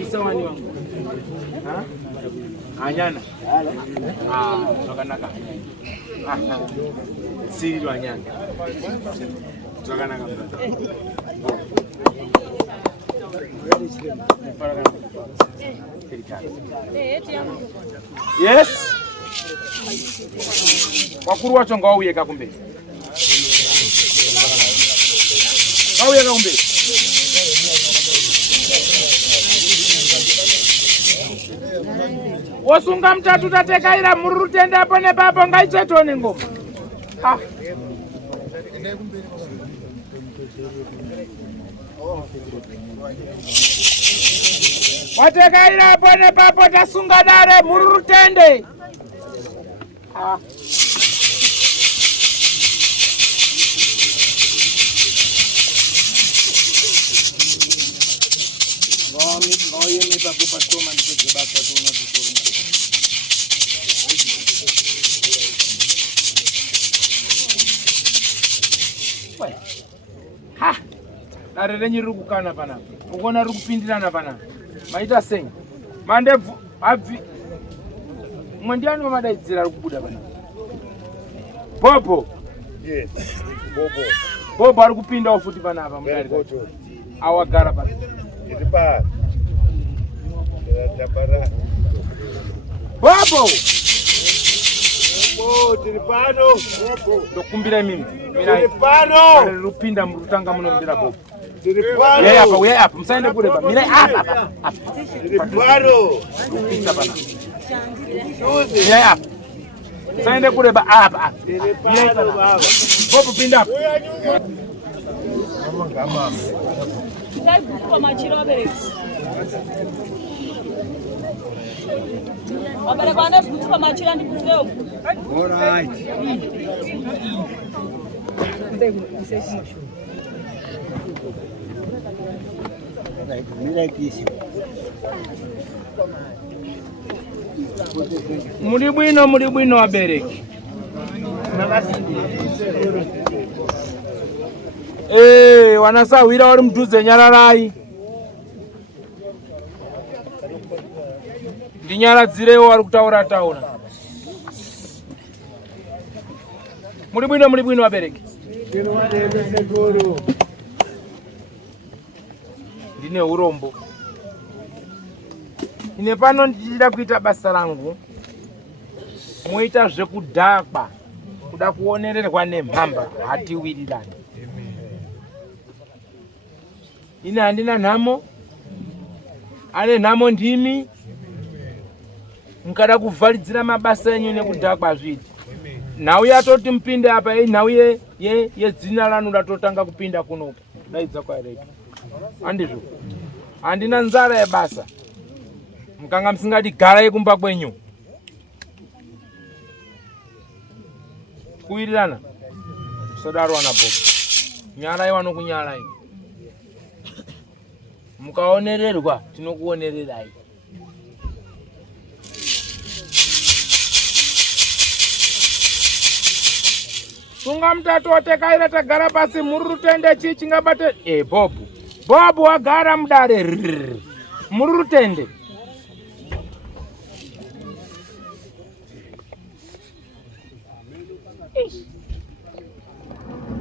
Isawani wangu. Anyana. Tukanaka. Siri wanyana. Tukanaka. Yes. Wakuru wacho ngo uyeka kumbe. Uyeka kumbe. Wasunga mtatu tatekaira murutende apo nepapo ngaichetone ngoma. Watekaira apo nepapo tasunga dare murutende. Oye ni papo pastor man que basta tu no tu. Ha! Dare renyi rukukana pana. Ukona rukupindirana pana. Maita senga. Mandevu abvi. Mwandiani wamadaidzira rukubuda pana. Bobo. Yes. Bobo. Bobo ari kupinda ufuti pana apa mudari. Awagara pana. Iripa. Tabara. Bobo. Bobo, tiripano. Bobo. Ndokumbira mimi. Tiripano. Rupinda mrutanga muno ndira Bobo. Tiripano. Yeye hapa, wewe hapa, msaende kule baba. Mira hapa. Tiripano. Rupinda bana. Yeye hapa. Msaende kule baba hapa. Tiripano baba. Bobo pinda hapa. Mama. Sai kwa machiro bere. Abara bana kwa machiro ndi kuzeo. All right. Muri bwino wabereki. Wanasawira wari mudhuze nyararai. Ndinyaradzirewo wari kutaura. Muri bwino wabereki. Ndine urombo. Ine pano ndichida kuita basa rangu. Muita zvekudhakwa. Kuda kuonererwa nemhamba hati wirirani. Ine handina nhamo. Ane nhamo ndimi. Mukada kuvharidzira mabasa enyu nekudhakwa azviti. Nhau yatoti mpinde apa nhau yedzina ranu ratotanga kupinda kunoku. Daidza kwairei. Handizvo. Handina nzara yebasa. Mukanga musingadi garai kumba kwenyu. Kuwirirana. Sodaro wana Bobo. Nyarai wanokunyarai. Mukaonererwa tinokuonererai. Sunga mtatu watekaira tagara pasi murutende chingabate Bobo wagara mudare murutende.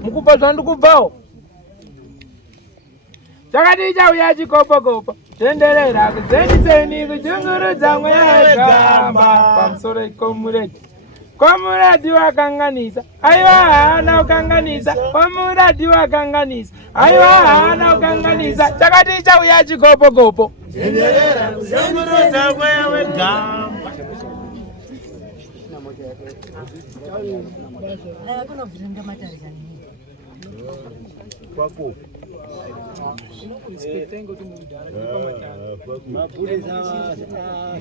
Mukupa zvandikubvawo. Chakati chauya chikopa tenderera kuzenitseni kuchungurudza mweya gamba pamusoro komuredi. Komuradi wakanganisa, aiwa hana ukanganisa. Komuradi wakanganisa, aiwa hana ukanganisa. Chakati chauya chikopo. Tenderera kuchungurudza mweya gamba. Kuna vizenda matari Kwako.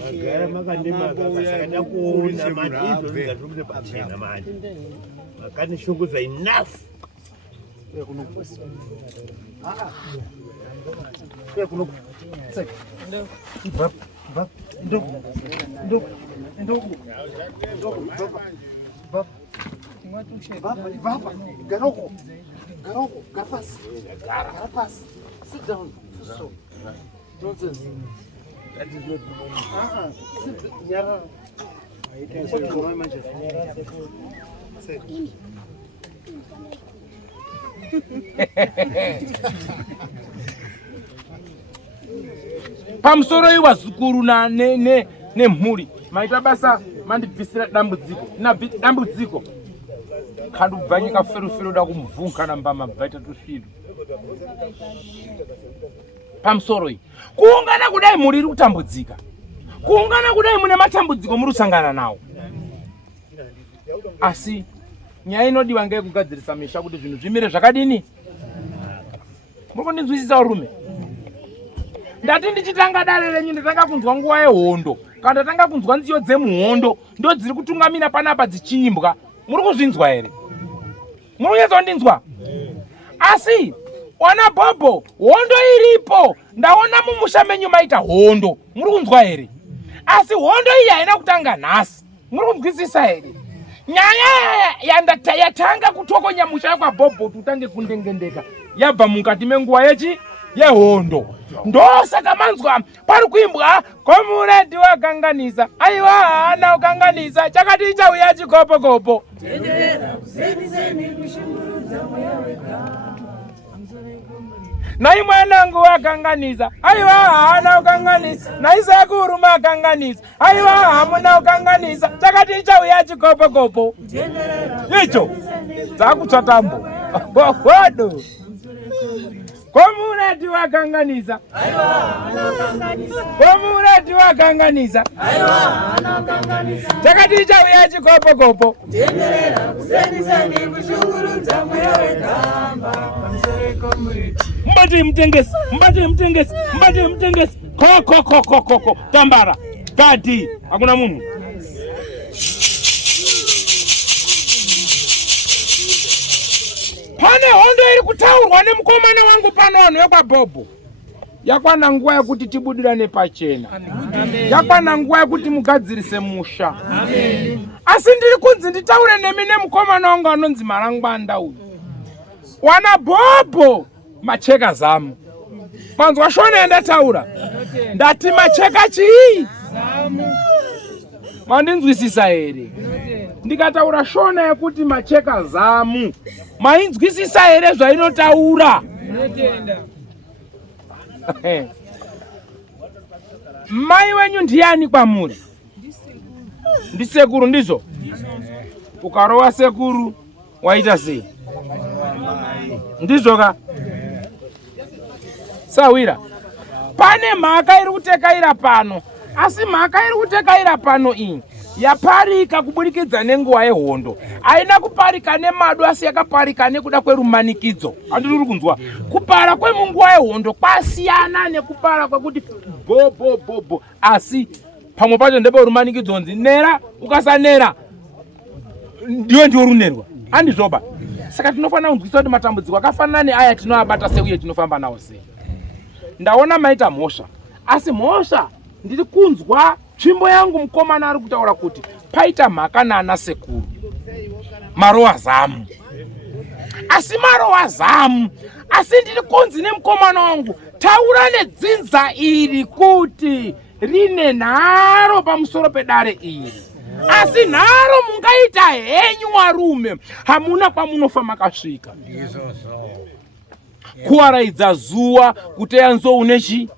Magara makandima sakada kuona matizo ngazvumbe pachena manje. Makani shunguza enough. Garoko, garapasi. Garapasi. Sit down. So. Nonsense. That is not good. Sit down. Pamusoro iwazukuru na nemhuri maita basa mandibvisira dambudziko dambudziko kandubva nyika ferufero da kumvunka namba mabvaita tosviru pamusoro iyi kuungana kudai muri iri kutambudzika kuungana kudai mune matambudziko muri kusangana nawo asi nyaya inodiwa ngeyekugadzirisa misha kuti zvinhu zvimire zvakadini muri kundinzwisisa rume ndati ndichitanga dare renyu ndotanga kunzwa nguva yehondo kana ndatanga kunzwa nziyo dzemuhondo ndo dziri kutungamira panapa dzichiimbwa muri kuzvinzwa here muri kunyatsoondinzwa asi ona Bobho hondo iripo ndaona mumusha menyu maita hondo muri kunzwa here asi hondo iyi haina kutanga nhasi muri kunzwisisa here nyaya yatanga kutokonya musha kwa Bobho tutange kundengendeka yabva mukati menguva yehondo ndosaka manzwa pari kuimbwa Comrade wakanganisa aiwa haana kukanganisa chakati chauya chikopokopo nai mwanangu wakanganisa aiwa haana kukanganisa nai sekuru makanganisa aiwa hamuna kukanganisa chakati chauya chikopokopo icho dzakutsvatambo godo Comrade wakanganisa aiwa haana kukanganisa Comrade wakanganisa aiwa haana kukanganisa chakati chauya chikopokopo tenderera kusendisa ni kushungurudza mweya wegamba mbate mtengesi koko tambara kati hakuna munhu pane hondo iri kutaurwa nemukomana wangu pano yekwa Bobho yakwana nguva yekuti tibudirane pachena yakwana nguva yekuti mugadzirise musha asi ndiri kunzi nditaure nemi nemukomana wangu anonzi Marangwanda uyu wana Bobho macheka zamu manzwa shona yandataura ndati macheka chii mandinzwisisa here ndikataura shona yekuti macheka zamu mainzwisisa here zvainotaura mai wenyu ndiani kwamuri ndisekuru ndizvo ukarova sekuru waita sei ndizvoka sawira pane mhaka iri kutekaira pano asi mhaka iri kutekaira pano iyi yaparika kuburikidza nenguva yehondo haina kuparika nemadu asi yakaparika nekuda kwerumanikidzo handiri kunzwa kupara kwemunguva yehondo kwasiyana nekupara kwekuti bhobho asi pamwe pacho ndepe rumanikidzo nzi nera ukasanera ndiwe ndiwo runerwa handizvoba saka tinofanira kunzwisisa kuti matambudziko akafanana neaya tinoabata seuye tinofamba nawo sei ndaona maita mhosva asi mhosva ndiri kunzwa tsvimbo yangu mukomana ari kutaura kuti paita mhaka naana sekuru marowa zamu asi marowa zamu asi ndiri kunzi nemukomana wangu taura nedzinza iri kuti rine nharo pamusoro pedare iri asi nharo mungaita henyu warume hamuna kwamunofa makasvika kuwaraidza zuva kuteya nzou nechi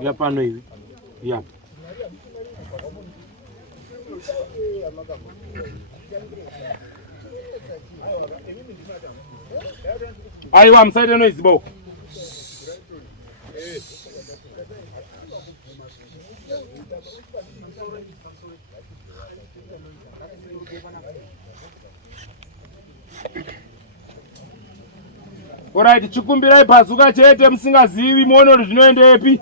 yapano ivi yapo aiwa musaite noizi boko Alright, chikumbirai pazuka chete musingazivi muone kuti zvinoendepi.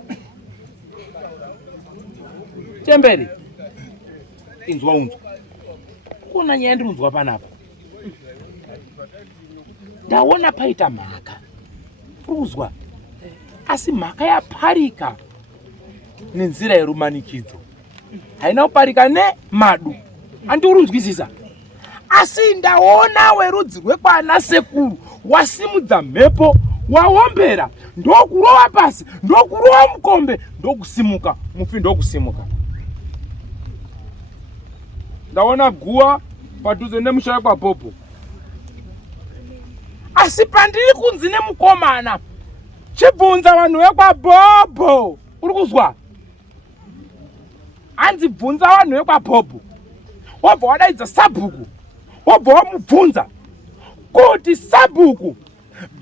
Chemberi. Inzwa unzwa. Kuna nyaya ndiri kunzwa panapa. Ndaona paita mhaka. Uzwa. Asi mhaka yaparika nenzira yerumanikidzo. Haina kuparika nemadu. Handiri kunzwisisa. asi ndaona werudzi rwekwana sekuru wasimudza mhepo, waombera, ndokurova pasi, ndokurova mukombe, ndokusimuka, mufi ndokusimuka. Ndaona guwa padhuze nemushaya kwaBhobho. Asi pandiri kunzi nemukomana, chibvunza vanhu vekwaBhobho. Uri kuzwa? Anzi bvunza vanhu vekwaBhobho. Wabva wadaidza Sabhuku, wabva wamubvunza kuti Sabhuku,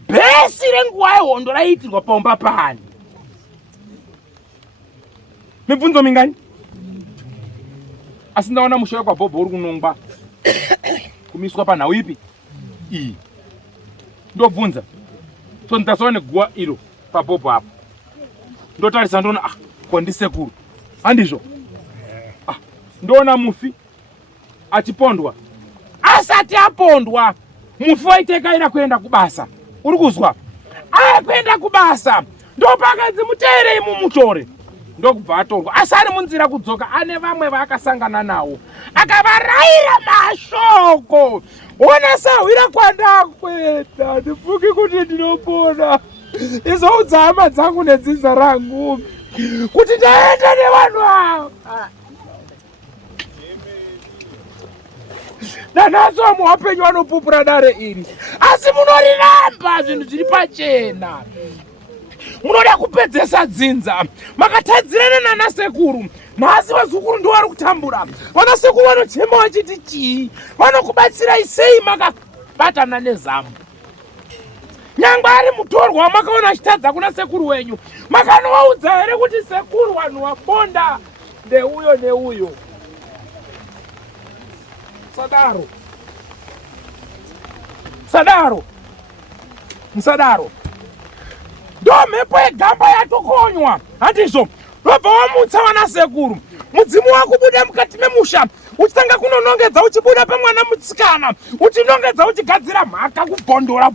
bhesi renguva yehondo raiitirwa paumba pani? Mibvunzo mingani? Asi ndaona musha wekwaBhobho uri kunongwa kumiswa panhau ipi? Iyi. Ndobvunza. So nditasaone guwa iro paBhobho apo. Ndotarisa ndona ko ndisekuru. Handizvo? Ndona mufi achipondwa. Asati apondwa, mufi waitekaira kuenda kubasa. Uri kuzwa? Kuenda kubasa. Ndopakanzi muteerei mumutore. Ndokubva atorwa. Asi ari munzira kudzoka ane vamwe vaakasangana nawo. Akavaraira mashoko. Ona sahwira kwandakwenda. Ndifungi kuti ndinopona. Izoudza hama dzangu nedziza rangu kuti ndaenda nevanhu ava. Nanhasi vamwe vapenyu vanopupura dare iri. Asi munoriramba zvinhu zviri pachena. Munoda kupedzesa dzinza. Makatadzirana nanasekuru. Nhasi vazukuru ndo vari kutambura. Vanasekuru vanochema vachiti chii? Vanokubatsirai sei makabatana nezamu? Nyangwe ari mutorwa wamakaona achitadza kuna sekuru wenyu, makanovaudza here kuti sekuru vanhu vabonda ndeuyo neuyo? Sadaro. Musadaro. Ndo mhepo yegamba yatokonywa. Handizvo? Vabva vamutsa vanasekuru. Mudzimu wakubuda mukati memusha. Uchitanga kunonongedza uchibuda pemwana mutsikana. Uchinongedza uchigadzira mhaka kubhondora.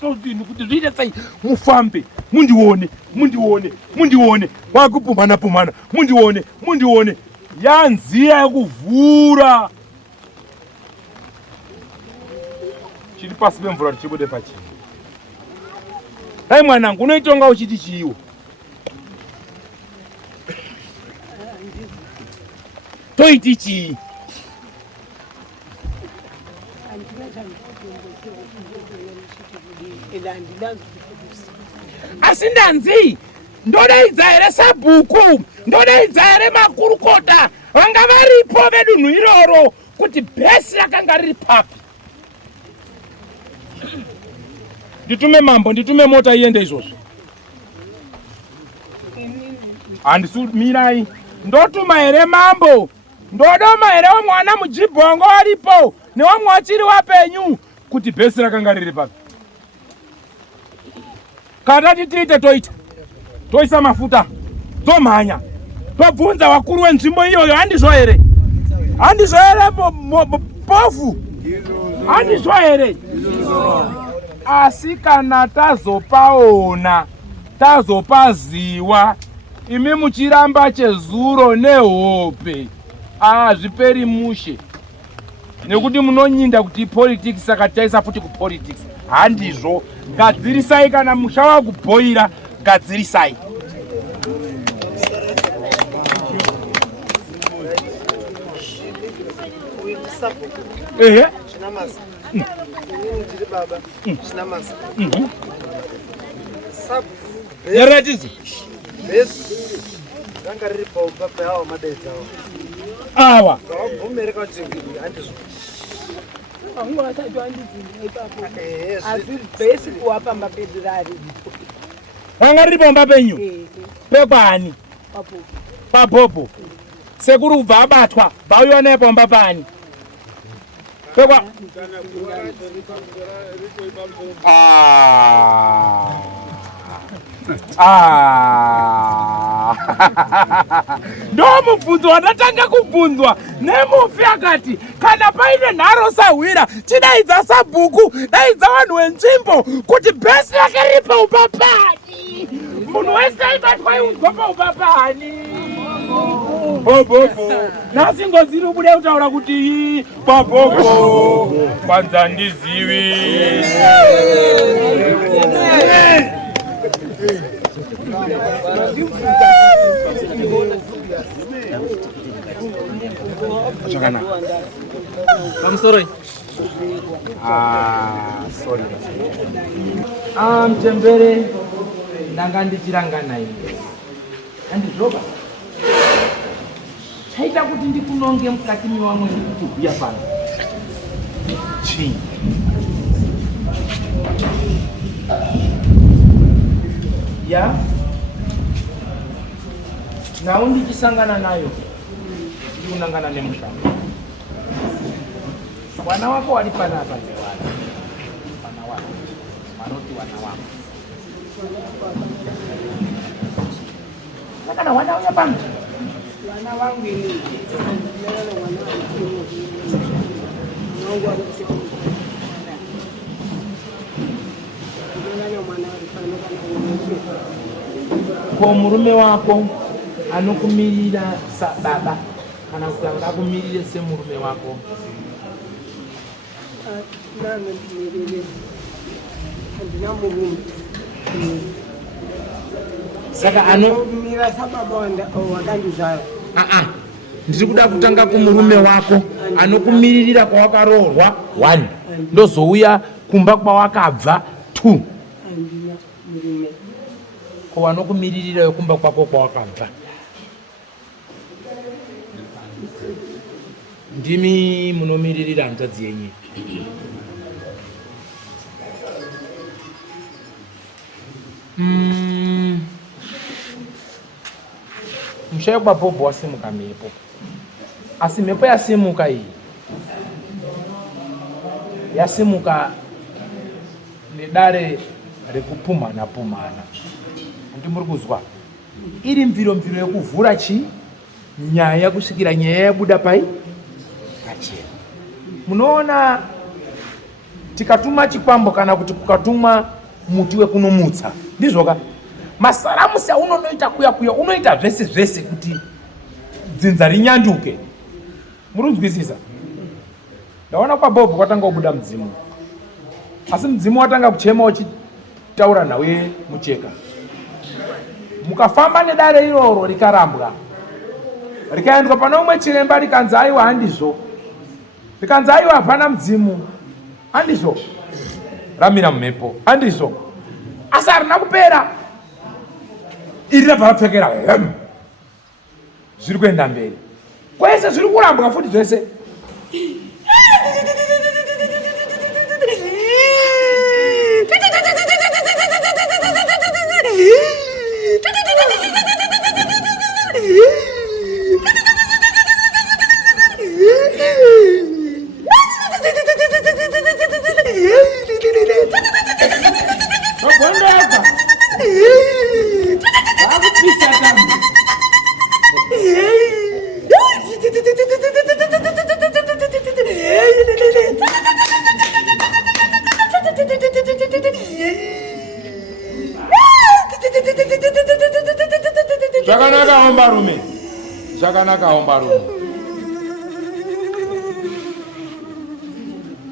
So zvinhu kuti zviite sei? Mufambe. Mundione. Wakupumhana. Mundione. Yanziya yekuvhura. Chiri pasi pemvura chibude pachii. Hai mwanangu, unoitonga uchiti chiiwo? Toiti chii? Asi ndanzi ndodaidza here Sabhuku, ndodaidza here makurukota vanga varipo vedunhu iroro kuti bhesi rakanga riri papi. Nditume mambo, nditume mota iende izvozvo. Handisumirai. Ndotuma here mambo. Ndodoma here wamwana mujibhongo aripo newamwe wachiri wapenyu kuti bhesi rakanga riri papi. Kana tiite toisa mafuta, tomhanya, tobvunza vakuru wenzvimbo iyoyo. Handizvo here? Pofu? Handizvo here? Asi kana tazopaona, tazopaziwa, imi muchiramba chezuro nehope, zviperi mushe. Nekuti munonyinda kuti politics, saka taisa futi kupolitics. Handizvo. Gadzirisai kana musha wakubhoira, gadzirisai. Ehe. Yaratizi. Awa. Wanga riri pamba penyu? Pekwani? PaBhobho. Sekuru ubva abatwa, vauyiwa naye pamba pani? Pekwa? Ndo mubvunzo wandatanga kubvunzwa nemufi akati kana paine nharo sahwira chidaidza Sabhuku, daidza vanhu venzvimbo kuti bhesi rake riri paupapani. Munhu wese aibatwa iudzwa paupapani. popopo nasingoziri ubude utaura kuti popopo kwanza ndizivi zvakanaka pamusoro sorry mtembere ndanga ndichirangana ine andizvoba chaita kuti ndikunonge mukati mewamwe ndikutibhuya pano chii ya nawo ndichisangana nayo ndikunangana nemushando wana wako wali panapa wana wako wanoti wana wako kana wana uya pano wana wangu ini kwa murume wako anokumirira sababa kana kuti angakumirire semurume wako saka anomira sababa wakandizara ndiri kuda kutanga kumurume wako anokumiririra kwawakaroorwa 1 ndozouya kumba kwawakabva 2 kwawanokumiririra kumba kwako kwawakabva ndimi munomiririra hanzvadzi yenyu mushayo kwabhobho wasimuka mhepo asi mhepo yasimuka iyi yasimuka nedare rekupumhana kuti muri kuzwa iri mviro yekuvhura nyaya kusvikira nyaya yabuda pai pachena. Munoona tikatuma chikwambo kana kuti kukatumwa muti wekunomutsa ndizvoka masaramusi aunonoita kuya unoita zvese kuti dzinza rinyanduke. Murunzwisisa? Ndaona kwa Bob kwatanga kubuda mdzimu, asi mdzimu watanga kuchema uchitaura nawe mucheka. Mukafamba nedare iroro rikarambwa, rikaendwa pana umwe chiremba rikanzi aiwa handizvo, rikanzi aiwa hapana mdzimu handizvo, ramira mumhepo handizvo, asi harina kupera, iri rabva rapfekera zviri kuenda mberi kwese, zviri kurambwa futi zvese.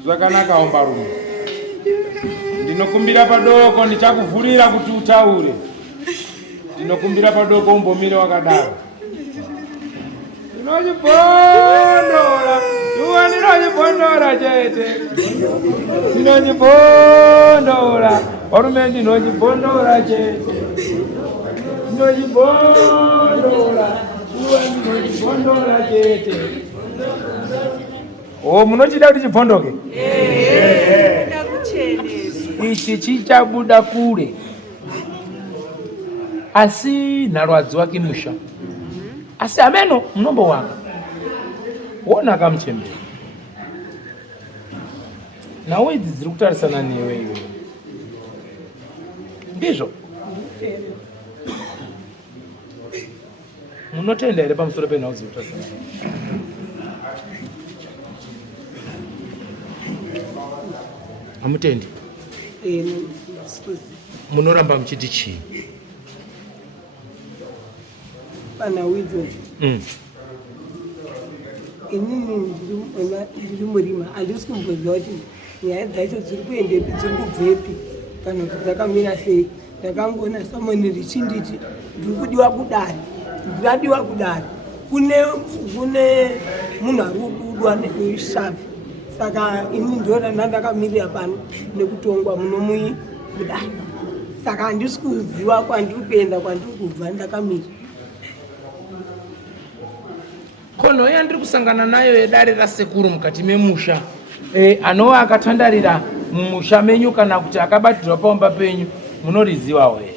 Zvakanaka ombarume. Ndinokumbira padoko ndichakuvhurira kuti utaure. Ndinokumbira padoko umbomire wakadaro. Ndinochibondora, iwe ndinochibondora chete. Ndinochibondora, warume ndinochibondora chete. Ndinochibondora, iwe ndinochibondora chete. Oh, munochida kuti chibhondoke? Ichi chichabuda kure. Asi narwadzi wake musha. Asi ameno munombo wanga. Wona kamuchembera. Nawe idzi dziri kutarisana newe iwe. Ndizvo? Munotenda here pamusoro penhau dziri kutarisana? Hamutendi? Munoramba muchiti chii? Pana widzi. inini ndiri murima handisi kumboziva kuti nyaya dzacho dziri kuendepi dziri kubvepi kana kuti dzakamira sei. Ndakangoona samoni richinditi ndiri kudiwa kudari, ndingadiwa kudari, kune munhu ari kudwa neshavi. Saka ini ndona ndandakamirira pano nekutongwa munomui kudari. Saka handisi kuziva kwandiri kuenda kwandiri kubva ndakamira. Kono yandiri kusangana nayo yedare rasekuru mukati memusha, anova akatandarira mumusha menyu kana kuti akabatirwa paumba penyu, munorizivawo here?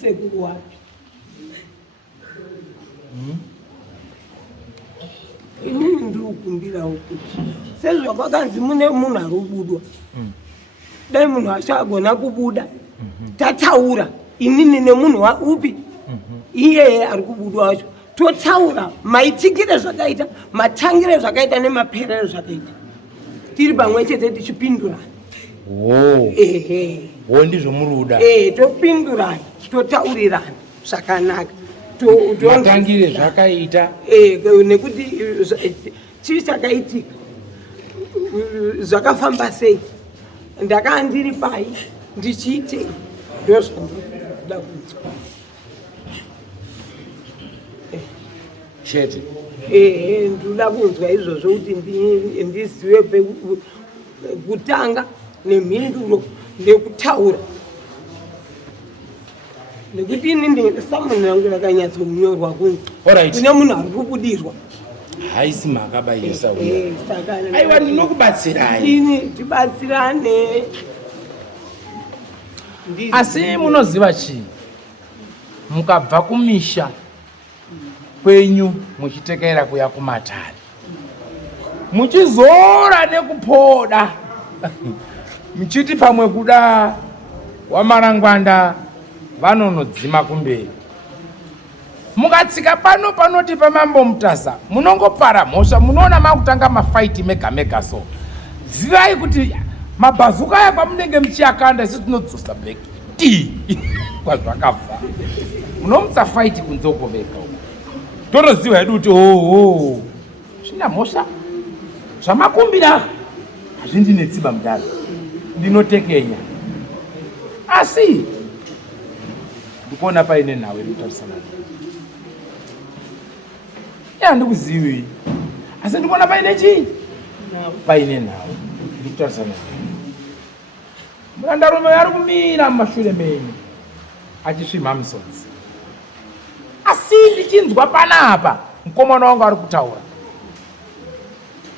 Sekuru wapi? Inini ndiri kukumbirawo kuti sezvakwakanzi mune munhu ari kubudwa, dai munhu achagona kubuda tataura inini nemunhu upi iyeye ari kubudwa wacho, totaura maitikire zvakaita, matangire zvakaita nemaperero zvakaita, tiri pamwe chete tichipindurana. Ndizvo muri kuda? Topindurana, totaurirana zvakanaka, matangire zvakaita nekuti chii chakaitika, zvakafamba sei, ndakaa ndiri pai ndichiitei, ndozvandinoda kunzwa chete. Ndinoda kunzwa izvozvo kuti ndizive kutanga nemhinduro nekutaura, nekuti ini samoni rangu rakanyatsonyorwa kunzi kune munhu ari kubudirwa. Haisi makabayisa uya. Aiwa ndinokubatsirai. Ini tibatsirane. Asi munoziva chii? Mukabva kumisha kwenyu muchitekera kuya kumatare, muchizora nekupoda muchiti pamwe kuda wamarangwanda vanonodzima kumberi, mukatsika pano panoti pamambo mutasa munongopara mhosva, munoona makutanga mafaiti mega mega. So zivai kuti mabhazuka aya kwamunenge muchiakanda isi tinodzosa bheki ti kwazvakabva, munomutsa faiti kunzoko vega uko, toroziva hedu kuti zvina mhosva zvamakumbira hazvindinetsima mudaro, ndinotekenya. Asi ndikuona paine nhawe irikutarisana handikuzivi, asi ndikuona paine chii, paine nhawe irikutarisana. Murandarume ari kumira mumashure menyu achisvimha misodzi, asi ndichinzwa panapa mukomana wangu ari kutaura,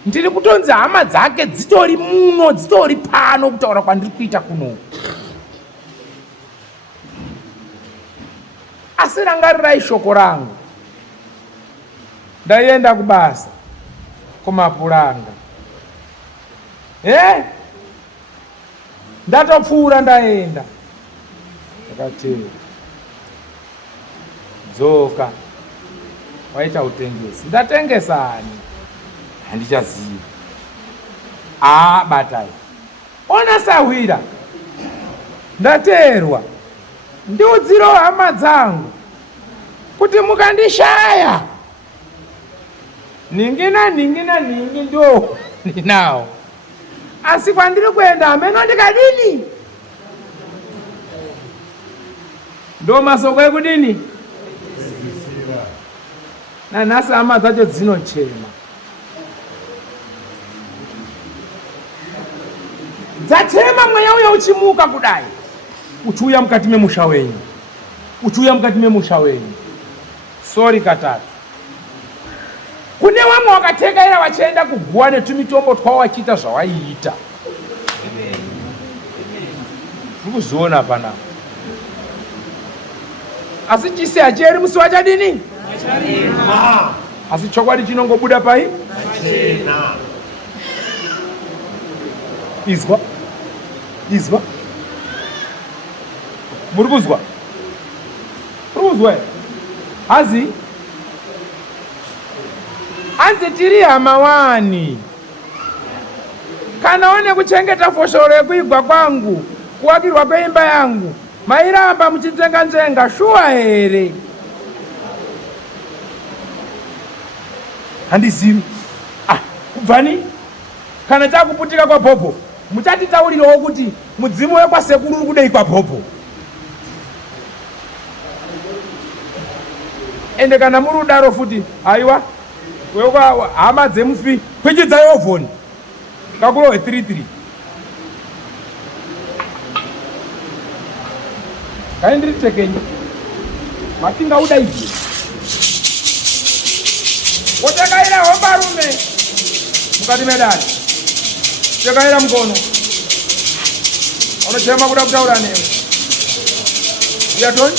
ndiri kutonzi hama dzake dzitori muno, dzitori pano kutaura kwandiri kuita kuno. Asi rangarirai shoko rangu, ndaienda kubasa kumapuranga, ndatopfuura ndaenda, ndakatera dzoka, waita utengesi, ndatengesani handichazivi. Batai ona sahwira, ndaterwa ndiudziro hama dzangu kuti mukandishaya ningina ndo ndinawo, asi kwandiri kuenda ameno ndikadini, ndo masoko ekudini nanhasi hama dzacho dzinochema, dzachema mweya uya uchimuka kudai, uchiuya mukati memusha wenyu, uchiuya mukati memusha wenyu. Sori katatu, kune vamwe wakatekaira vachienda kuguwa netumitombo twavo vachiita zvawaiita, ndikuzviona panapa. Asi chisi hachieri musi wachadini, asi chokwadi chinongobuda pai. Izwa muri kuzwa hazi anzi tiri hama wani, kana one kuchengeta foshoro yekuigwa kwangu, kuwakirwa kweimba yangu, mairamba muchitsenga nzenga shuwa here? handizivi. Kubvani kana chakuputika kwa Bhobho muchatitaurirawo kuti mudzimu wekwasekuru uri kudei kwa Bhobho. Ende kana muri kudaro futi aiwa wekwa hama dzemufi kwichidzai ovhoni kakurowe 33 kaindiritekeni matinga udaidze wotekaira hombarume mukati medani tekaira mkono unochema kuda kutaura newe uyatoni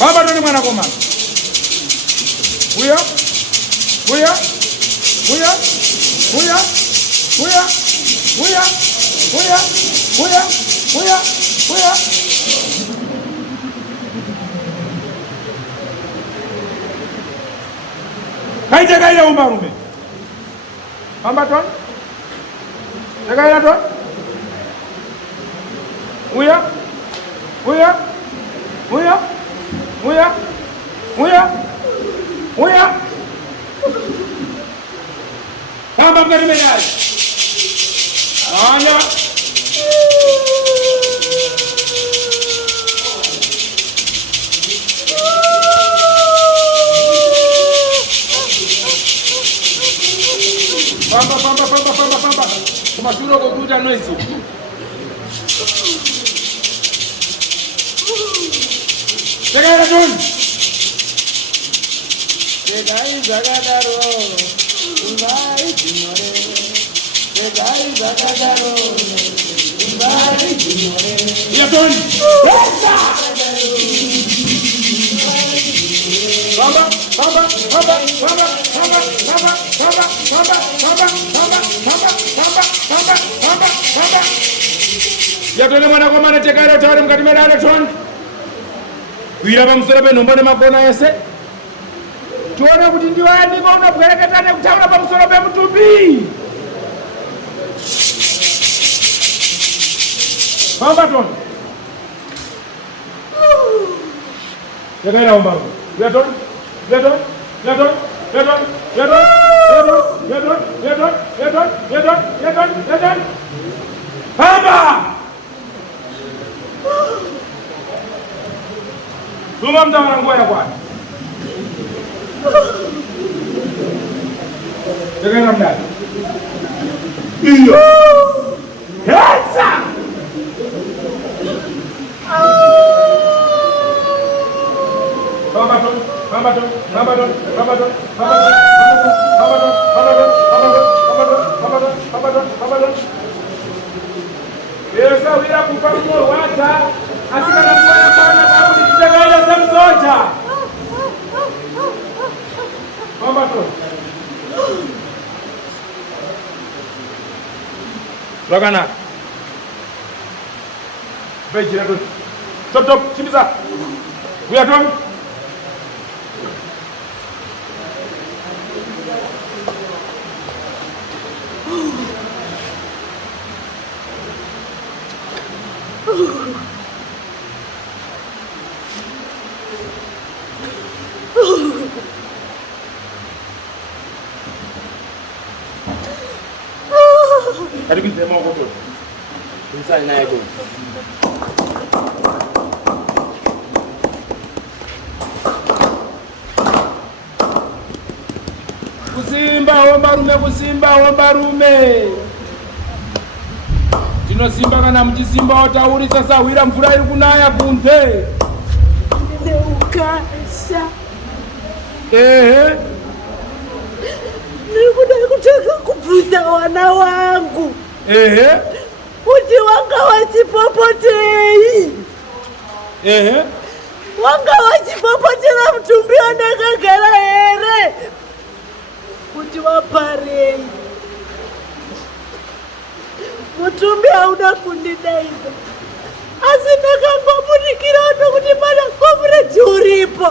baba toni mwana komana uya kaitekaira umbarume baba toni tekaira toni uya baba mkati medani anya pamba kumashure kokuita noise tekaira toni tekai zakadaro ungai chinore tekai zakadaro ungai chinore yatoni baba yatoni mwana komana tekaira tauri mukati medani toni kuira pamusoro penhombo nemakona ese tione kuti ndiwaandiko unobwereketa nekutaura pamusoro pemutumbi. Famba toni tekaira umbarume yatoni famba tuma mtawana nguo ya kwani tekaira mdani iyo hesa Esa wira kupamua wata asikana mwana kwana kabuli kitagaila semzoja mama to Ragana Bejira to Top chimiza Uya tom Karibu sema huko tu. Inside naye tu. Kusimba ombarume. Tinosimba kana muchisimba otauri sasa wira mvura iri kunaya kunze. Ukasha. Nikuda kutaka kubvuta wana wangu. Kuti wanga wachipopotei. Wanga wachipopotera mutumbi wanakagara here. Kuti waparei. Mutumbi hauna kundidaidza. Asi ndakangomurikira nokuti mana komureti uripo.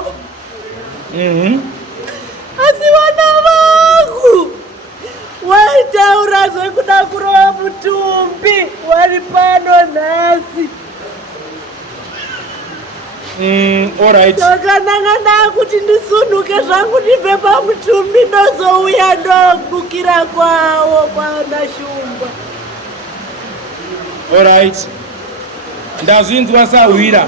Asi vana vangu waitaura zvekuda kurova mutumbi wari pano nhasi. All right. Zvakanaka kuti ndisunhuke zvangu ndibve pamutumbi ndozouya ndobukira kwawo kwana Shumba. All right. Ndazvinzwa Sahwira.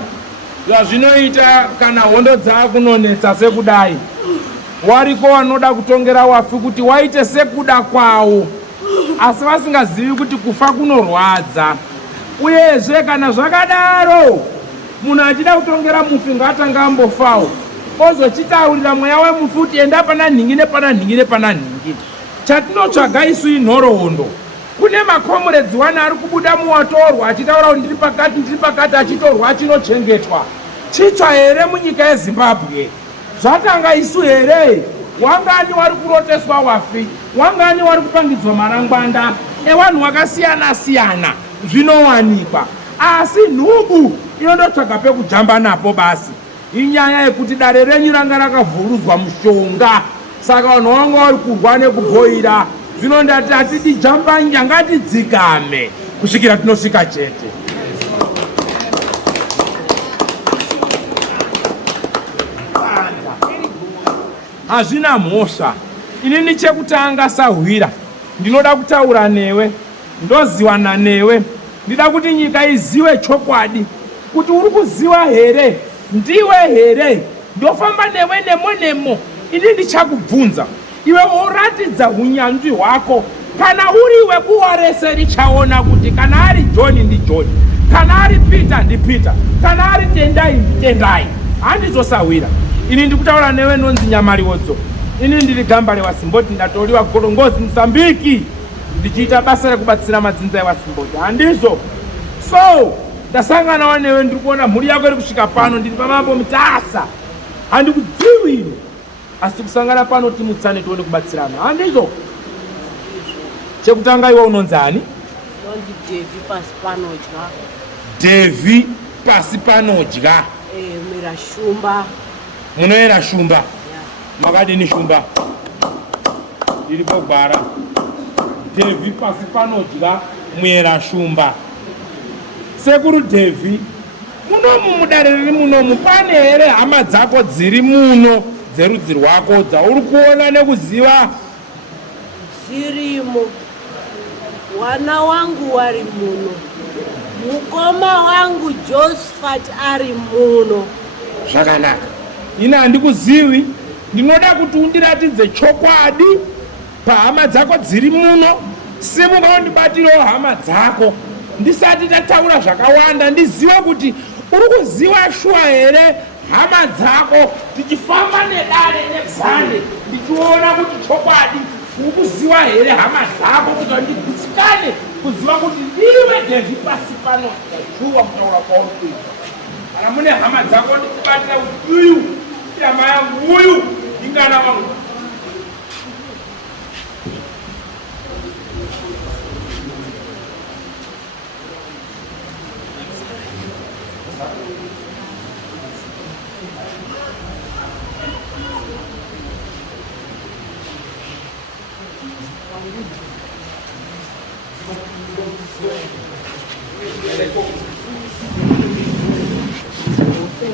Zvazvinoita kana hondo dzakunonetsa sekudai. Wariko wanoda kutongera wafi kuti waite sekuda kwawo. Asi vasingazivi kuti kufa kunorwadza. Uyezve kana zvakadaro munhu achida kutongera mufi ngaatanga ambofawo. Ozochitaurira mweya wemufi kuti enda pana nhingi nepana nhingi nepana nhingi. Chatinotsvaga isu inhoroondo. Kune makomuredzi wana ari kubuda muwatorwa achitaura kuti ndiri pakati achitorwa achinochengetwa. Chitsva here munyika yeZimbabwe? Zvatanga isu here? Wangani wari kuroteswa wafi? Wangani wari kupangidzwa marangwanda evanhu vakasiyana siyana zvinowanikwa? Asi nhubu inondotsvaga pekujamba napo basi. Inyaya yekuti dare renyu ranga rakavhurudzwa mushonga. Saka vanhu vanga vari kurwa nekubhoira. Zvino ndati hatidi jambanja, ngatidzikame kusvikira tinosvika chete. Hazvina mhosva. Inini chekutanga Sahwira ndinoda kutaura newe, ndoziwana newe. Ndida kuti nyika izive chokwadi kuti uri kuziva here, ndiwe here, ndofamba newe nemo. Ini ndichakubvunza, iwe woratidza unyanzvi hwako. Kana uriwe buwa rese richaona kuti kana ari John ndi John, kana ari Peter ndi Peter, kana ari Tendai ndi Tendai. Handizvo Sahwira. Ini ndikutaura newe nonzi Nyamariwodzo. Ini ndiri Gambale waSimboti, ndatoriwa Gorongozi Mozambique. Ndichiita basa rekubatsira madzinza evaSimboti. Handizvo. So, ndasanganawo newe ndiri kuona mhuri yako iri kusvika pano, ndiri pamambo mutasa. Handikudziwi ino. Asi kusangana pano timutsane tione kubatsirana. Handizvo. Chekutanga iwe unonzi ani? Nonzi Devi pasi panodya. Devi pasi panodya. Mira Shumba. Munoera Shumba. Makadini Shumba? Iripo gwara. Devi pasi panodya muera Shumba. Sekuru Devi, munomu mudare riri munomu pane here hama dzako dziri muno dzerudzi rwako dzauri kuona nekuziva? Zirimo. Wana wangu wari muno. Mukoma wangu Josephat ari muno. Zvakanaka. Ina handikuzivi. Ndinoda kuti undiratidze chokwadi pahama dzako dziri muno. Simuka undibatirawo hama dzako. Ndisati tataura zvakawanda ndizive kuti uri kuziva shuwa here hama dzako. Tichifamba nedare nebvande ndichiona kuti chokwadi uri kuziva here hama dzako kuti ndigutsikane kuziva kuti ndiwe Devi pasi pano shuwa kutaura kwauri kuita. Kana mune hama dzako ndikubatira kuti uyu hama yangu, uyu ingana wangu.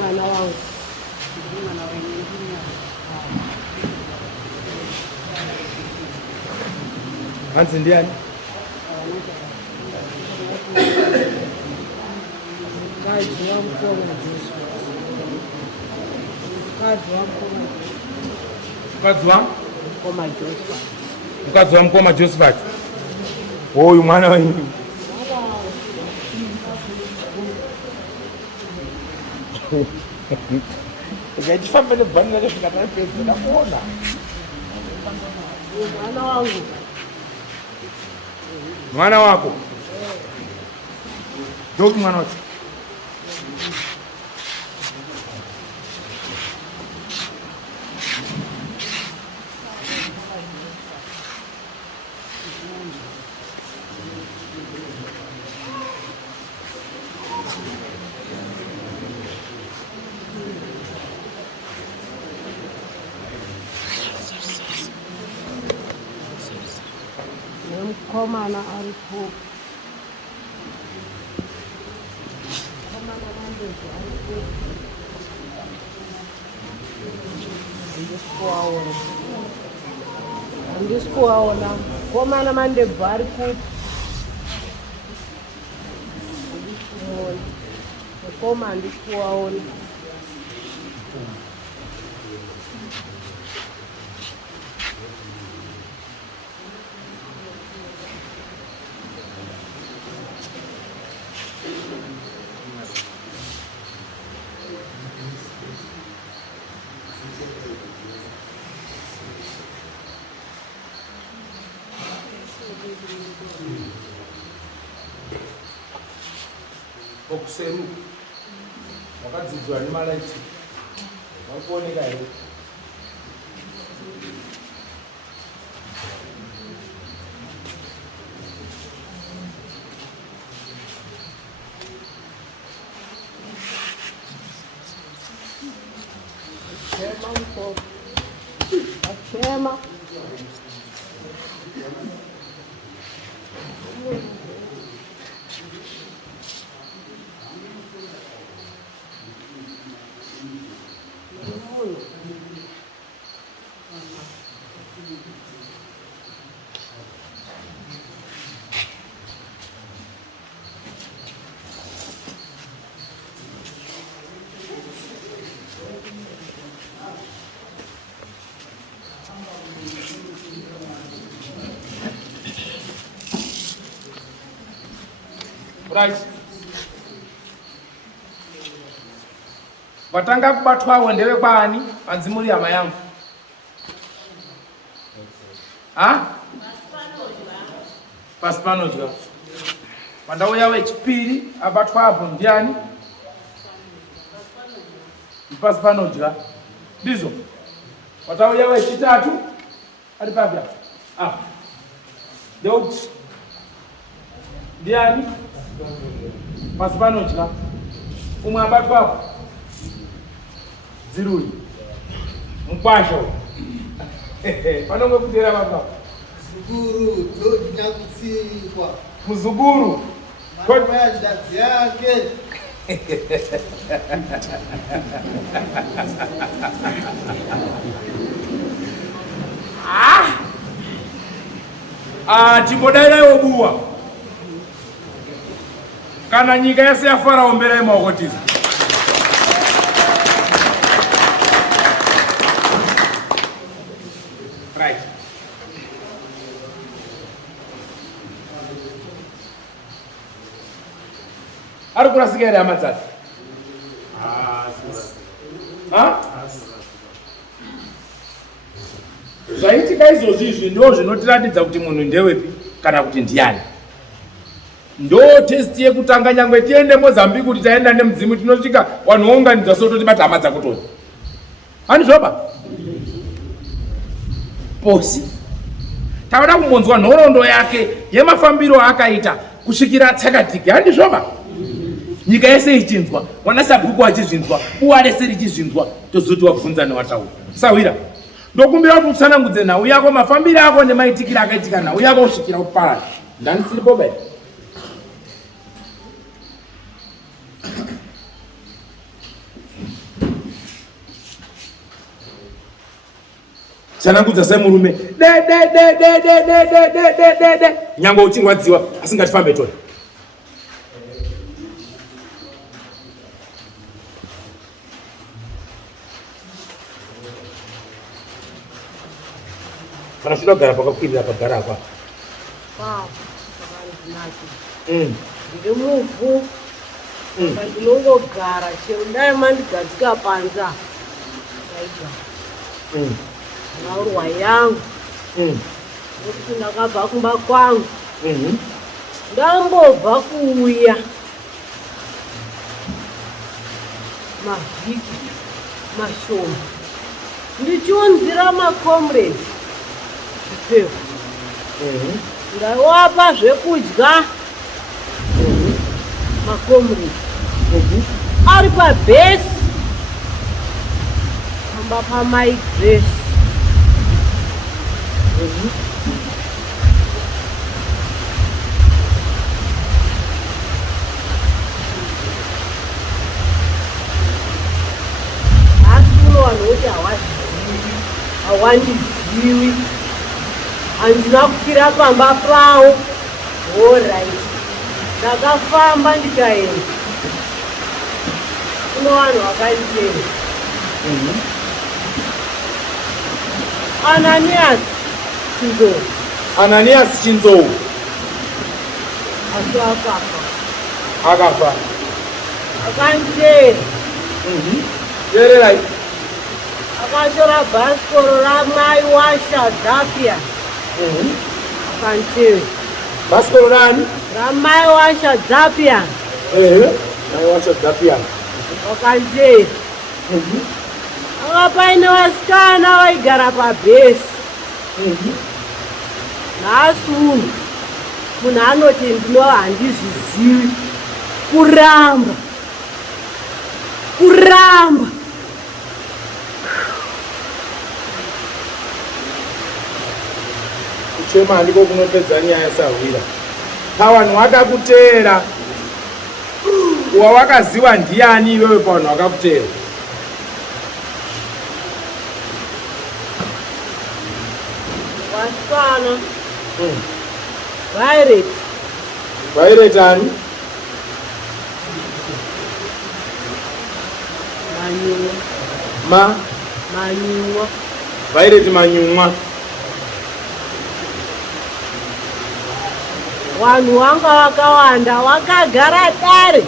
Mwana wangu. Hanzi ndiani? Mukadzi wamukoma Josephat. Mukadzi wamukoma Josephat. Mukadzi wamukoma Josephat. Oyu mwana wenyu. Ukachifamba nebhanga kusvika tapedza ndakuona. Mwana wangu. Mwana wako. Ndoki mwana wako. Nemukomana aripo. Komana mandezi aripo. handisi kuvaona komana mandebva ari kuti koma handisi kuvaona. Okuseru wakadzidzwa nemalaiti wakuoneka here. Chema. Right. Vatanga kubatwawo ndewe bani anzi muri hama yangu? Ha? Pasi panodya. Vandauya wechipiri abatwapo ndiani? Pasi panodya. Ndizvo. Vatauya wechitatu ari papi apa? Apa. Ndeuti. Ndiani? Pasi panodya. Umwe abatwapo. Zirui. Mukwasho. Panongo kutera baba. Zuguru, dodi nakutsikwa. Muzuguru. Mwana ya ndazi yake. Timbodaira yobuwa. Kana nyika yase ya Farao mbele ya maokotiza. Right. Ari kurasika here amadzati? Zvaitika izvozvi ndo zvinotiratidza kuti munhu ndewepi kana kuti ndiani. Ndo test yekutanga nyangwe tiende Mozambique kuti taenda nemudzimu tinosvika vanhu vounganidza soto tibata hama dzakutoni. Handizvoba? Posi. Tavada kumbonzwa nhoroondo yake yemafambiro akaita kusvikira Tsakatiki. Handizvoba? Nyika yese ichinzwa, Wanasabhuku achizvinzwa, buwa rese richizvinzwa, tozoti wabvunza newataura. Sawira. Ndokumbira kuti utsanangudze nhau yako, mafambiro ako nemaitikiro akaitika nhau yako kusvikira kuparara. Ndani tsiripo bai. Tsanangudza semurume. Nyangwe uchingwadziwa asingatifambe toni. Kana shida gara pakakwirira pagara apa. Ndiri muvhu. Ndinongogara chero dai mandigadzika panza. Naurwa yangu. Nokuti ndakabva kumba kwangu. Ndambobva kuuya mavhiki mashoma ndichiunzira makomrades zvipfeko. Ndaiwapa zvekudya makomrades ari pabhesi pamba pamaigresi. Asi unowanhu kuti handina kufira pamba pavo. Alright, ndakafamba ndikaenda kuno vanhu vakanditevera. Ananias Chinzou. Ananias Chinzou Asi akafa. akafa. Akanditevera. Teererai. Akatora bhasikoro ramai waShadhapia. Akanditevera. Bhasikoro rani? Ramai waShadhapia. Mai waShadhapia. Wakanditevera. Anga paine vasikana vaigara pabhesi. Nhasi uno munhu anoti ndinova handizvizivi. Kuramba kuchema handiko kunopedza nyaya Sahwira. Pavanhu vakakuteera, wawakaziva ndiani iwewe pavanhu vakakuteera? vasikana Violet. Violet ani? Manyuwa. Manyuwa. Violet Manyuwa. Vanhu vanga vakawanda vakagara dare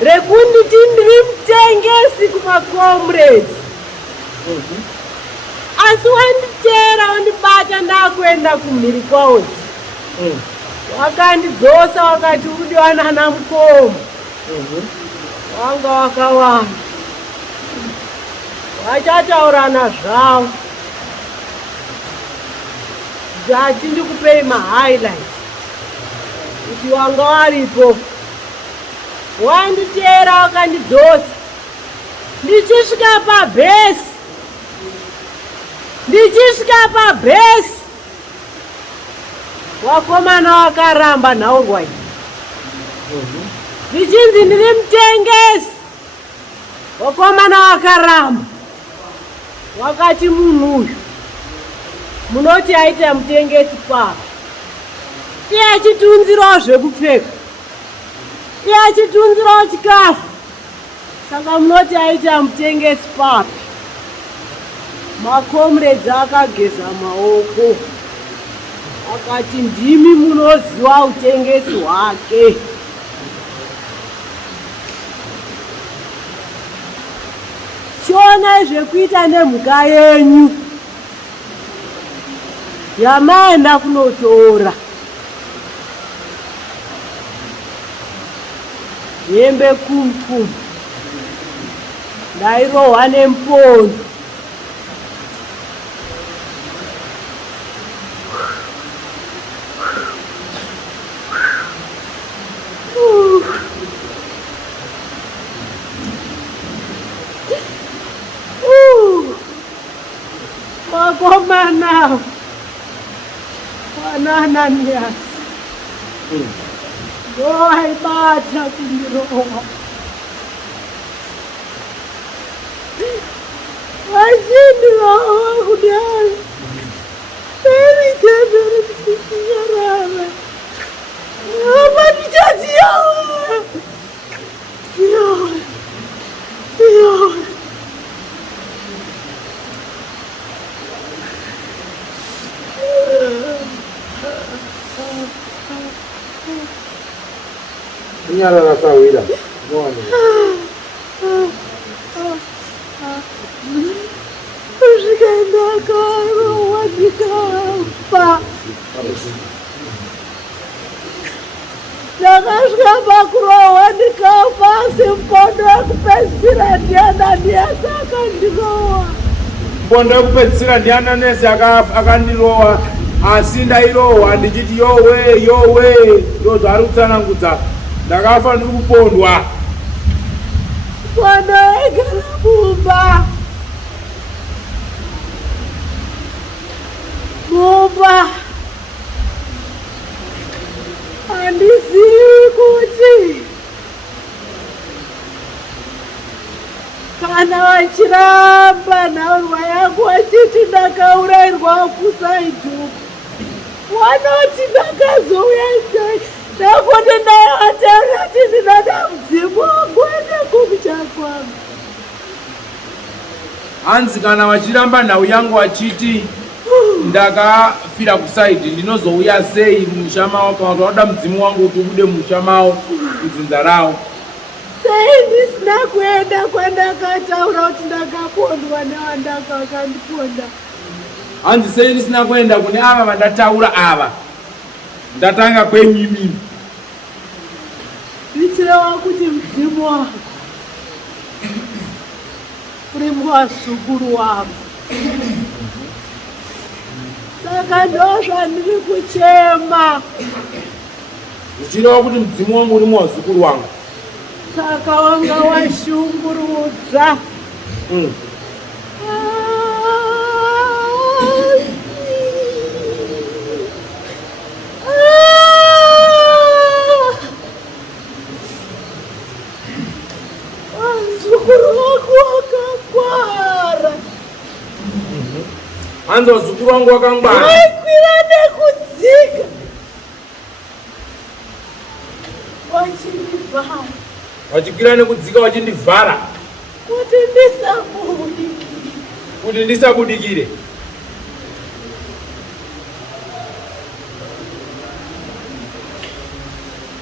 rekunditi ndiri mutengesi kumaComrades. Asi wanditeera wandibata ndakuenda kumhiri kwavo. Wakandidzosa wakati udiwa nana mukoma. Vanga vakawanda vachataurana zvavo. Ndati ndikupei mahighlights kuti wanga waripo. Wanditeera wakandidzosa. Ndichisvika pabhesi wakomana wakaramba nhaurwa iyi. Ndichinzi ndiri mutengesi, wakomana wakaramba. Wakati munhu uyu munoti aita mutengesi papa. Iye achitiunzirawo zvekupfeka, iye achitiunzirawo chikafu. Saka munoti aita mutengesi papa. maComrades akageza maoko akati ndimi munoziva utengesi hwake. Shonai zvekuita nemhuka yenyu yamaenda kunotora. Hembe kumkum ndairohwa nemupondo. Wakomana Ananias ndoaibata kundirohwa. Achindirohwa kudai periteberetichinyarara amatitaziyawa Kunyarara Sahwira. Zvikandakarohwa ndikafa. Ndakasvika pakurohwa ndikafa semupondo wekupedzisira ndiAnanias akandirohwa. Mupondo wekupedzisira ndiAnanias akandirohwa. Asi ndairohwa ndichiti yowe ndozvaari kutsanangudza. Ndakafa ndiri kupondwa. Mupondo waigara mumba. Handizivi kuti kana vachiramba nhaurwa yangu vachiti ndakaurayirwa kusaidhuku wanoti ndakazouya sei ndakuti ndayataura kuti ndinoda mudzimu wangu ende kukucha kwangu. Hanzi kana wachiramba nhau yangu wachiti ndakafira kusaidi ndinozouya sei mumusha mawo kana kuti wada mudzimu wangu kuti ubude mumusha mawo mudzinza rawo. Sei ndisina kuenda kwandakataura kuti ndakapondwa nevandaka vakandiponda. Hanzi sei ndisina kuenda kune ava vandataura ava ndatanga kwenyimi. Ndichireva kuti mudzimu wangu uri muwazukuru wangu, saka ndozvandiri kuchema. Uchireva kuti mudzimu wangu uri muwazukuru wangu, saka wanga washungurudza. Wazukuru wako wakakwara. Hanzi wazukuru wangu wakangwara. Waikwira nekudzika. Wachindivhara. Wachikwira nekudzika wachindivhara kuti ndisabudikire.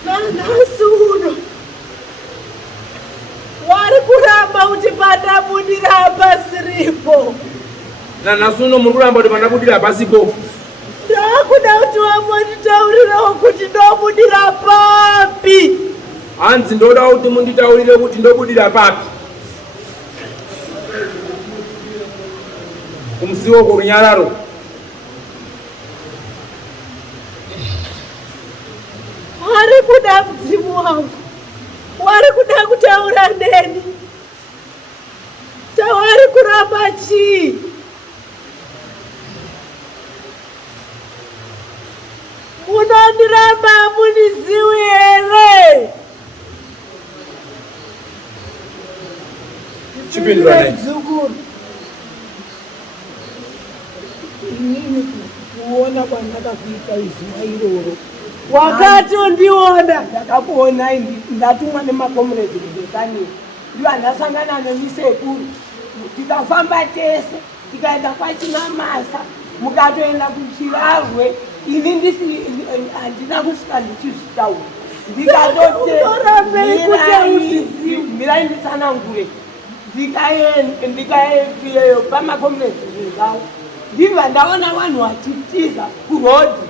Nanhasi uno wari kuramba kuti pandabudira pasiripo. Nanhasi uno muri kuramba kuti pandabudira pasipo. Ndakuda kuti wambonditaurirawo kuti ndobudira papi. Hanzi ndoda kuti munditaurire kuti ndobudira papi. Kumusiwo kurunyararo. Wari kuda mudzimu wangu, wari kuda kutaura neni. Chawari kuramba chii? Munondiramba muniziwi here? Chipindura neni. Dzukuru. Inini kuona kwandakakuita izuva iroro. Wakati undiona ndakakuona ndatumwa nemakomredi kubekani. Ndiyo andasangana nemisekuru. Tikafamba tese, tikaenda kwaChinamasa, mukatoenda kuChirarwe. Ini handina kusvika ndichizvitaura. Mirai nditsanangure. Ndikaendeyo pamakomredi zvingawo. Ndibva ndaona vanhu vachitiza kurodhi.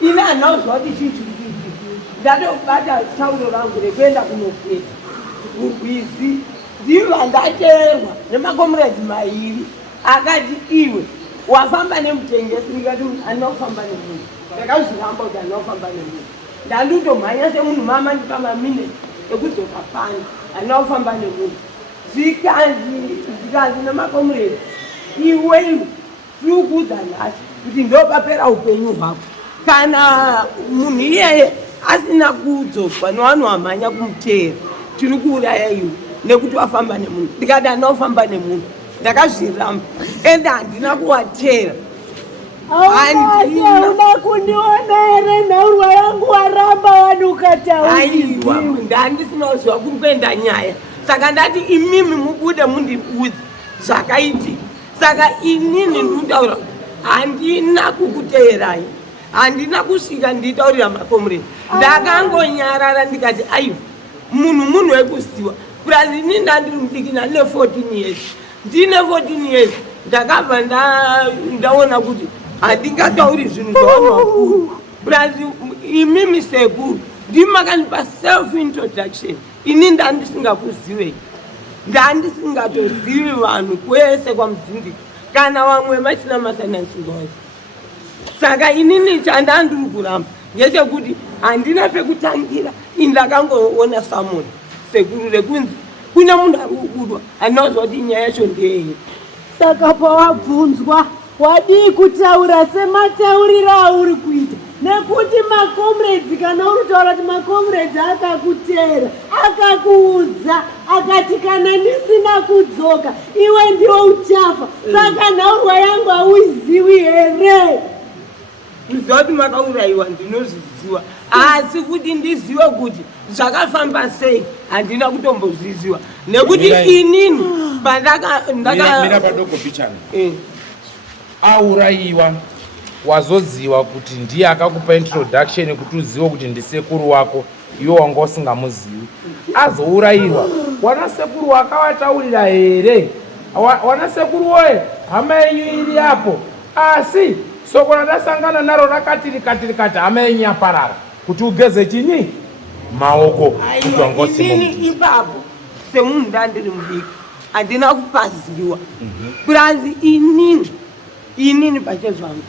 Ini handinozwa kuti chii. Ndatobata tauro rangu rekuenda kunopesa kurwizi. Ndibva ndateerwa nemakomredi mairi akati iwe wafamba nemutengesi. Ndikati handina kufamba nemunhu. Ndakazviramba kuti handina kufamba nemunhu. Ndanditomhanya semunhu mama ndipamamineti ekudzoka pano. Handina kufamba nemunhu. Zvikanzi nemakomredi iwe tiri kuudza nhasi kuti ndopapera upenyu hwako. Kana munhu iyeye asina kudzoswa nevanhu vamhanya kumuteera, tiri kuuraya iwe nekuti wafamba nemunhu. Ndikati handina kufamba nemunhu. Ndakazviramba ende handina kuwateera. Hauna kundiona here nhaurwa yangu waramba vanhu ukataura. Aiwa, ndandisina kuziva kuri kuenda nyaya. Saka ndati imimi mubude mundiudze zvakaitika. Saka inini ndikutaura handina kukuteerai. Handina kusvika nditaurira makomredi. Ndakangonyarara ndikati aiwa munhu wekuziva. Plus ini ndandiri mudiki ndine 14 years. Ndine 14 years ndakabva ndaona kuti handingatauri zvinhu zvavanhu vakuru. Plus imimi sekuru ndimakanipa self introduction. Ini ndandisingakuzivei. Ndandisingatozivi vanhu kwese kwaMudzindiki kana vamwe vaChinamasa naChingozi. Saka inini chandandiri kuramba ngechekuti handina pekutangira. Ndakangoona samoni sekuru rekunzi kune munhu ari kubudwa. Handinozwa kuti nyaya yacho ndeyei. Saka pawabvunzwa wadii kutaura sematauriro auri kuita? Nekuti makomredi kana uri kutaura kuti makomredi akakuteera, akakuudza, akati kana ndisina kudzoka iwe ndiwo uchafa. Saka nhaurwa yangu hauizivi here? kuziva kuti makaurayiwa ndinozviziva, asi kuti ndizive kuti zvakafamba sei handina kutombozviziva nekuti inini mira padoko pichana aurayiwa wazoziva kuti ndiye akakupa introduction kuti uzive kuti ndisekuru wako iwe wanga usingamuzivi. Azourayiwa wana sekuru wakavataurira here? Wana sekuru woye hama yenyu iri yapo, asi soko radasangana naro rakatirikati hama yenyu yaparara kuti ugeze chini maoko kuti wanga usingamuzivi. Ipapo semunhu ndandiri mudiki handina kupaziwa kurazi inini pachezvangu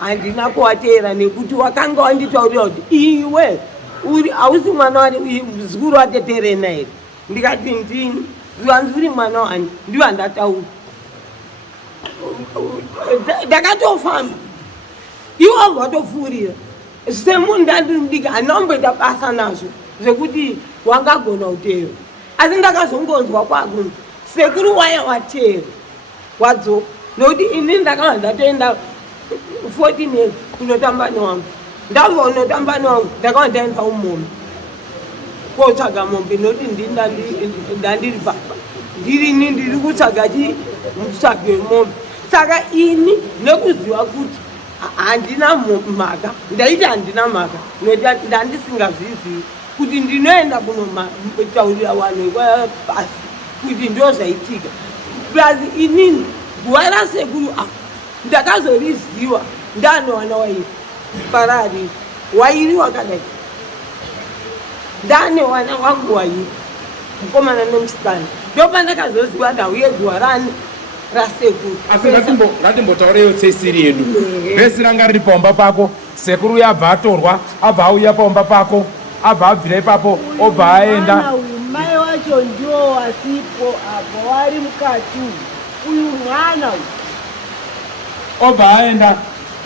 handina kuwateera nekuti wakanga wanditaurira kuti iwe hausi mwana wani zikuru wateterena here. Ndikati ndini zvanzi uri mwana wani ndiwo handataura. Ndakatofamba iwo watopfuurira semunhu ndandiri mudiki handina kumboita basa nazvo zvekuti wangagona kuteera, asi ndakazongonzwa kwakunzi sekuru waya wateera wadzoka nokuti ini ndakava ndatoenda 14 years kunotamba newangu. Ndabva unotamba newangu ndakava ndaenda umombe kotsvaga mombe nokuti ndandiri baba ndirini ndiri kutsvaga mutsvagi wemombe. Saka ini nekuziva kuti handina mhaka ndaiti handina mhaka nokuti ndandisingazvizivi kuti ndinoenda kunotaurira vanhu vepasi kuti ndo zvaitika. Plus inini guva rasekuru ndakazoriziva ndanowana wairi parari wairi wakadai ndane wana wangu wairi mukomana nemusikana ndopandakazoziva ndauye guva rani rasekuru. Asi ngatimbotaurirewo tsesiri yedu vhesi ranga riri paumba pako, sekuru yabva atorwa abva auya paumba pako abva abvira ipapo obva aenda. Mai wacho ndiwo wasipo apo wari mukati uyu mwana obva aenda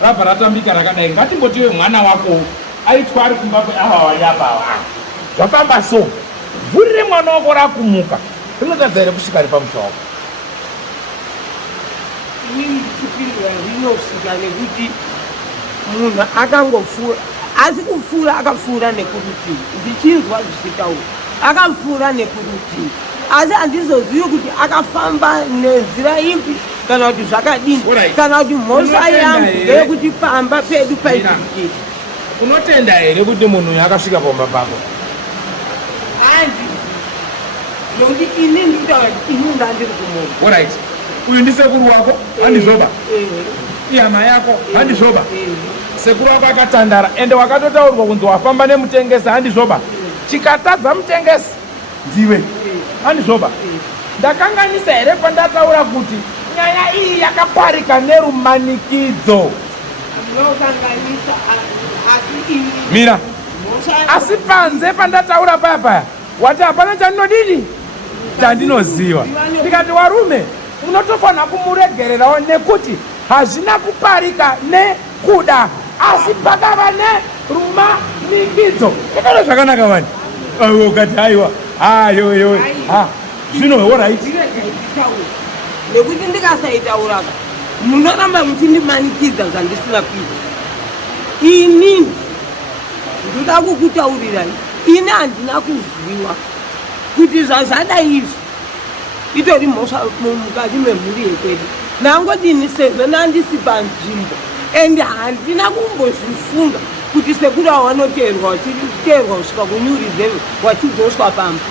rabva ratambika rakadai. Ngatimbotiwe mwana wako aitwa ari kumba ava wayapa zvafamba so vhuri remwana wako rakumuka rinotadza here kusvika ripamusha wako? Inini chipirwa rinosvika nekuti munhu akangopfuura, asi kupfuura akapfuura nekurutivi ndichinzwa zvichitaura akapfuura nekurutivi, asi handizozivi kuti akafamba nenzira ipi kana kuti zvakadini kana kuti mhosva yangu ndeyekuti pamba pedu paitikiti. Unotenda here kuti munhu uyu akasvika paumba pako? Handi nokuti ini ndikutaura kuti ini ndandiri kumona. Alright, uyu ndisekuru wako handizoba, ihama yako handizoba, sekuru wako akatandara ende wakatotaurwa kunzi wafamba nemutengesi handizoba, chikatadza mutengesi ndiwe handizoba. Ndakanganisa here pandataura kuti nyaya iyi yakaparika nerumanikidzo? Mira, asi panze pandataura paya wati hapana chandinodini chandinoziva. Ndikati warume unotofanira kumuregererawo nekuti hazvina kuparika nekuda asi pakava nerumanikidzo. Zvakana zvakanaka vani ukati aiwa ayoyo zvino alright nekuti ndikasaitauraka munoramba muchindimanikidza zvandisina kuita. Inini ndoda kukutaurirai, ini handina kuziva kuti zvazvadai izvi itori mhosva mukati memhuri yekwedu. Nangodini sezvo nandisi panzvimbo ende handina kumbozvifunga kuti sekuru wanoteerwa uchiteerwa kusvika kunyuri 7 wachidzoswa pamba.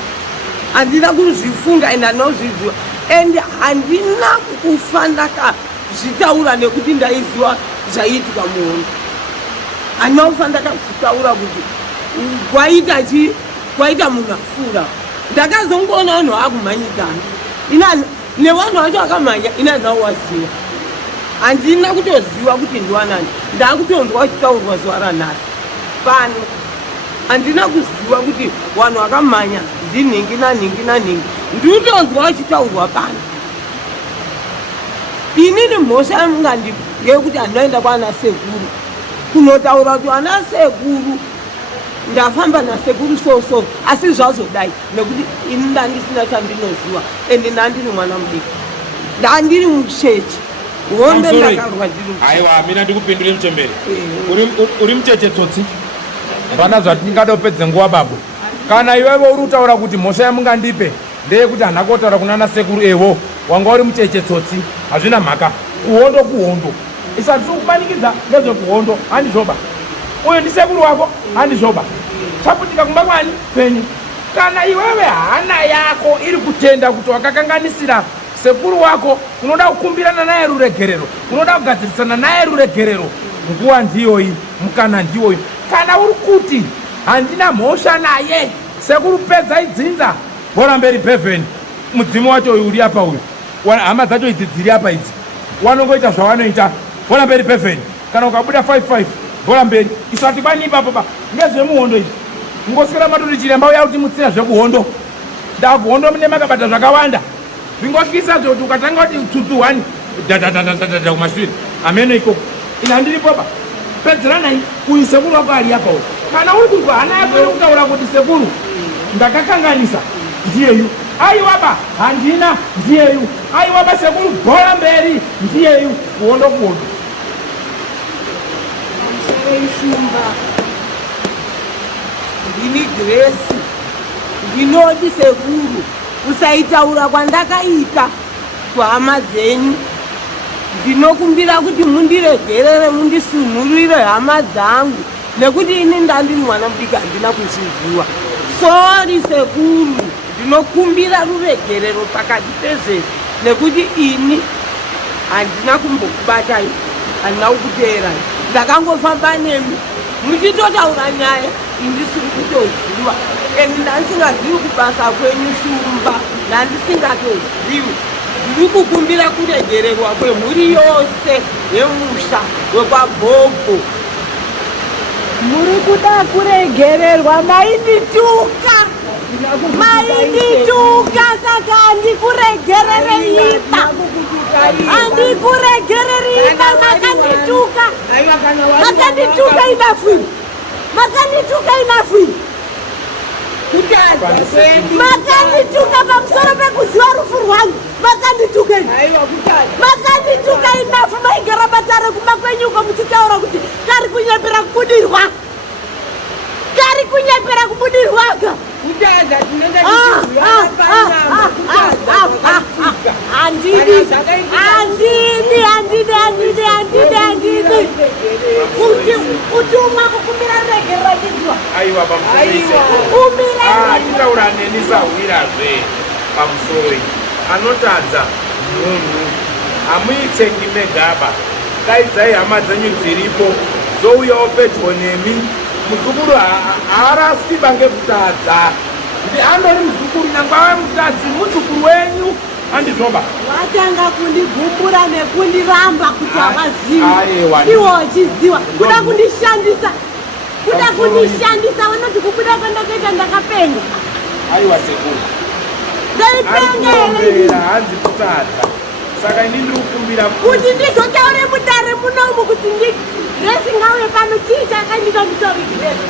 Handina kuzvifunga ende handinozviziva ende handina kufa ndakazvitaura nekuti ndaiziva zvaiitika muhondo. Handina kufa ndakazvitaura kuti kwaita munhu afuura. Ndakazongoona vanhu vakumhanyikana nevanhu vacho vakamhanya ina ndinawaziva. Handina kutoziva kuti ndiwanani, ndakutonzwa uchitaurwa zuva ranhasi pano. Handina kuziva kuti vanhu vakamhanya ndinhingi nanhingi ndikutonzwa uchitaurwa pano. Inini mhosva yamungandipa ngeyekuti handinoenda kwana sekuru kunotaura kuti vana sekuru ndafamba nasekuru so asi zvazodai nekuti ini ndandisina chandinoziva ende ndandiri mwana mudiki, ndandiri muchechi Honda ndakarwa ndiri. Aiwa, mina ndikupindure mutemberi. Uri mucheche tsotsi. Vana zvatingada upedze nguva babo. Kana iwewe uri kutaura kuti mhosva yamungandipe ndeyekuti hana kotaura kunana sekuru evo wanga uri mucheche tsotsi hazvina mhaka. Kuhondo kuhondo. Isati kumanikidza ngezvekuhondo handizvoba. Uyu ndisekuru wako handizvoba. Chaputika kumba kwani penyu. Kana iwewe hana yako iri kutenda kuti wakakanganisira sekuru wako, unoda kukumbirana naye ruregerero, unoda kugadzirisana naye ruregerero, nguva ndiyoyi, mukana ndiyoyi. Kana uri kuti handina mhosva naye, sekuru pedza idzinza, bhora mberi bhevheni, mudzimu wacho uyu uri apa uyu, hama dzacho idzi dziri apa idzi, wanongoita zvawanoita, bhora mberi bhevheni. Kana ukabuda 55, bhora mberi. Isati bani ipapo ngezvemuhondo izvi. Ngoswera matoti chiremba uya kuti mutsira zvekuhondo. Ndakuhondo mune makabata zvakawanda. Zvingotyisa zvoti ukatanga kuti tsutsu 1 dadadadadada kumashure ameno ikoko ina handiripoba pedzera nai uyu sekuru wako ari apa uyu. Kana uri kunzwa hana yako iri kutaura kuti sekuru ndakakanganisa ndiyeyu, aiwaba handina ndiyeyu, aiwaba sekuru bhora mberi ndiyeyu, kuhondo kuhondo. Ishumba ndini Grace ndinoti sekuru usaitaura kwandakaita kuhama dzenyu. Ndinokumbira kuti mundiregerere, mundisunhurire hama dzangu, nekuti ini ndandiri mwana mudiki handina kuchiziva. Sori sekuru, ndinokumbira ruregerero pakati pezvezvi, nekuti ini handina kumbokubatai, handina kukuteerai. Ndakangofamba nemi muchitotaura nyaya indisiri kutoziva, ndandisingazivi kubasa kwenyu Shumba, ndandisingatozivi. Ndiri kukumbira kuregererwa kwemhuri yose yemusha wekwabhobho. Muri kuda kuregererwa, maindituka saka handikuregerere ipa, handikuregerere ipa, makandituka inafui, makandituka pamusoro pekuziva rufu rwangu, makandituka inafu. Maigara matare kuma kwenyuko muchitaura kuti kari kunyepera kubudirwaga. Andini utumwa kukumbira regerera ndizwa. Aiwa pamusoro titaura neni sawirazve pamusoro anotadza munhu hamuitsengi megaba. Daidzai hama dzenyu dziripo dzouyawo pedyo nemi. Muzukuru haaraswi bange kutadza, ndi andori muzukuru, nyangwe ave mutadzi muzukuru wenyu handizvoba. Watanga kundigumbura nekundiramba kuti havazivi, iwo uchiziva. Kuda kundishandisa vanoti kubuda kwandakaita ndakapenga. Aiwa sekuru, ndaipenga hanzi kutadza. Saka ini ndiri kukumbira kuti ndizotaure mudare munomu kuti Grace ngauye pano, chii chakandika kutauri Grace?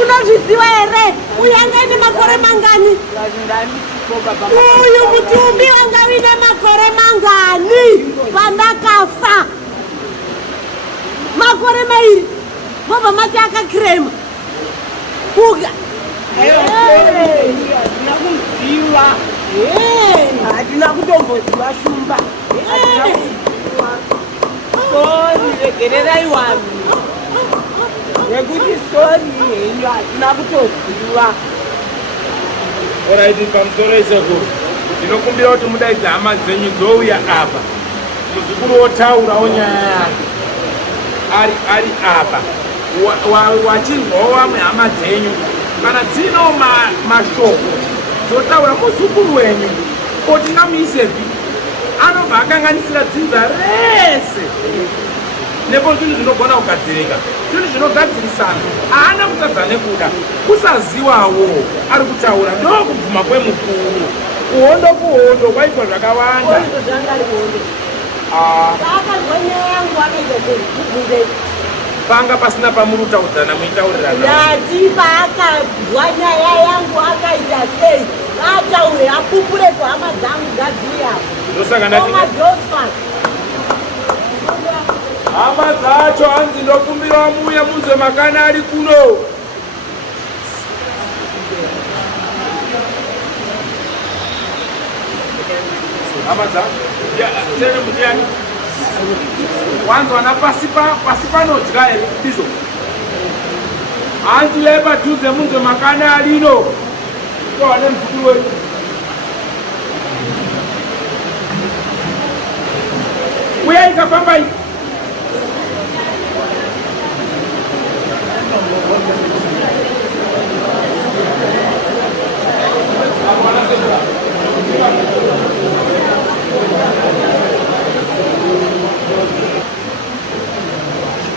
Unozviziva here? Uyu anga ine makore mangani? Uyu mutumbi wanga uine makore mangani pandakafa? Makore mairi. Mobva mati akakrema kuga. Handina kuziva, handina kutomboziva Shumba. Sori, regererai wami, nekuti sori henyu handina kutoziva. Oraiti pamusoro isekuru, ndinokumbira kuti mudaidze hama dzenyu dzouya apa, muzukuru wotaurawo nyaya yake ari apa, wachinzwawo vamwe hama dzenyu. Kana dzino mashoko dzotaura muzukuru wenyu kuti ngamuisepi, anobva akanganisira dzinza rese. Nepo zvinhu zvinogona kugadzirika, zvinhu zvinogadzirisana, haana kutadza nekuda. Kusaziwawo ari kutaura ndokubvuma kwemukuru. Kuhondo kwaitwa zvakawanda. Panga pasina pamurutaudzana muitaurirana. Nati paakabva nyaya yangu akaita sei, Ngataure apupure kuhama dzangu gadziya. Ndosaka ndati hama dzacho hanzi ndokumbira wamuya munzwe makani ari kuno. Hama dzangu tene mutiani wanzwana pasi panodya here ndizvo hanzi yai padhuze munzwe makani arino towane muzukuru wedu. Uyai ikafambai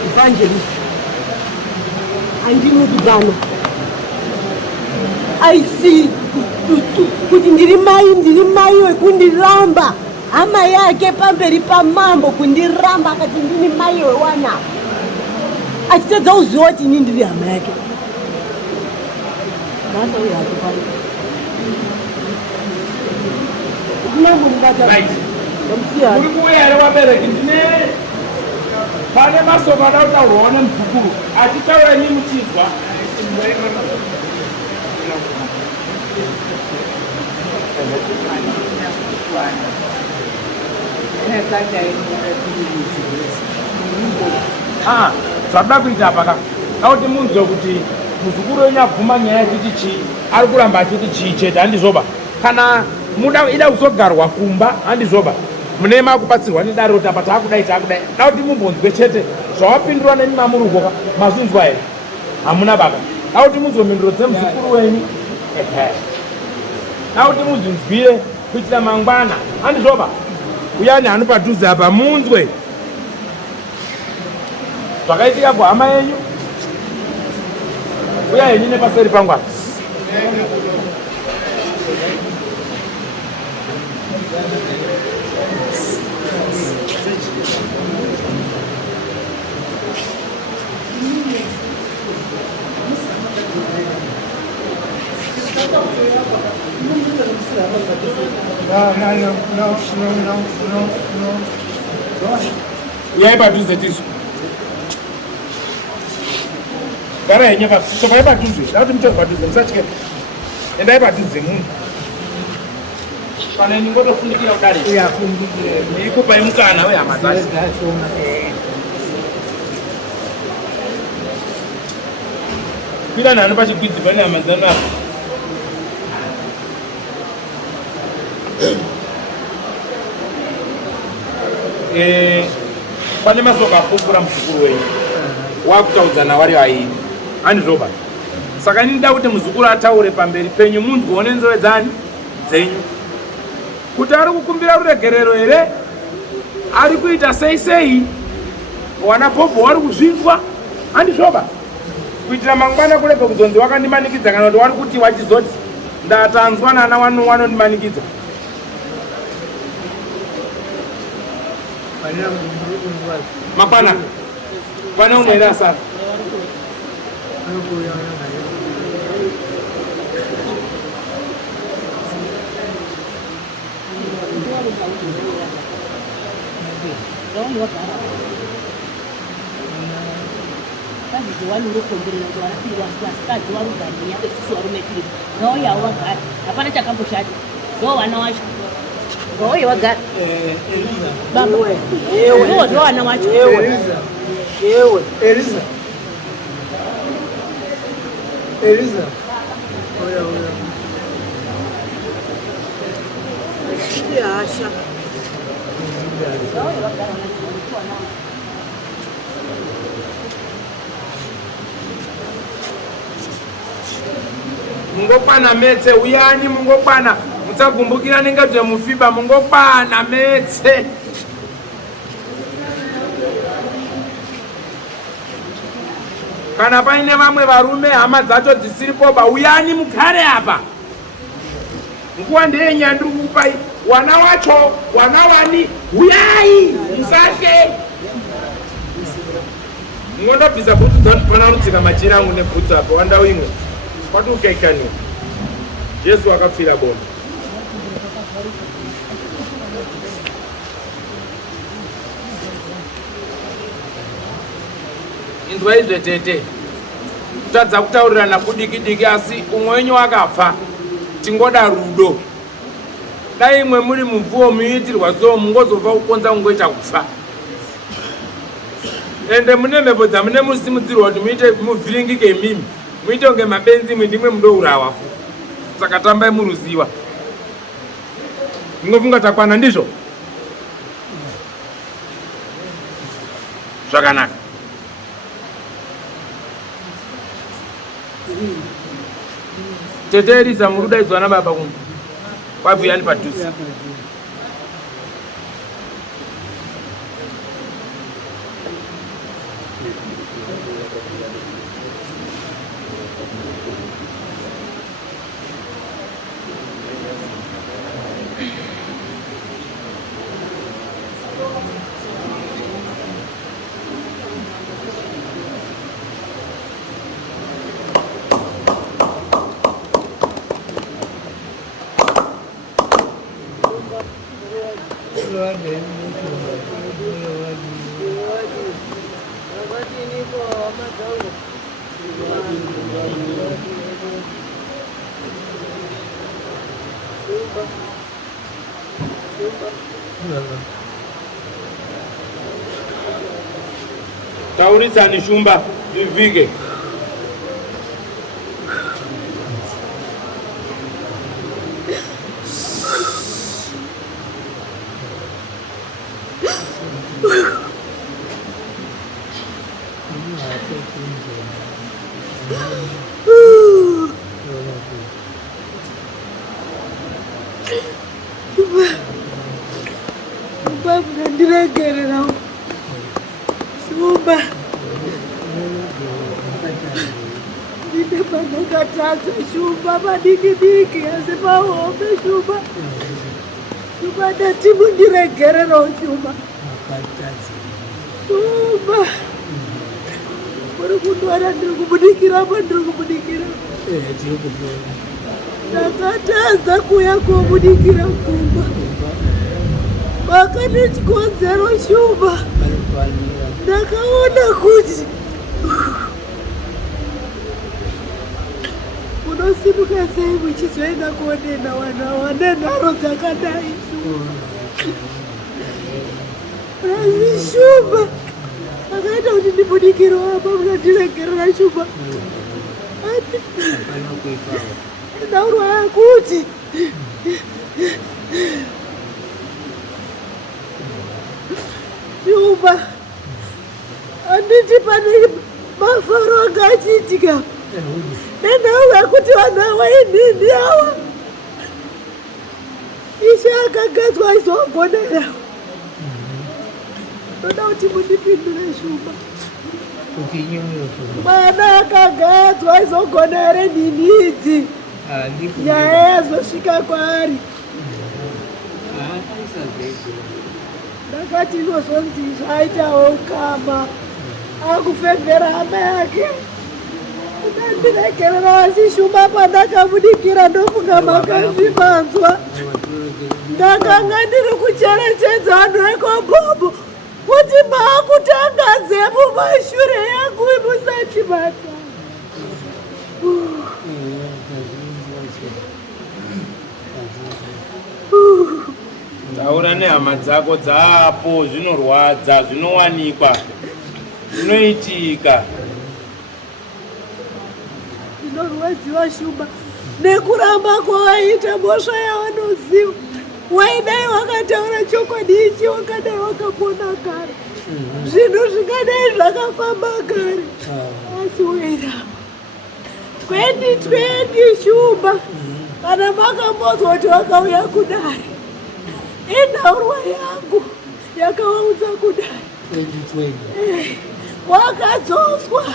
Evangelist, andinodugana. I see kuti ndiri mai wekundiramba. Hama yake pamberi pamambo kundiramba akati ndini mai wewana. Achitedza uziva kuti ini ndiri hama yake. Basa uyo hake pari. uri kuuya here wabereki ndine pane masoko ada kutaurwawo nemuzukuru achitaura ini muchinzwa. Zvakuda kuita paka kuti munzwe kuti muzukuru wenyu abvuma nyaya yekuti chii ari kuramba achiti chii chete handizvoba. Kana ida kuzogarwa kumba handizvoba mune makubatsirwa nedare kuti apa taakudai da kuti mumbonzwe chete zvawapindurwa neni mamurugoka mazvinzwa here hamuna baba. Da kuti munzwe mhinduro dzemuzukuru wenyu da kuti muzvinzwire kuitira mangwana handizvoba. Uyani hanu padhuze apa munzwe zvakaitika kuhama yenyu. Uya henyu nepaseri pangwana. No. Uyai padhuze tisu. Gara henye sokai padhuze. Da kuti mutori padhuze musatye. Endai padhuze munhu. Kana ingotofundikira kudare. Uyafundikira. Ikupai mukana wehama dzacho. Kwira nani pachigwidzi pane hama dzano apa. Pane masoko apupura muzukuru wenyu wakutaudza navari vairi handizvoba. Saka ini ndida kuti muzukuru ataure pamberi penyu munzwewo nenzeve dzenyu kuti ari kukumbira ruregerero here, ari kuita sei wana Bhobho wari kuzvinzwa handizvoba. Kuitira mangwana kurege kuzonzi wakandimanikidza kana kuti wari kuti wachizoti ndatanzwa nana wanondimanikidza. Mapana pane umwe here asara. Hapana chakamboshati ndo wana wacho ndo wagara baba ndo wana wacho Eliza Asha mungopana metse. Uyani mungopana musagumbukira nengati mufiba mungopana metse. Kana paine vamwe varume hama dzacho dzisiripoba uyani mugare apa. Nguva ndeyenyandiri kukupai wana wacho wana wani uyai musashe. Mungondobvisa bhutsu dzanu pana rutsika machira angu nebhutsu apa wandau imwe kwati ukaikaniwa. Yesu akapfira bondo. Inzwa izve tete, kutadza kutaurirana kudiki-diki, asi umwe wenyu akapfa, tingoda rudo. Dai imwe muri mubvuo muitirwa so mungozobva kukonza kungoita kufa. Ende mune mhepo dzamune musimudzirwa kuti muite muvhiringike imimi, muite kunge mabenzi imwe ndimwe mundourawa fu. Saka tambai muruziva. Mungofunga takwana ndizvo? Zvakanaka. Tete Elisa murudaidzwa nababa kungu kwabvuyani padhuze. Tauritsani shumba zvivhike. Ndiregerera Shumba ndine panakatadza Shumba madiki-diki asi pahombe Shumba. Shumba ndati mundiregererawo Shumba. Shumba muri kundiwana ndiri kubudikira apa ndiri kubudikira. Ndakatadza kuya kobudikira kumba. Makane chikonzero Shumba. Ndakaona kuti munosimuka sei muchizoenda kuonena wana wane nharo dzakadai asi Shumba akaita kuti ndibudikiro apa mungandiregerera Shumba. Ndaurwa yakuti Shumba anditi pane mafaro akachiitika nenhau kuti vanhu ava inhindi ava Ishe akagadzwa aizogonera. Ndoda kuti mundipindure Shumba. Mwana akagadzwa aizogonera nhinhi idzi nyaya yazosvika kwaari. Ndakati inozonzi zvaitawo ukama akufemvera hama yake. Ndandiregerera asi Shumba pandakamudikira ndofunga makazvimanzwa. Ndakanga ndiri kucherechedza vanhu vekoBhobho kuti maakutangadze mumashure yangu musati mata. Taura nehama dzako dzapo, zvinorwadza, zvinowanikwa, zvinoitika. Ndinorwadziwa Shumba nekuramba kwawaita mhosva yavanoziva. Waidai wakataura chokwadi ichi, wakadai wakapona kare. Zvinhu zvingadai zvakafamba kare. Asi wairamba. 2020 Shumba, kana makambozwa kuti wakauya kudare, inhaurwa yangu yakaunza kudare. 2020 Wakadzoswa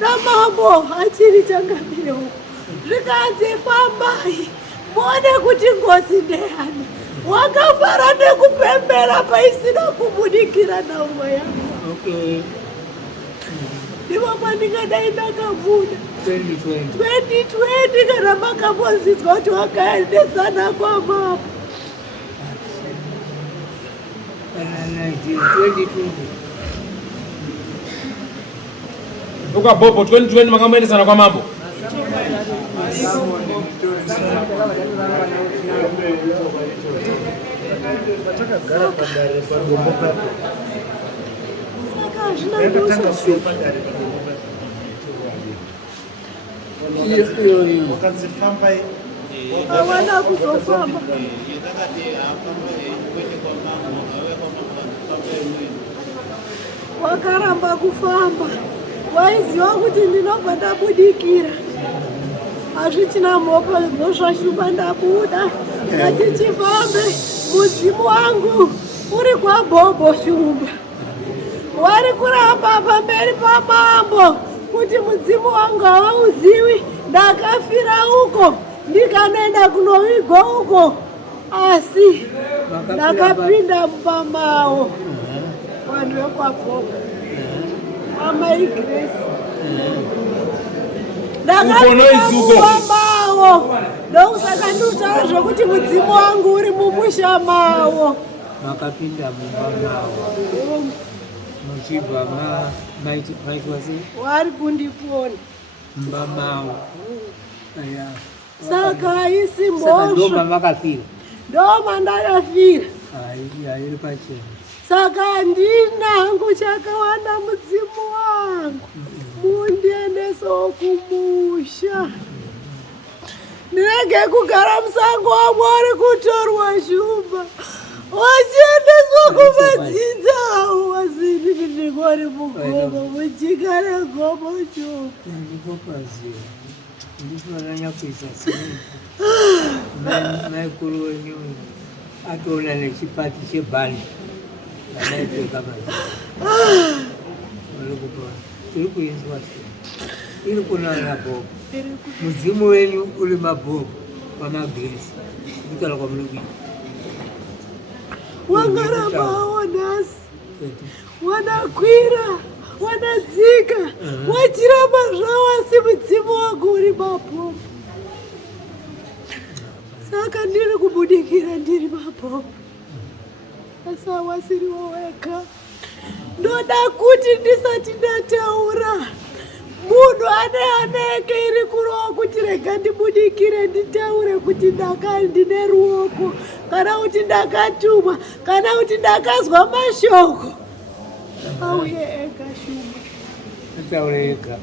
namambo achiri changamire uko. Zvikanzi fambai muone kuti ngozi ndeyani. Wakafara nekupembera paisina kubudikira nhaurwa yangu. okay Ndivo pandingadai ndakabuda. 2020 kana makambozidzwa kuti wakaendesana kwamama. Uka bobo 2020 makamboendesana kwa mambo. Hawana kuzofamba. Wakaramba kufamba. Waiziva kuti ndinobva ndabudikira. Hazvichina mhopo zvosvashupa ndabuda. Ngatichifambe. Mudzimu wangu uri kwaBhobho Shumba. Wari kuramba pamberi pamambo kuti mudzimu wangu hauzivi. Ndakafira uko ndikanoenda kunovigwa uko, asi ndakapinda mupamao vanhu vekwaBhobho amai Grace. Ndakapinda ndokusaka ndikutaura zvokuti mudzimu wangu uri mumusha mavo. Makapinda mumba mavo muchibva maitwa sei? Wari kundipona mumba mavo. Saka haisi Saka ndoma makafira? Ndoma ndakafira. Hairi pachena. Saka handina hangu chakawanda mudzimu wangu. Mundiendesewo kumusha. Ndirege kugara musango wamwe uri kutorwa Shumba. Wachiendeswa kumadzidza awo wazini kuti ngori mugomo mujika regomo cho. Ndikopaziva. Ndifananya kuisa sei. Maikuru wenyu atoona nechipati chebhani. Anaipfeka basi. Tiri kuizwa sei. Iri kunana Bhobho. Mudzimu wenyu uri maBhobho wamaGrace. Ndikala kwamuri kuita. Wangaramba nhasi. Wanakwira. Wanadzika. Wachiramba zvawo asi mudzimu wangu uri maBhobho. Saka ndiri kubudikira ndiri maBhobho. Asa wasiriwo wega. Ndoda kuti ndisati ndataura. Munhu aneke iri kurowa kuti rega ndibudikire nditaure kuti ndine ruoko, kana kuti ndakatumwa, kana kuti ndakazwa mashoko. Auye ega Shumba. Ataure ega.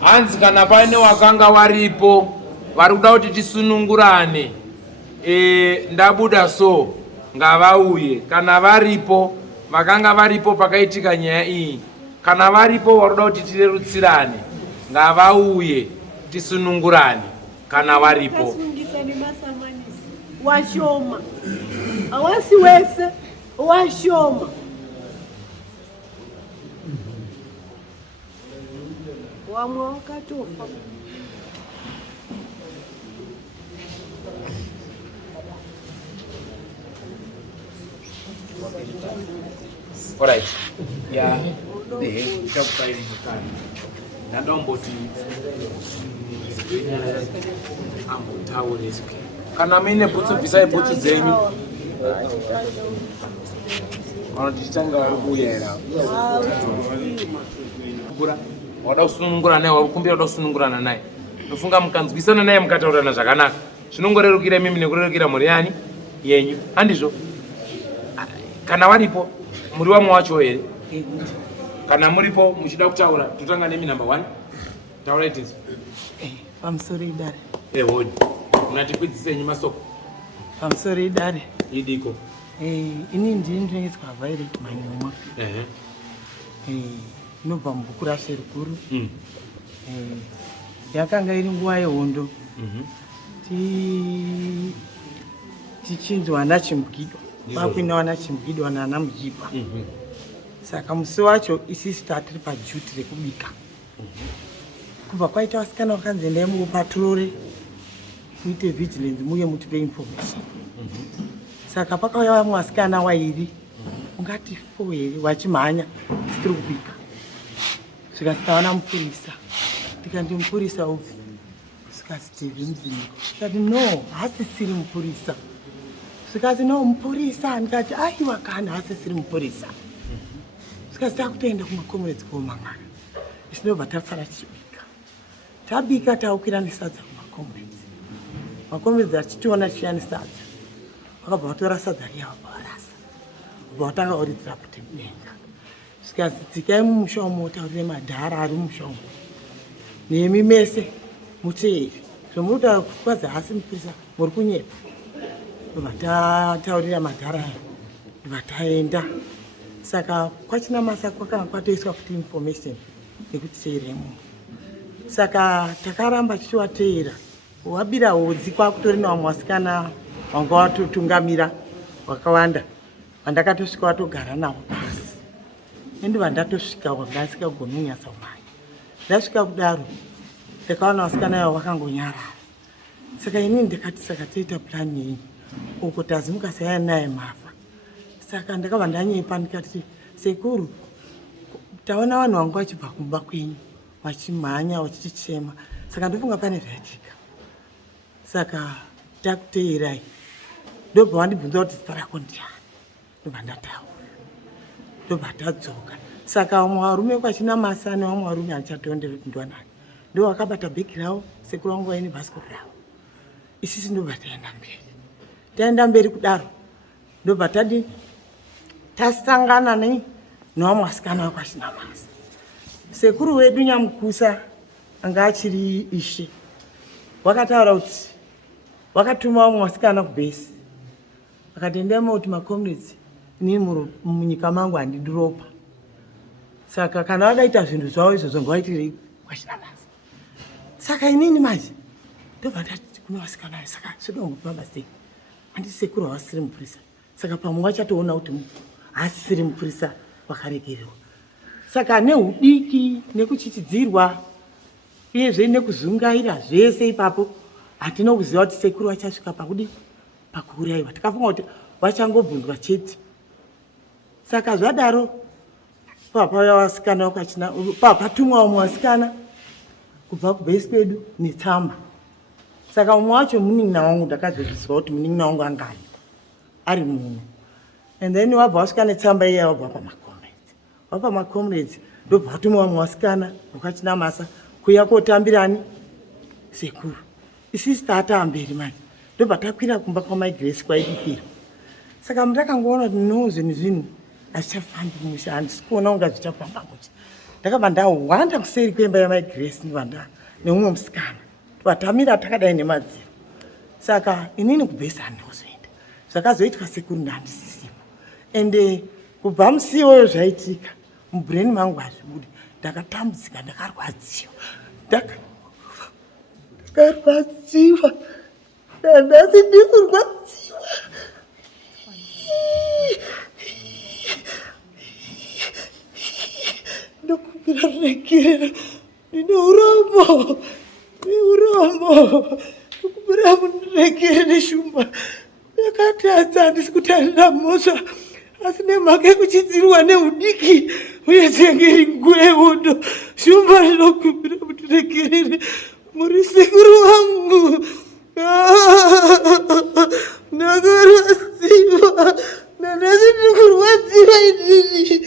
Hanzi kana paine wakanga waripo vari kuda kuti tisunungurane, ndabuda so ngavauye. Kana varipo vakanga varipo pakaitika nyaya iyi, kana varipo vari kuda kuti tirerutsirane, ngavauye tisunungurane. Kana varipo Kasungisa nemasamanisi washoma, hawasi wese washoma. Wamwe wakatofa. Alright. Yeah. Chapter ndadomboti amutaure kana mine bhutsu bvisai bhutsu dzenyu kana tichitanga vari kuuyera wada kusunungura naye, wakukumbira wada kusunungurana naye, ndofunga mukanzwisana naye mukataurana zvakanaka, zvinongorerukira mimi nekurerukira mhuri yani yenyu, handizvo? Kana varipo muri vamwe wacho here? Kana muripo muchida kutaura, totanga nemi number 1. Taura it is. Pamusoro idare. Hodi. Munatikwidzisenyi masoko. Pamusoro idare. Idiko. Ini ndini ndinoitwa Violet Manyoma. Inobva mubhuku rashe rikuru. Yakanga iri nguva yehondo. Tichinzwa naChimbugidwa. Vakuinawo naChimbugidwa nana Mujipa. Saka musi wacho isisi tatiri pajuti rekubika. Kubva kwaita vasikana vakanzi endai mupatrore muite vigilance muye mutipe information. Saka pakauya vamwe vasikana wairi ungati 4 here vachimhanya tiri kubika. Zvikasitawana mupurisa. Tikati mupurisa upi. Zvikazitiri mziniko. Tikati no, hasisiri mupurisa. Zvikati no, mupurisa. Ndikati aiwa kana hasisiri mupurisa. Zvikazita kutoenda kumakomeredzi komangana. Isinobva tafara tichibika. Tabika taukira nesadza kumakomeredzi. Makomeredzi achitiona chiyani sadza. Vakabva vatora sadza riya vabarasa. Vakatanga kuridzira kuti mudenga. Zvikazi dzikai mumusha umo mutaurire madhara ari mumusha umo. Nemi mese muteeri. Zvomuri kutaura kuti kwazi hasi mupurisa muri kunyepa. Vatataurira madhara aya. Vataenda. Saka kwachina masa kwakanga kwatoiswa kuti information yekuti teeremo. Saka takaramba tichivateera. Wabira hodzi kwakutori na vasikana vanga watotungamira wakawanda. Vandakatosvika watogara navo pasi. Endi vandatosvika vandasingagoni kunyatsa umanya. Ndasvika kudaro ndakaona vasikana avo vakangonyarara. Saka inini ndikati saka toita plan yenyu. Uko tazimuka sayani naye mafa. Saka ndakabva ndanyepa ndikati sekuru taona vanhu vanga vachibva kumba kwenyu vachimhanya vachichichema. Saka ndofunga pane zvaitika. Saka takuteerai. Ndobva vandibvunza kuti zita rako ndiani. Ndobva ndataura. Ndobva tadzoka. Saka vamwe varume kwachina masa nevamwe varume anichatondera kuti ndwanani. Ndo vakabata bhegi ravo sekuru vangu vaine bhasikoro ravo. Isisi ndobva taenda mberi. Taenda mberi kudaro. Ndobva tadi tasangana nevamwe vasikana vakwachina masa. Sekuru wedu Nyamukusa anga achiri ishe. Wakataura kuti wakatuma vamwe vasikana kubhesi. Vakatendema kuti makomeredzi inini munyika mangu handidi ropa. Saka kana vakaita zvinhu zvavo izvozvo ngavaitirei kwachina masa. Saka inini manje ndobva ndati kuna vasikana ava saka zvinongopamba sei. Handiti sekuru havasiri mupurisa. Saka pamwe vachatoona kuti hasiri mupurisa vakaregererwa. Saka neudiki nekuchichidzirwa uyezve nekuzungaira zvese ipapo hatina kuziva kuti sekuru vachasvika pakudi pakuurayiwa. Takafunga kuti vachangobvunzwa chete. Saka zvadaro papatumwa vamwe vasikana kubva kubhesi kwedu netsamba. Saka mumwe wacho munin'ina wangu ndakazozviziva kuti munin'ina wangu angari ari munhu. And then wabva wasvika netsamba iya wabva pamakomeredzi. Wabva pamakomeredzi ndobva watumwa vamwe vasikana vakachina masa kuuya kotambirani sekuru. Isisi taata mberi manje. Ndobva takwira kumba kwamaiGrace kwaidikira. Saka ndakangoona kuti no zvinhu hazvichafambi musha handisi kuona kunga zvichafamba musha. Ndakabva ndahwanda kuseri kwemba yamaiGrace ndibva neumwe musikana. Vatamira takadai nemadziro. Saka inini kubhesi handinozoenda. Zvakazoitwa sekuru ndandisisipo. Ende kubva musi iwoyo zvaitika mubhureni mangu hazvibudi. Ndakatambudzika ndakarwadziwa. Ndakarwadziwa. Handasi ndikurwadziwa. Ndokubira regerera. Ndine urombo. Ndokubira mundiregerere shumba. Ndakatadza handisi kutarira mhosva. Asi nemhaka yekuchidzirwa neudiki uye dzengeri nguva yehondo. Shumba ndinokubira mundiregerere. Muri sekuru wangu. Ndakarwadziwa. Nandasi ndikurwadziwa inini.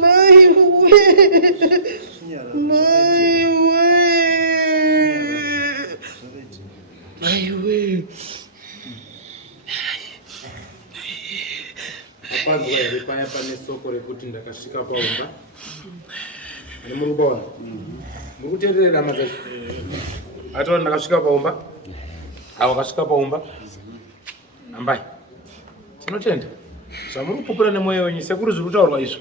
Mai we. Kwanza wewe paya pane soko rekuti ndakasvika paumba. Ani murubona. Mukutenderera mazazi. Atona ndakasvika paumba. Avo kasvika paumba. Ambai. Tinotenda. Zvamuri kupupura nemwoyo wenyu sekuru zviri kutaurwa izvo.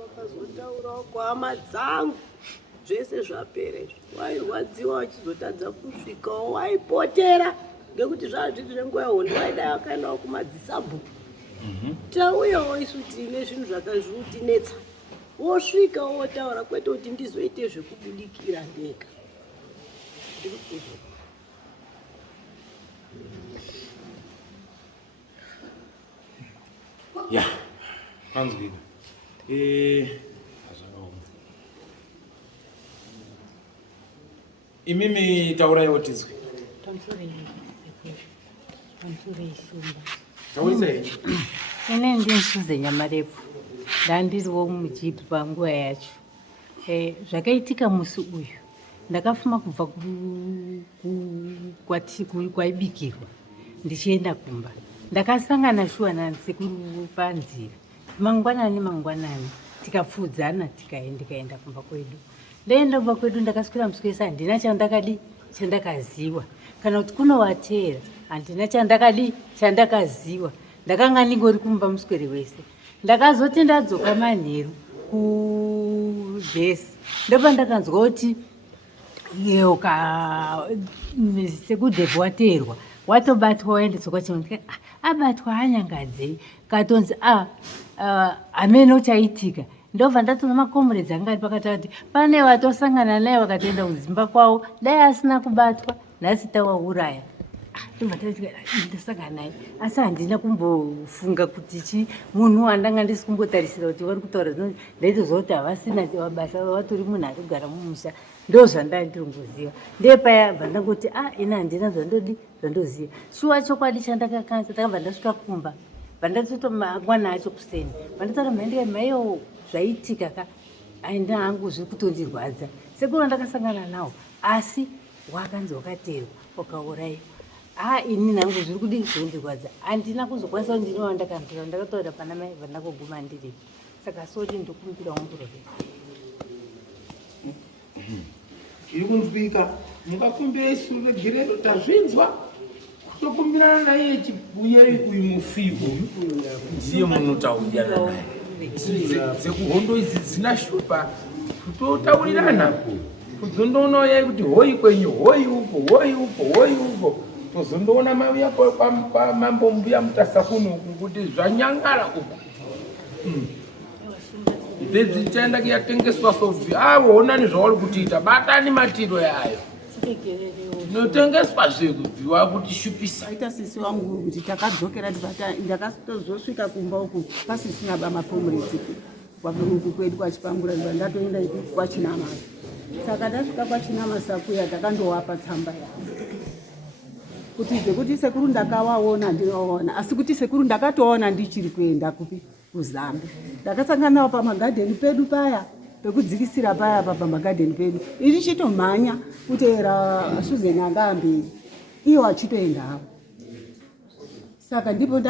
Wakazotaurawo kwahama dzangu zvese zvapera izvo. Wairwadziwa wachizotadza kusvikawo waipotera ngekuti zvazviti zvenguva yehondo waidai wakaendawo kumadzisabhuku. Tauyawo isu tine zvinhu zvakazvitinetsa. Wosvika wotaura kwete kuti ndizoite zvekubudikira ndega. ya anzwika imimi taurai otizwe taurisei ine ndinsuze Nyamarefu ndandiriwo mujipi panguva yacho. Zvakaitika musi uyu ndakafuma kubva kwaibikirwa ndichienda kumba, ndakasangana shuwa nasekuru panzira mangwanani tikapfudzana ndikaenda kumba kwedu. Ndaenda kumba kwedu ndakaswera musi wese handina chandakaziwa, kana kuti kunovatera handina chandakaziwa. Ndakanga ndingori kumba muswere wese. Ndakazoti ndadzoka manheru kuvhesi ndopa ndakanzwa kuti sekudhebhu wateerwa watobatwa waendeswa kwachimwe. Abatwa anyangadzei katonzi hameno chaitika. Ndobva ndatona makomuredzi anga ari pakati kuti pane watosangana naye wakatoenda kudzimba kwavo dai asina kubatwa nhasi tawauraya. Ndasangana naye asi handina kumbofunga kuti munhu wandanga ndisi kumbotarisira kuti vari kutaura zvinoti ndaitozva kuti havasina basa vatori munhu ari kugara mumusha. Ndo zvandandirongoziva ndepaya bva ndangoti ina handina zvandoziva. Shuwa chokwadi chandakakanisa ndakabva ndasvika kumba bva ndatota mangwana acho kuseni bva ndataura maiyo zvaitika ka aina hangu zviri kutondirwadza sekuru ndakasangana nawo asi wakanzi wakateerwa ukauraiwa. Ini nangu zviri kudii zvindirwadza handina kuzokwanisa kuti ndinowa ndakanzira ndakataura pana mai bva ndakoguma ndiri. Saka soti ndokumbira muprofesa iri kunzwika mukakumbira isu regerero tazvinzwa kutokumbirana naye chibuye uyu mufiko ndiye munotaurirana naye. Dzekuhondo idzi dzina shupa kutotaurirana kuzondoonaoyai kuti hoi kwenyu hoi uko tozondoona mai yako pamambo mbuya mutasakunu kuti zvanyangara uko idzi chaenda kuyatengeswa sofi honani zvauri kutiita batani matiro yayo notengeswa zvekubviwa kuti shupisa. Aita sisi wangu kuti takadzokera ndakatozosvika kumba uku pasisina bamakomuredzi uku kwedu kwachipangura ndatoenda kwachinamasa. Saka ndasvika kwachinamasa kuya takandowapa tsamba yavo kuti dzekuti sekuru ndakawaona ndinoona asi kuti sekuru ndakatoona ndichiri kuenda kupi kuZambia. Ndakasangana nawo pamagadheni pedu paya pekudzikisira paya pamagadheni pedu iri chitomhanya kuteera Suzeni anga mberi iyo achitoendawo. Saka ndipo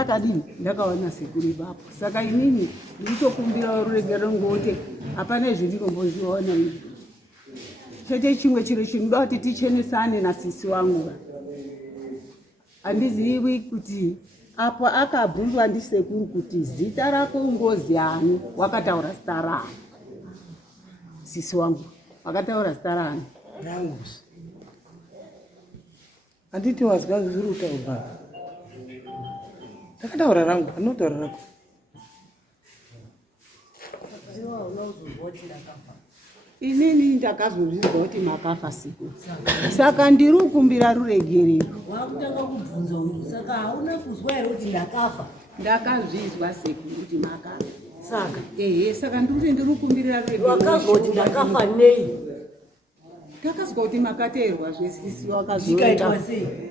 ndakaona sekuru ipapo. Saka inini nditokumbira ruregerero ngokuti hapana zvindirombozviona izvi. Chete chimwe chiro chinoda kuti tichenesane nasisi wangu. Handizivi kuti apo akabvunzwa ndisekuru kuti zita rako ungozi ani, wakataura zita rani. Sisi wangu wakataura zita rani rangu. Handiti wazwa zviri kutaurwa. Takataura rangu, anotaura rako. Inini ndakazozvizwa kuti makafa siku. Saka ndiri kukumbira ruregerero. Wakutanga kubvunza uyu saka hauna kuzwa here kuti ndakafa. Ndakazvizwa sekuru kuti makafa. Saka saka ndiri kukumbira ruregerero. Wakazwa kuti ndakafa nei? Ndakazwa kuti makateerwa zvesisi wakazoita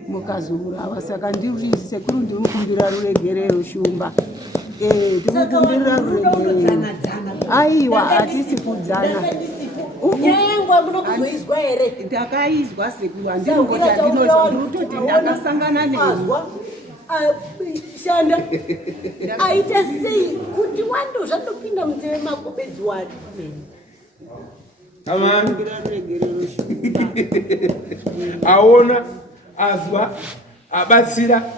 mukazourawa. Saka ndiri sekuru ndiri kukumbira ruregerero shumba. Ndiri kukumbira ruregerero. Aiwa hatisi kudzana. Yengu akunokuzoizwa here? Ndakaizwa sekuru andinongoti ndinoti ndakasangana nemi. Shanda aite sei kuti wando zvandopinda munzeve mako bedzi wani aona azwa abatsira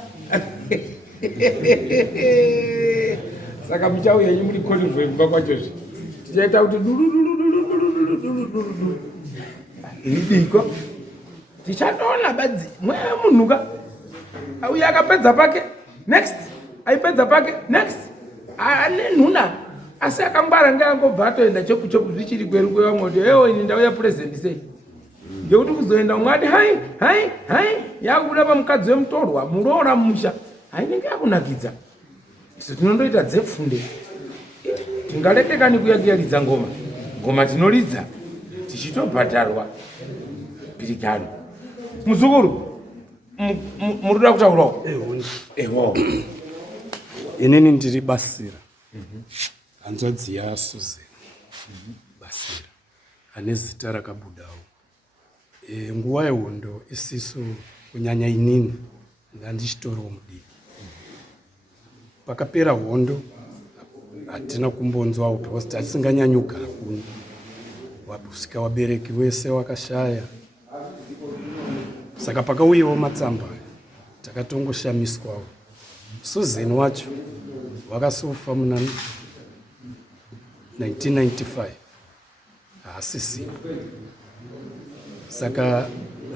saka muchauya yenyu muri konivhoi kumba kwachozvo tichaita kuti idiko tichatoona badzi mweya munhuka auya akapedza pake next aipedza pake next ane nhuna asi akangwara ngeangobva atoenda choku zvichiri kweru kwevamwe kuti ini ndauya purezendi sei ngekuti kuzoenda umwe ati hai yakubuda pamukadzi wemutorwa muroora mumusha hainenge yakunakidza isu tinondoita dzefunde. Tingalekekani kuyagiyaridza ngoma tinolidza tichitobhadharwa pirigano. Muzukuru muruda kutaurawo? Eho. Inini ndiri Basira. Hanzvadzi yaSuzeni Basira ane zita rakabudawo. Nguva yehondo isiso kunyanya inini ndandichitoriwo mudiki. Pakapera hondo hatina kumbonzwawo because tatisinganyanyi kugara kuno. Kusvika vabereki vese vakashaya. Saka pakauyawo matsamba takatongoshamiswawo. Suzeni wacho wakasofa muna 1995 haasisina. Saka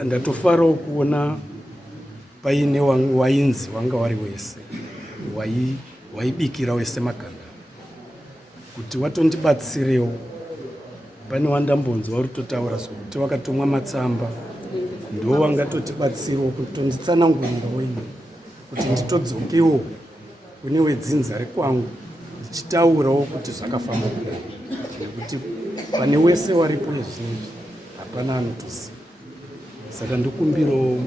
ndatofarawo kuona paine wainzi wanga wari wese waibikira wese makanda kuti watondibatsirewo. Pane wandambonzwa rutotaura kuti wakatomwa matsamba ndo wangatotibatsirawo kutonditsanangurira wenyu kuti nditodzokewo kune wedzinza rekwangu ndichitaurawo kuti zvakafamba kudai, nekuti pane wese waripo izvizvi hapana anotoziva. Saka ndikumbirawo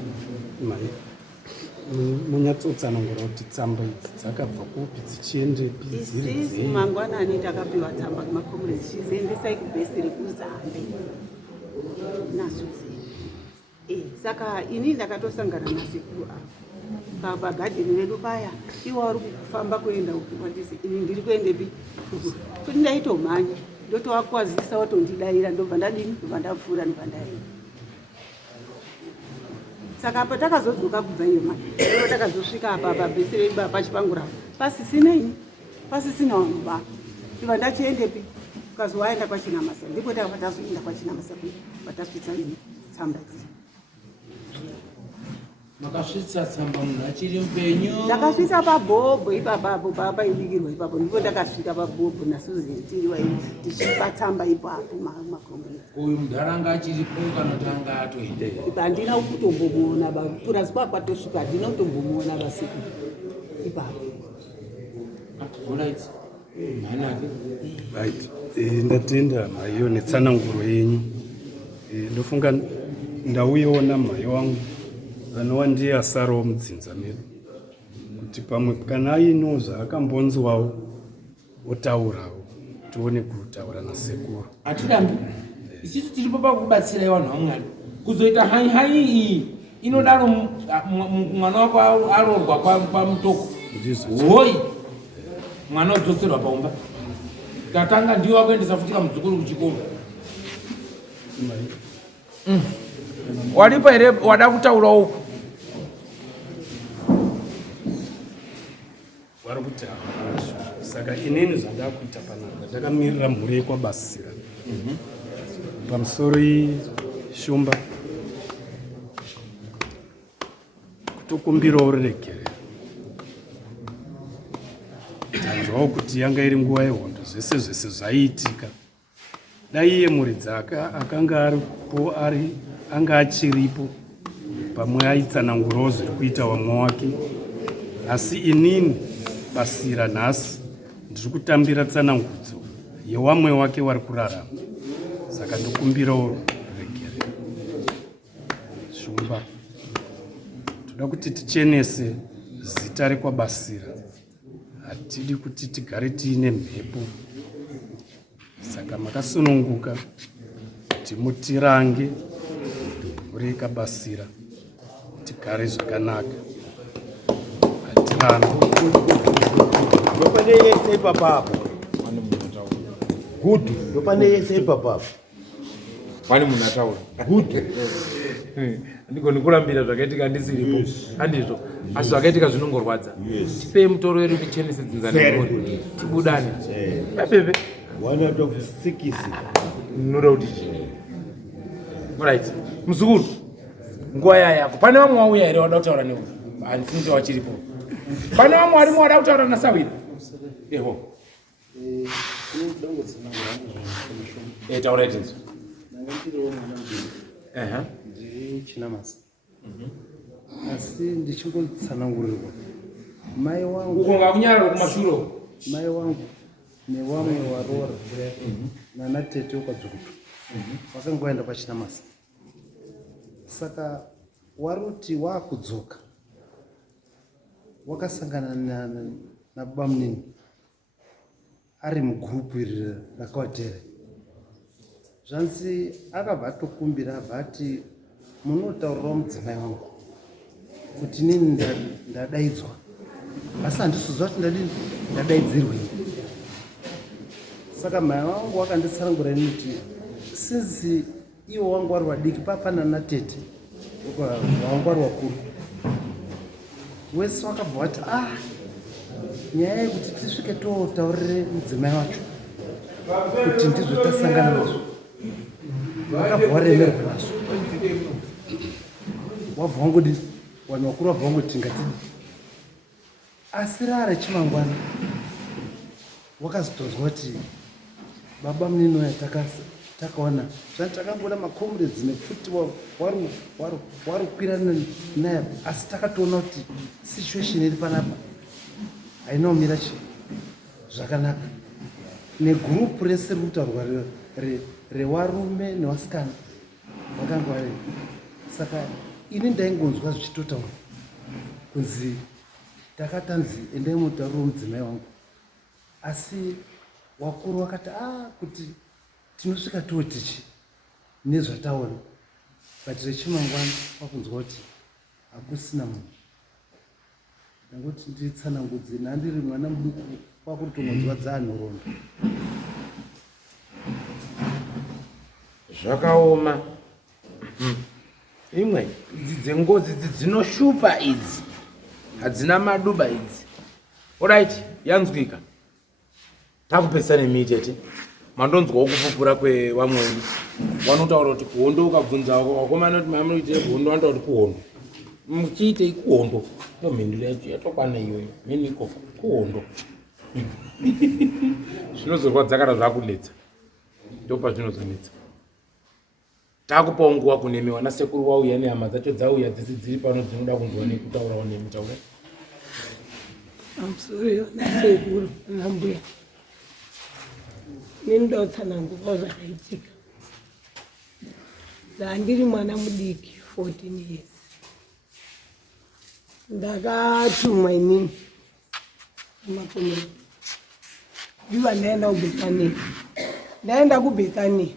munyatsotsanangura kuti tsamba idzi dzakabva kupi dzichiendepi dziri dzei. Mangwanani takapiwa tsamba kumakomrades chizoendesai kubhesi rekuzambe naSuzeni. Saka ini ndakatosangana nasekuru apa pagadheni redu paya, iwo vari kufamba kuenda uku kwandisi ini ndiri kuendepi kuti ndaitomhanya ndotovakwazisa watondidaira ndobva ndadini ndobva ndapfuura ndobva ndaenda. Saka apa takazodzoka kubva iyo manje takazosvika apa pabhesi redu pachipangurapo pasisina vanhu ndobva ndachiendepi ukazi waenda kwaChinamasa ndipo takazoenda kwaChinamasa patasvitsa tsamba idzi. Makasvitsa tsamba munhu achiri mupenyu? Ndakasvitsa pabhobho ipapapo papa ibikirwa ipapo ndipo ndakasvika pabhobho naSuzeni tiriwa tichipa tsamba ipapo makomrades. Uyu munharaunda achiripo kana kuti anga atoenda? Handina kutombomuona purasi kwakwatosvika handina kutombomuona vasekuru ipapo. Alright. Manake? Right. Ndatenda mhaiyo netsananguro yenyu. Ndofunga ndauyaona mhai wangu anova ndiye asarawo mudzinza medu kuti pamwe kana aino zvaakambonzwawo otaurawo tione kutaura nasekuru. Hatidambi isusu tiripo pakubatsirai vanhu vaMwari. Kuzoita hai iyi inodaro mwana wako arorwa pamutoko hoi mwana odzoserwa paumba tatanga ndiwo akuendesa futi kamuzukuru kuchikoro. Walipo here wada kutaurawo uku? Wari kuti saka inini zvandakuita panapa ndakamirira mhuri yekwaBasira pamusoro ishumba kutokumbirawo ruregerero. Tanzwawo kuti yanga iri nguva yehondo zvese zvaiitika. Dai iye mhuri dzake akanga aripo anga achiripo pamwe aitsanangurawo zviri kuita vamwe wake. Asi inini Basira nhasi ndiri kutambira tsanangudzo yewamwe wake wari kurarama. Saka ndokumbirawo ruregerero. Shumba toda kuti tichenese zita rekwaBasira. Hatidi kuti tigare tiine mhepo. Saka makasununguka kuti mutirange mhuri yekwaBasira tigare zvakanaka. Hatirana. Ndopane yese ipapapo. Good. Ndopane yese ipapapo. Pani munhu ataura. Good. Ndigoni kurambira zvakaitika ndisiripo. Handizvo. Asi zvakaitika zvinongorwadza. Tipei mutoro wedu tichenese dzinza nemhuri. Tibudane. Pepepe. 1 out of 6. Noda kuti right. Muzukuru. Nguva yako. Pane vamwe wauya here wada kutaura newe? Handisini kuti wachiripo. Pane vamwe warimo wada kutaura naSawira? Eho. Taura itinzo. Chinamasa. Asi ndichingotsanangurirwa mai wangu uko ngakunyara kumashuro mai wangu nevamwe varora nanatete ukadzokutu vakangoenda pachinamasi. Saka waruti wakudzoka wakasangana nababa munini ari mugurupu iri rakawatere, zvanzi akabva atokumbira abva ati munotaurirawo mudzimai wangu kuti nini ndadaidzwa, asi handisiziva kuti ndadaidzirwei. Saka mai wangu wakanditsanangura ini kuti sinzi iwo wangu wari wadiki papana natete wangu wari wakuru, wese wakabva wati nyaya yekuti tisvike totaurire mudzimai wacho kuti ndizvo tasangana nazvo, wakabva waremerwa nazvo. Wabva wangodi vanhu vakuru vabva vangoti ngatidi, asi rare chimangwana wakazotozwa kuti baba munini waya takaona zvatakangona makomrades nekuti wari kukwirana naye, asi takatoona kuti situation iri panapa hainaomira zvakanaka negurupu rese riri kutaurwa revarume nevasikana vakanga vari. Saka ini ndaingonzwa zvichitotaura kunzi takatanzi endai mutauriro mudzimai wangu, asi wakuru wakati kuti tinosvika tootichi nezvataona, but rechimangwana wakunzwa kuti hakusina munhu. Ndangoti nditsanangudze nhandiri mwana muduku kwakutongonzwa dzanhorondo zvakaoma. Imwe idzi dzengozi dzinoshupa idzi hadzina maduba idzi. Alright, yanzwika. Takupesana immediate. Mandonzwawo kupupura kwevamweni. Vanotaura kuti kuhondo ukabvunza wakomana kuti mamunoite kuhondo vanotaura kuti kuhondo. Muchiite kuhondo. Ndomhinduro yacho yatokwana iyoyo. Meniko kuhondo. Zvinozorwadza kana zvakunetsa. Ndopazvinozonetsa. Takupawo nguva kunemewa nasekuru wauya nehama dzacho dzauya dzisi dziri pano dzinoda kunzwa nekutaurawo nemi. Taura. I'm sorry, nasekuru nambuya. Ninoda kutsanangura zvakaitika. Ndandiri mwana mudiki 14 years. Ndakatumwa inini kumakomero. Ndiva ndaenda kuBethania. Ndaenda kuBethania.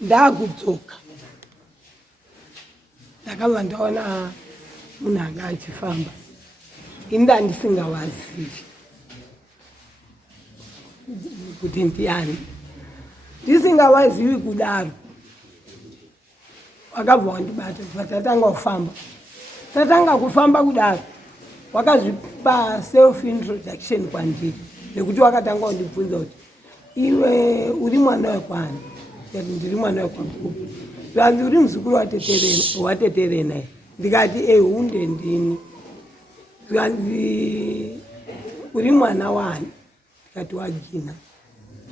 Ndakudzoka. Ndakabva ndaona munhu anga achifamba. Ini ndandisingavazivi kuti ndiani, ndisingavazivi kudaro. Wakabva wandibata tatanga kufamba kudaro, wakazvipa self introduction kwandiri nekuti wakatanga kundibvunza kuti iwe uri mwana wekwani. Ndikati ndiri mwana wekwangu. Zvanzi uri muzukuru wateterena. Ndikati hunde ndini. Zvanzi uri mwana wani. Ndikati wagina.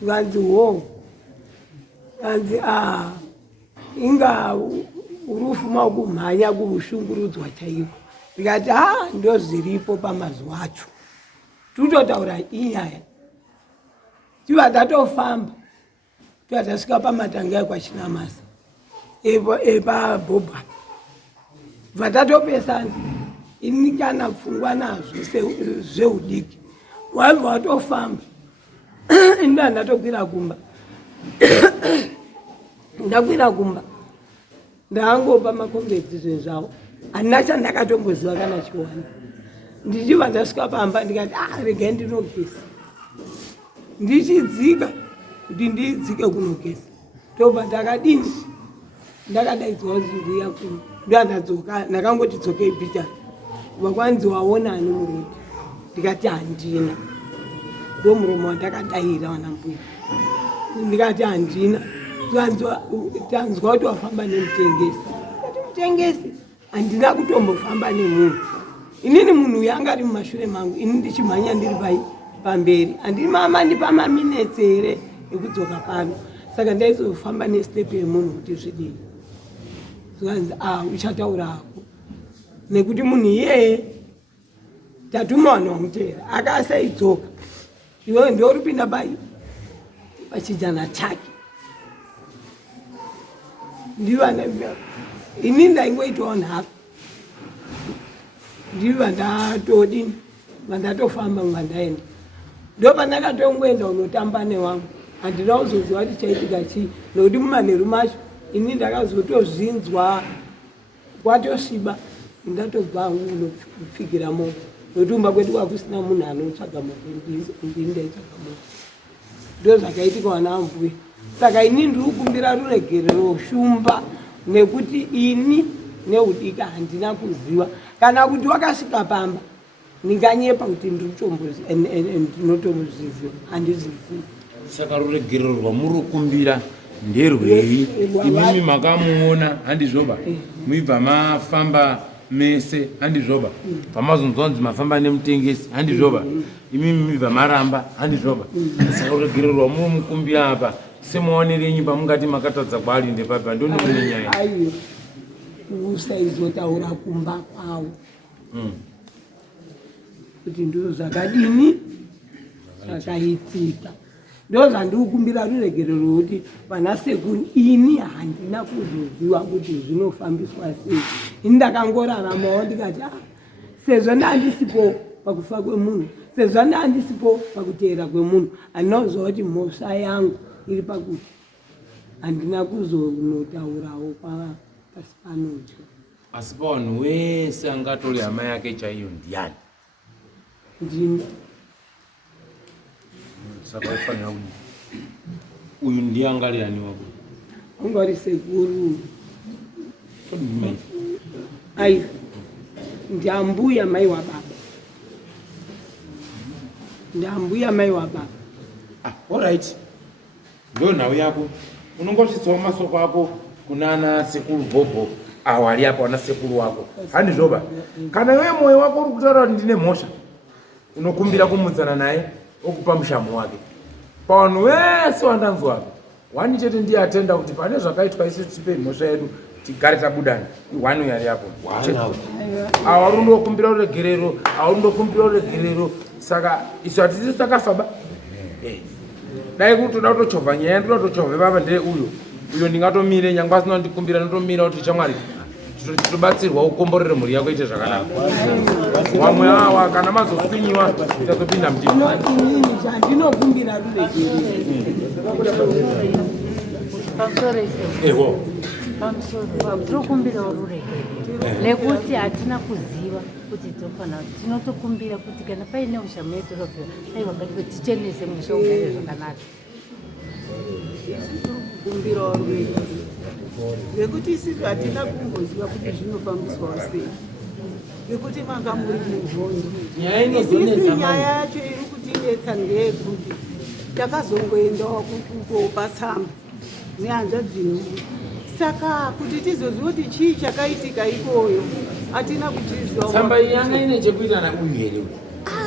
Zvanzi zvanzi inga urufuma kumhanya kuushungurudzwa chaiko. Ndikati ndo zviripo pamazuva acho. Tutotaura inyaya. Tiva tatofamba. Tiva tasvika pamatanga ekwachinamasa. Epabhobha. Vatatopesana. Ini kana pfungwa nazvo zveudiki. Wabva watofamba. Inda ndatokwira kumba. Ndakwira kumba. Ndaangopa makombedzi zvezvawo. Handina chandakatomboziva kana chiwanda. Ndichibva ndasvika pamba ndikati regai ndinogeza. Ndichidzika kuti ndidzike kunogeza. Tobva ndakadini. Ndakadaidzwa zuri yakuru. Ndandadzoka ndakangoti dzokei picha. Vakwanzi waonani murume. Ndikati handina. Ndo murume wandakadayira wanambuya. Ndikati handina. Tanzwa kuti wafamba nemutengesi. Ndikati mutengesi handina kutombofamba nemunhu. Inini munhu yanga ari mumashure mangu, ini ndichimhanya ndiri pamberi. Handiri mama ndipama minutes here ekudzoka pano. Saka ndaizofamba nestepe yemunhu kuti zvidini. Zvanzi uchataura hako. Nekuti munhu iyeye tatuma vanomutera akasaidzoka iwewe ndio rupinda pachijana chake ndivana ini ndaingoitawo nhaka ndiva ndatodini vandatofamba mwandaenda ndo pandakatongoenda unotamba newangu handina kuzoziva kuti chaitika chii nokuti mumanheru macho ini ndakazotozvinzwa kwatosviba ndatobva hangu unopfikira moto nokuti umba kwedu kwakusina munhu anotsvaga moto ndini ndaitsvaga moto ndo zvakaitika wana mbuya saka ini ndiri kukumbira ruregerero shumba nekuti ini neudika handina kuziva kana kuti wakasvika pamba ndinganyepa kuti ndinotomuzviziva handizvizivi. Saka ruregerero rwamuri kukumbira nderwei? Imimi makamuona handizvoba, muibva mafamba mese handizvoba, pamazonzwa kunzi mafamba nemutengesi handizvoba, imimi muibva maramba handizvoba. Saka ruregerero rwamuri mukumbira apa semaonerenyi pamungati makatadza kwaari ndepapa ndonimune nyaya aiyo usaizotaura kumba kwawo kuti ndiro zvakadini zvakaitika ndo zvandikukumbira ruregerero kuti vana sekuru ini handina kuzoziva kuti zvinofambiswa sei. ini ndakangoraramawo ndikati sezvo ndandisipo pakufa kwemunhu, sezvo ndandisipo pakuteera kwemunhu, handina kuziva kuti mhosva yangu iri pakuti handina kuzonotaurawo pasi panotyo. asi pavanhu wese angatori hama yake chaiyo ndiani? ndini. Saka ufanira kuti uyu ndiye angariani wako? ungari sekuru aiwa ndiambuya mai wababa, ndiambuya mai wababa. Alright, ndo nhau yako unongosvitsawo masoko ako kunana sekuru bhobho awo ari apa wana sekuru wako handizvoba. Kana iwe mwoyo wako uri kutaura kuti ndine mhosva unokumbira kumudzana naye okupa mushamo wake, pavanhu vese vandanzwa apa wani chete ndiye atenda kuti pane zvakaitwa isu tipe mhosva yedu tigare tabudana iwani yari yapo awo ari undokumbira uregerero, awo undokumbira uregerero. Saka isu hatisi takafaba dai kuti toda kutochovha nyaya ndinotochovhe papa ndee uyo ndingatomire nyangwe asina kundikumbira ndotomira kuti chamwari titobatsirwa ukomborere mhuri yako ite zvakanaka. Wamwe awa kana mazoswinyiwa tazopinda mtima. Ndinokumbira ruregerero tinokumbira ruregerero nekuti hatina kuziva kuti tofanira tinotokumbira kuti kana paine ushama yetinopiwa aiwa ngatipe tichenese musha ugare zvakanaka. kumbira ruregerero nekuti isisu hatina kumboziva kuti zvinofambiswa sei, nekuti manga muri muvhondo. Isisu nyaya yacho iri kutinetsa ndeyekuti takazongoendawo kutopa tsamba nehanzvadzi nyu, saka kuti tizoziva kuti chii chakaitika ikoyo hatina kuchiziva. Tsamba iyi yanga ine chekuita nauyu here?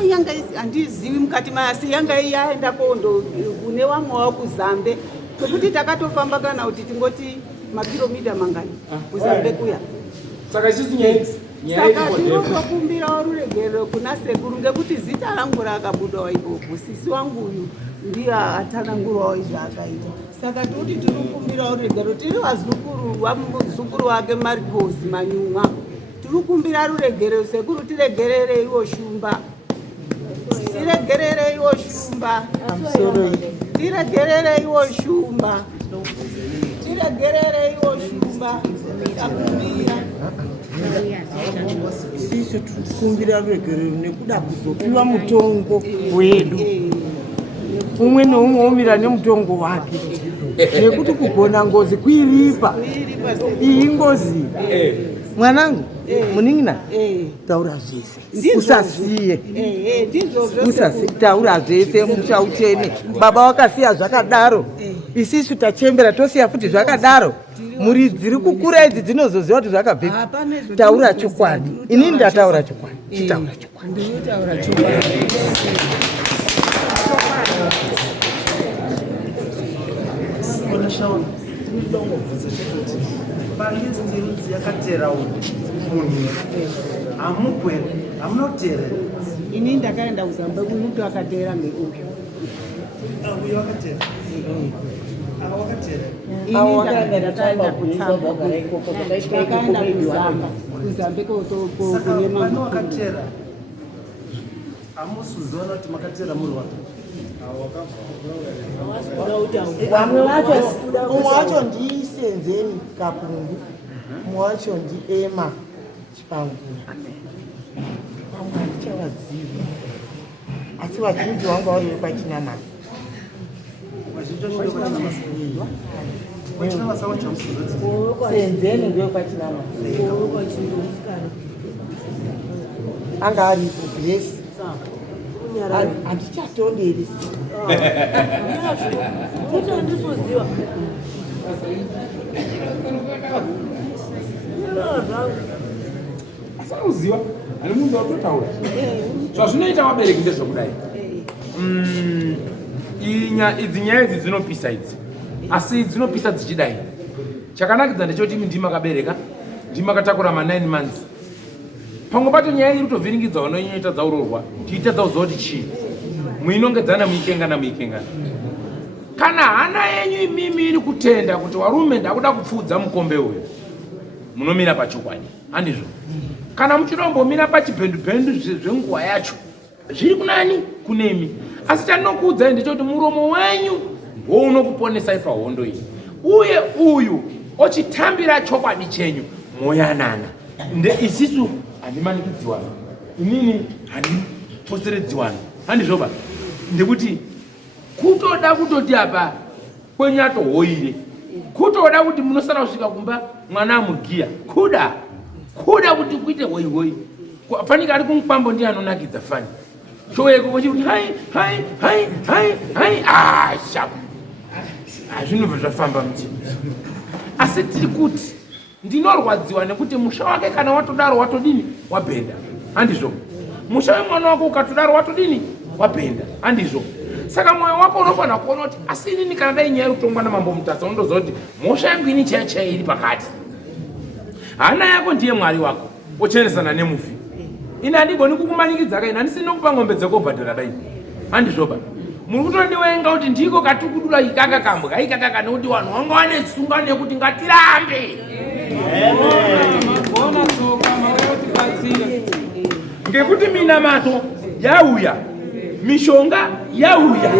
Yanga handizivi mukati masi yanga yaenda kondo kune vamwe wavo kuzambe, kwekuti takatofamba kana kuti tingoti makiromita mangani kuzambe kuya. Saka isusu nyaya saka tinotokumbirawo ruregerero kuna sekuru ngekuti zita rangu rakabudawo ipopo, sisi wangu uyu ndiye atanangurawo izvaakaita. Saka toti tirikumbirawo ruregerero, tiri vazukuru vamuzukuru wake Marikozi Manyumwa, tirikumbira ruregerero sekuru, tiregerereiwo shumba, tiregerereiwo shumba, tiregerereiwo shumba, tiregerereiwo shumba. Takumbira isisu tikumbira ruregerero nekuda kuzopiwa mutongo wedu, umwe neumwe omira nemutongo wake, nekuti kugona ngozi kuiripa iyi ngozi. Mwanangu muning'ina taura zvese usasiye, taura zvese muchautene. Baba wakasiya zvakadaro, isisu tachembera tosiya futi zvakadaro. Muri dziri kukura idzi dzinozoziva kuti zvakabve. Taura chokwadi, inini ndataura chokwadi, chitaura chokwadi. Palistirudzi yakatera munhu amukwere amunoteerera ini ndakaenda kuzamba kuti akatera ngeuyu ndakaenda kutsamba kuzambe amusuzona kuti makatera muri wake vamwe vacho umwe wacho ndisenzeni kapungu umwe wacho ndiema chipangura vamwe handichavazivi asi vazhinji vanga vari vepachinamasa senzeni ndewepachinamasa anga aripo gresi handichatonderi asauziva ani munhu watotaura zvazvinoita vabereki ndezvekudai idzi nyaya idzi dzinopisa idzi asi dzinopisa dzichidai chakanakidza ndechoti ndimakabereka ndimakatakura ma9 months pamwe pacho nyaya iri kutovhiringidzawo noinoita dzaurorwa tiita dzauziva kuti chii muinongedzana muikengana kana hana yenyu imimi iri kutenda kuti warume ndakuda kupfudza mukombe uyu munomira pachokwadi handizvo kana muchinombomira pachibhendubhendu zvenguva yacho zviri kunani kunemi asi chandinokuudzai ndechoti muromo wenyu ndounokuponesai pahondo iyi uye uyu ochitambira chokwadi chenyu moyanana isisu handimanikidziwana inini handiposeredziwana handizvoba ndekuti kutoda kutoti apa kwenyu atohoire kutoda kuti munosara kusvika kumba mwana amurgiya kuda kuti kuite hoihoi fanika ari kumupambo ndiye anonakidza fani shoyeko kuti hai shapu zvinobva zvafamba muchini asi tiri kuti ndinorwadziwa nekuti musha wake kana watodaro watodini wabhenda handizvo musha wemwana wako ukatodaro watodini wabhenda handizvo saka mwoyo wako unofanira kuona kuti asi inini kana dai nyaya yekutongwa namambo mutasa unondoziva kuti mhosva yangu ini chaichai iri pakati hana yako ndiye mwari wako ochenesana nemufi ini handigoni kukumanikidza kaini handisini nokupa ng'ombe dzekobhadhara dai handizvoba muri kutondiwenga kuti ndiko katikudura ikaka kambwa ikaka nekuti vanhu vanga vane tsunga nekuti ngatirambe ngekuti minamato yauya mishonga yauya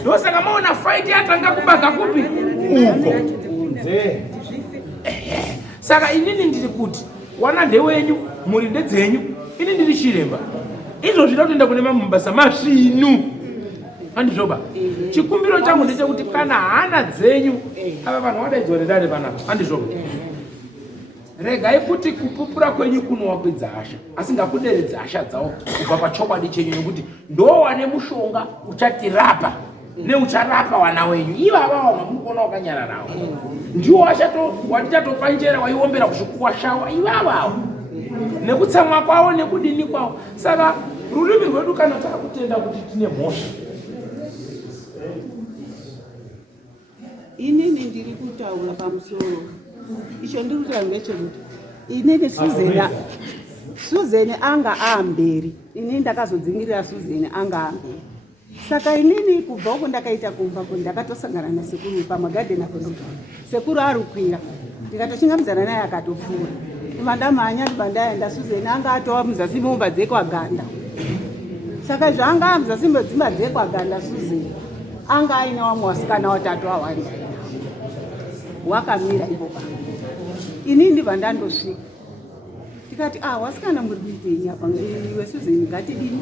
ndosaka maona faiti yatanga kubaga kupi uko saka inini ndiri kuti wana ndewenyu muri ndedzenyu ini ndiri chiremba izvo zvida kutoenda kune mabasa masvinu handizvoba chikumbiro changu ndechekuti kana hana dzenyu ava vanhu vadaidzwa redare panapa handizvoba regai kuti kupupura kwenyu kunowakwidza hasha asi ngakuderedze hasha dzawo kubva pachokwadi chenyu nekuti ndowane mushonga uchatirapa neucharapa wana wenyu ivava vamwe mukuona wakanyararawo ndiwo watichatopanjera waiombera kuzvikuwashawa ivavawo nekutsamwa kwavo nekudini kwavo saka rurimi rwedu kana takutenda kuti tine mhosva inini ndiri kutaura pamusoro icho ndiri kutaura ngechekuti inini Suzeni anga amberi inini ndakazodzingirira Suzeni anga amberi saka inini kubva uko ndakaita kumba ndakatosangana nasekuru pamagadheni akondoto sekuru ari kukwira ndikatochingamizana naye akatopfuura mandamhanya ndibandaenda Suzeni anga atova muzasi mumba dzekwaganda saka zvanga muzasi medzimba dzekwaganda Suzeni anga aina wamwe wasikana watatu awanda wakamira ipopa inini ndibva ndandosvika tikati wasikana muri kuitei apa iwe Suzeni ngatidini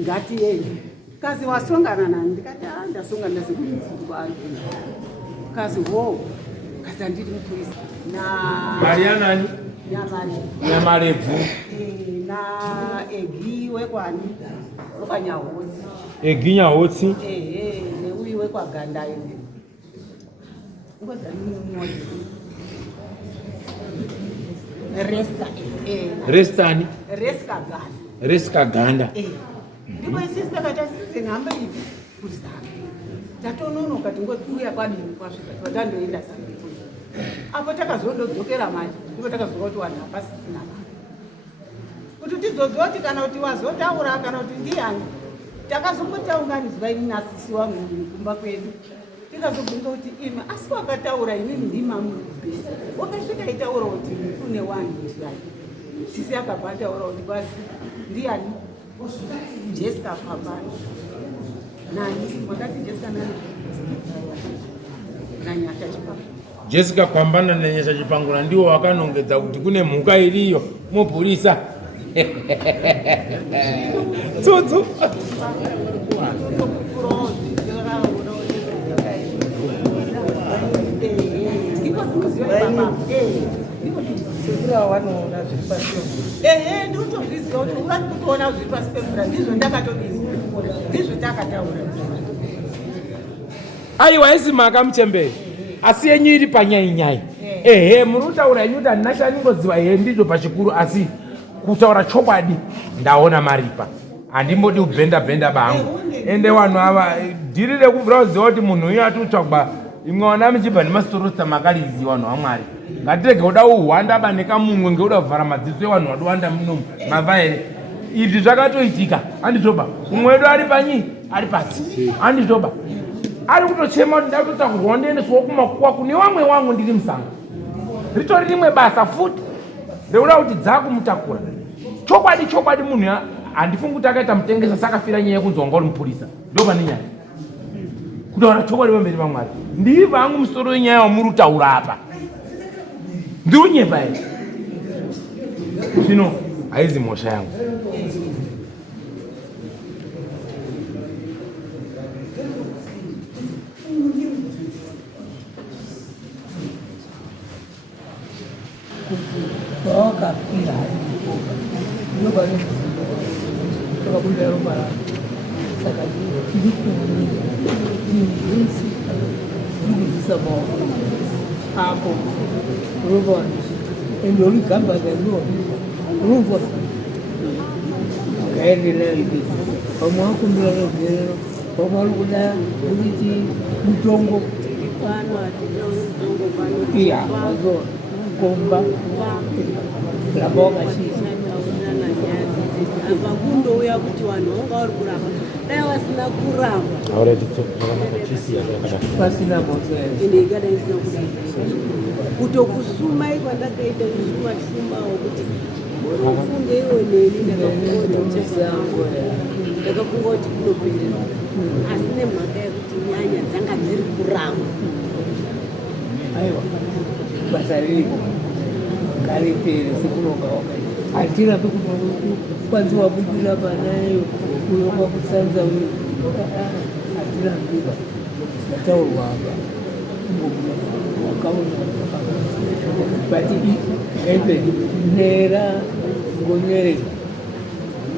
ngatiende kazi wasongana nani ndikati ndasongana nasekuru kazi wo kazi andiri muprista na marianani Nyamarebvu na Egi wekwani Nyahotsi Egi Nyahotsi neuyu wekwaganda ine Restani Reskaganda ndipo isisi takaita Suzeni hamba ivi kuzana tatononoka tingokuya kwadini kwasvika tandoenda Zambia apo takazondodzokera manje ndipo takazoona kuti vanhu hapasisina vanhu kuti tizoziva kuti kana kuti wazotaura kana kuti ndiani. Takazombotaunganidzwa ini nasisi wangu kumba kwedu. Tikazobvunza kuti imi asi wakataura inini ndimami kubhesi. Wakasvika itaura kuti kune wani ndiani. Sisi akabva ataura kuti basi ndiani? Jessica Pambana. Nani? Wakati Jessica nani? Nanyasha Chipangula. Jessica Pambana Nanyasha Chipangula ndiwo wakanongedza kuti kune mhuka iriyo mupurisa. Tsotso. Ndikutozviziva kuti uri kutoona zviri pasi pemvura ndizvo ndakatodini ndizvo takataura. Aiwa isi makamuchemberi asi yenyu iri panyainyai. Ehe muri kutaura yenyu kuti handina chaningoziva ndizvo pachikuru asi kutaura chokwadi ndaona maripa. Handimbodi kubhenda bangu. Ende vanhu ava dhiri rekubvira kuziva kuti munhu uyu atotsvagwa imwe wana muchibva nemasorosta makaliziva vanhu vaMwari. Ngatirege kuda uhwanda baneka mumwe ngekuda kuvhara madziso evanhu vadowanda munomu mava here. Izvi zvakatoitika handitoba. Umwe wedu ari panyi ari pasi handitoba. Ari kutochema kuti ndatotakurwa ndiendeswa kumakuwa kune vamwe wangu ndiri musanga. Ritori rimwe basa futi rekuda kuti dzakumutakura. Chokwadi munhu handifungi kuti akaita mutengesa saka fira nyaya yekunzwa uri mupurisa. Ndo pane nyaya. Kutaura chokwadi pamberi paMwari. Ndiri vangu musoro wenyaya wamuri kutaura apa. Ndiri kunyepa here. Zvino haizi mhosva yangu. Wakapira nobody wakabunda rumara saka ndikuzi ndikuzisamo hapo robot endo ligamba ngalo robot kaendelea hivi kama kumbira ngero kama kuda kuti mutongo pano ati mutongo pano iya azo komba la boga chizi apa kundouya kuti vanhu vanga vari kuramba dai vasina kuramba pasina moto ende ikadai isina kudai kutokusumai kwandakaita kusuma shumawo kuti ufunge iwe neni ndakafunga kuti kunoperera asi nemhaka yekuti nyanya dzanga dziri kuramba aiwa basa riripo ngaripere sekunonga hatirambi kwanziwa kubira panayo kuyoka kusanza hatirambiba ataurwa apa but ebe nera ngonyeredza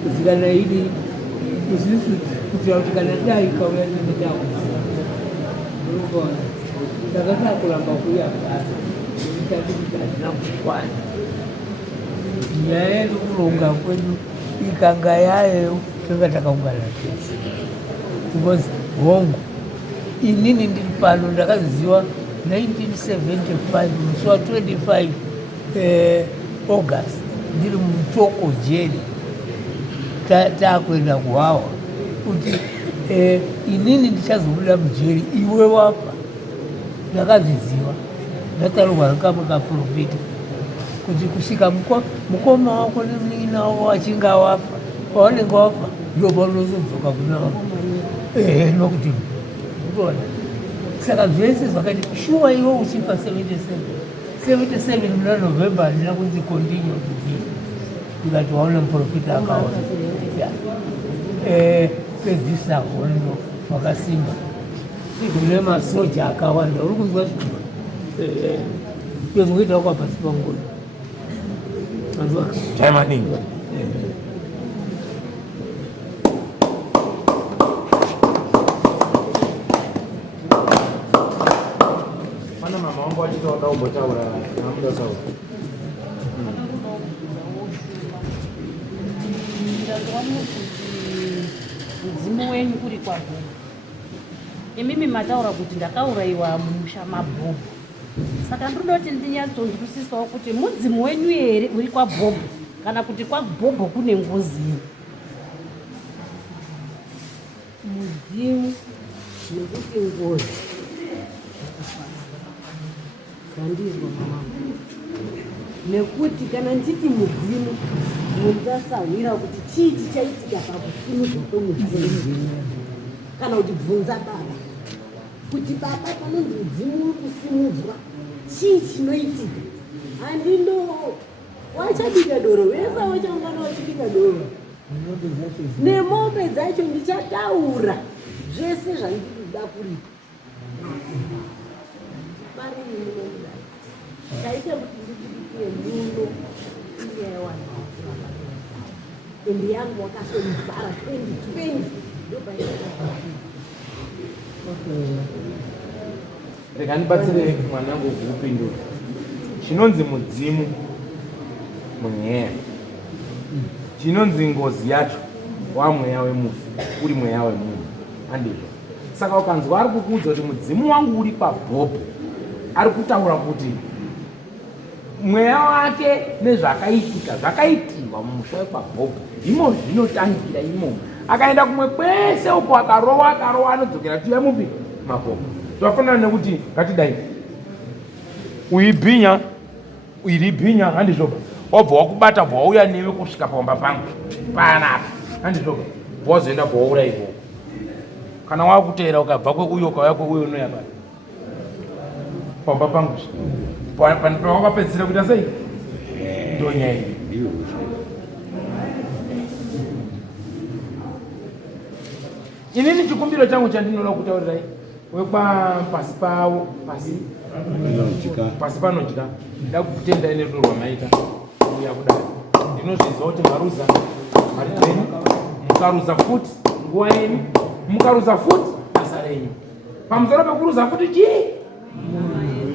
kuti kana iri isusu kutira kuti kana dai kauya nemitaura ndakasakuramba kuya ndinamukwana nyaya yekuronga kwedu ikanga yayo tanga takaungana tese because hongu inini ndiri pano ndakaziva 1975 musi wa 25 August ndiri mutoko jeri takuenda kuhawa kuti inini ndichazobuda mujeri iwe wafa ndakazviziva ndataurwa nekamwe kaprofita kuti kusvika mukoma wako nemunin'ina wako wachinge wafa pawanenge wafa ndo paunozodzoka kunavo nokuti unoona saka zvese zvakati shuwa iwe uchifa 77 muna November handina kunzi continue kudii ndikati waona muprofita akaona pedzisa hondo wakasimba kune masoja akawanda uri kunzwa zvino yozvoita kwa pasi pangono anzwa taimaningi pana mama wangu achitoda umbotaura namuda sawa mudzimu wenyu kuri kwavo imimi mataura kuti ndakaurayiwa mumusha mabhobho saka ndinoda kuti ndinyatsonzwisisawo kuti mudzimu wenyu here uri kwabhobho kana kuti kwabhobho kune ngozi. Mudzimu nekuti ngozi zvandizwa mama, nekuti kana nditi mudzimu munzasahwira kuti chii chichaitika pakusimudzwa kwemudzimu, kana kuti bvunza baba kuti baba panonzi mudzimu uri kusimudzwa chii chinoitika. Handindo wachabika doro vesa wachangana wachibika doro nemombe dzacho ndichataura zvese zvandinoda kuripa bari munoda kaita kuti ndikudikire muno iyewana endi yangu wakasonivhara 2020 rega ndibatsire mwanangu kupindura. Chinonzi mudzimu mweya, chinonzi ngozi yacho wa mweya wemufi uri mweya wemunhu. Handizvo? Saka ukanzwa ari kukuudza kuti mudzimu wangu uri pabhobho, ari kutaura kuti mweya wake nezvakaitika zvakaitirwa mumusha wepabhobho imo zvinotangira imomo. Akaenda kumwe kwese uko akarowa anodzokera tuya mupi mabhobho. Zvafanana nekuti ngatidai uibhinya iribhinya, handizvo? Wabva wakubata bwauya newe kusvika pamba pangu panapa, handizvo? Wazoenda bwaura ikoko. Kana wakuteera ukabva kweuyo ukauya kweuyo unoya pamba pangu pawakapedzisira kuita sei? Ndonyaya iyi. Inini chikumbiro changu chandinoda kutaurirai wepasi pavo pasi panodya ndida kutenda ine rudo rwamaita uya kudai. Ndinozviziva kuti maruza mari dzenyu mukaruza futi nguva yenyu, mukaruza futi basa renyu, pamusoro pekuruza futi chii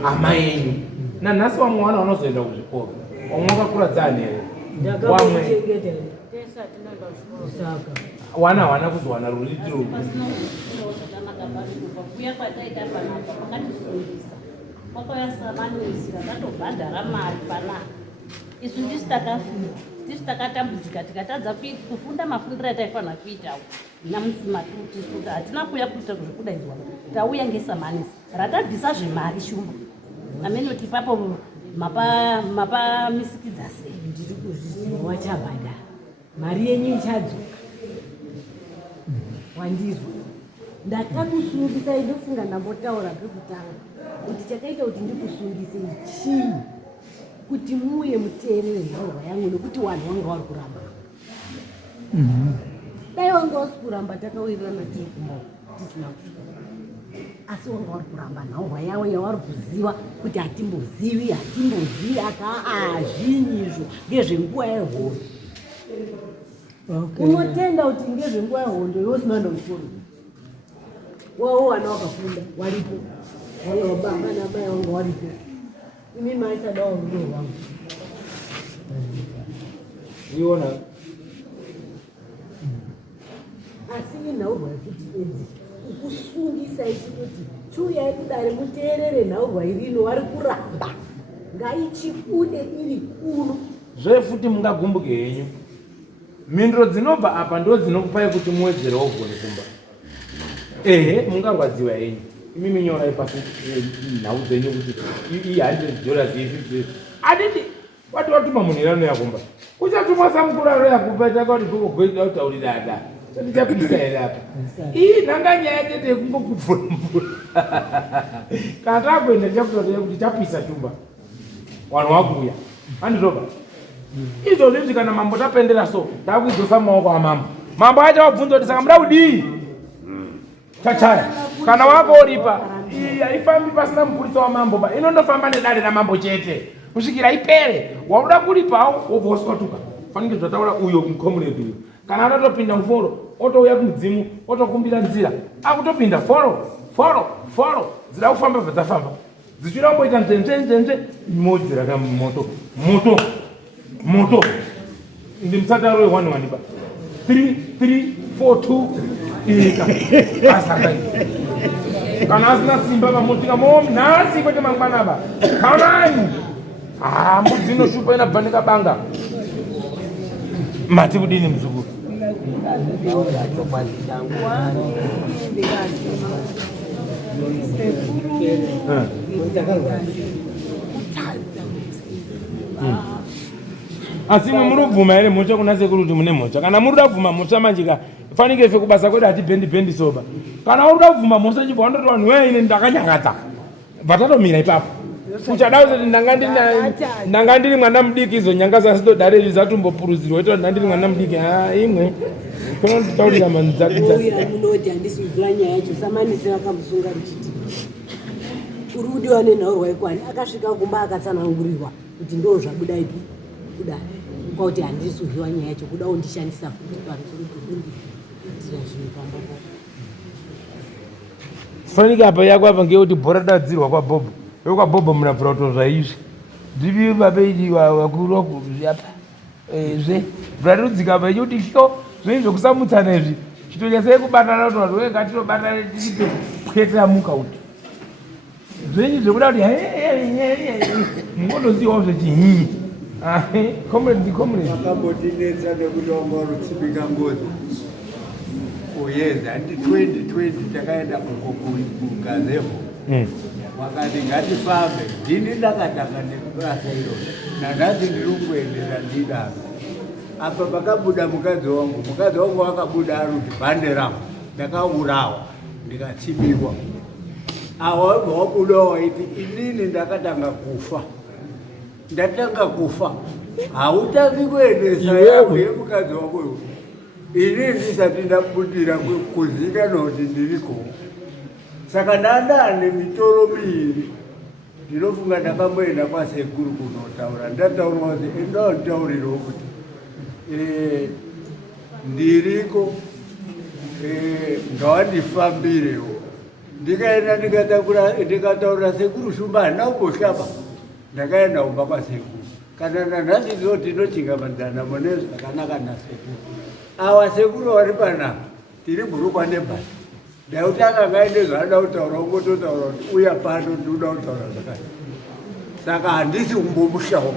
hama yenyu. Nanhasi vamwe vana vanozoenda kuzvikoro, vamwe vakakuradza anhere, vamwe wana hawana kuzowana ruritiro. Kuya kwataita panapa kwakatisundisa, kwakauya samanisi rakatobhadhara mari panapa. Isu ndisi takafunda, ndisi takatambudzika tikatadza kufunda mafundiro ataifanira kuitawo namusimatuti hatina kuya kuita zvekudaizwa, tauya ngesamanisi ratabvisa zvemari shumba amenoti ipapo mapa misikidza sei. Ndiri kuzviziva wachabhadhara mari yenyu ichadzoka. Wandizwa? Ndakakusungisa inofunga ndambotaura pekutanga kuti chakaita kuti ndikusungise chii, kuti muye muteerere nhaurwa yangu nekuti vanhu vanga vari kuramba. Dai wanga wasi kuramba takawirirana tiri kumba tisina kusvika, asi wanga vari kuramba nhaurwa yavo yavari kuziva kuti hatimbozivi zvinyizvo ngezvenguva yehondo. Unotenda kuti ngezvenguva yehondo iwe usina ndautori wao wana wakafunda walipo, wale wababa na baba wangu walipo. Mimi maisha dawa ndio wangu. Niona asili naurwa kuti edzi ukusungisa ichiti chuya yekudare muteerere naurwa irino wari kuramba ngaichikude iri kuno zvefuti mungagumbuke henyu. Mindiro dzinobva apa ndo dzinokupai kuti muwedzerewo gone kumba. Mungarwadziwa henyu. Imi minyorai pasi nhau dzenyu kuti $100 iyi aditi wati watuma munhu irano yakumba uchatumwa samukuraro yakupa takati kugoita kutaurira ada ndichapisa here apa iyi nhanga nyaya chete yekungokubvura kana takuenda ndichakutaurira kuti chapisa shumba vanhu vakuuya handizvoba izvozvo izvi. Kana mambo tapendera so takuidzosa mumaoko amambo, mambo acha wabvunza kuti saka muda kudii chachaya. Kana wako uripa iyi haifambi pasina mupurisa wamambo ba, inondofamba nedare ramambo chete kusvikira ipere. Wauda kuripawo wobva waswatuka fanike zvataura uyo mucomrade uyo. Kana anotopinda muforo otouya kumudzimu otokumbira nzira akutopinda foro dzida kufamba zvadzafamba dzichida kumboita nzvenze imodzi rakamoto moto ndi musataro we11 ba 3-4-2 ika asaka kana asina simba vamotika nhasi kwete mangwana ba kaunani mbudzi inoshupa inabva nekabanga mati kudini mzukuru? Asi muri kubvuma ere mhosva kuna sekuru kuti mune mhosva? Kana muri kuda kubvuma mhosva manjika fanike ife kubasa kwedu hatibhendi soba. Kana uri kuda kubvuma mhosva chibva wandoti vanhu we ine ndakanyangadza vatatomira ipapo. Uchada kuti ndanga ndiri mwana mudiki izo nyanga dzasitodare zvizatombopurudzirwa kuti ndandiri mwana mudiki imwe kunonditaurira mhanzi dzakudza. Munoti handisizwa nyaya yacho samanisi akamusunga richiti uri kudiwa nenhau rwaikwani akasvika kumba akatsanangurirwa kuti ndo zvabuda ipi kudai kwakuti handisizwa nyaya yacho kuda kundishandisa futi pamusoro pekundiitira zvinhu pamboko. Fanika apa yako apa ngekuti bhora dadzirwa kwaBhobho kwaBhobho munabvura kuto zvaizvi ndivi vabeidi vakuru vakuzviapa zve bvura rudzika apa ichikuti hlo zvinhu zvokusamutsana izvi chitoita sei kubatana kuti vanhu wega tinobatana tichipe pwetera muka kuti zvenyu zvekuda kuti mungotozivawo zvechihinyi. Comrade vakambotinetsa nekuti wanga rutsibika ngozi uyeza andi 2020 takaenda kugazevo wakati ngatifambe ndini ndakatanga nekurasa iro nanhasi ndiri kuendera ndidaro apa pakabuda mukadzi wangu akabuda ari kuti bhande rangu ndakaurawa ndikatsibirwa awa wabuda waiti inini ndakatanga kufa ndatanga kufa hautangi kuendesa yangu yemukadzi wako ini ndisati ndabudira kuzikana kuti ndiriko. Saka ndandane mitoro miviri ndinofunga ndakamboenda kwasekuru kunotaura ndataurwa kuti endaontaurirawo kuti ndiriko ngawandifambirewo ndikaenda ndikataurira sekuru shumba handina kumboshapa ndakaenda kumba kwasekuru kana nanhasi zoti ndochingamadzana mune zvakanaka nasekuru. Awa sekuru vari panapa tiri mburukwa nebhasi dauti akangaende zvaada kutaura ungototaura kuti uya pano ndinoda kutaura zvakati. Saka handisi kumbomushawo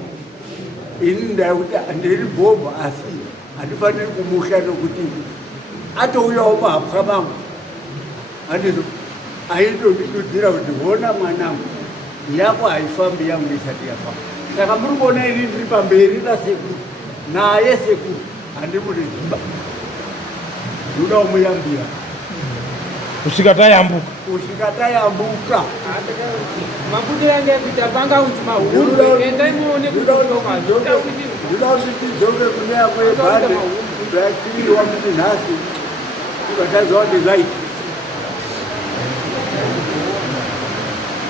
ini ndakuti ndiri Bhobho asi handifaniri kumusha nokuti atouyawo mahapwa mangu handizo aitodidudzira kuti hona mwanangu yako haifambi yangu isati yafamba. Saka muri kuona ini ndiri pamberi nasekuru naye sekuru handimudi dzimba ndoda kumuyambira kusvika tayambuka mabudo yange kuita panga kuti mahuru enda imuone kutoka ndoda kuti tidzoke kune amwe bhande zvakiriwa kuti nhasi ukatadza kuti zvaita.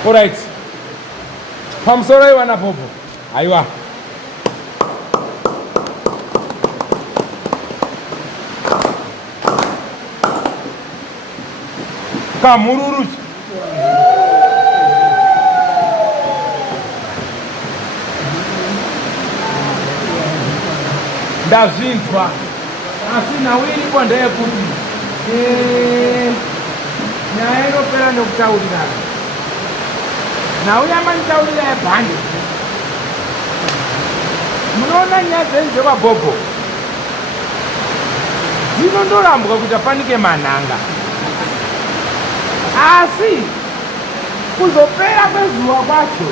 Alright, pamusoro iwana Bhobho aiwa kamururuchi ndazvinzwa asi nhau iripo ndeyekuti nyaya inopera nekutaurirana. Nhau yamanitaurira yebhande munoona nyaya dzenyu dzekwaBhobho dzinondorambwa kuti afanike manhanga asi kuzopera kwezuva kwacho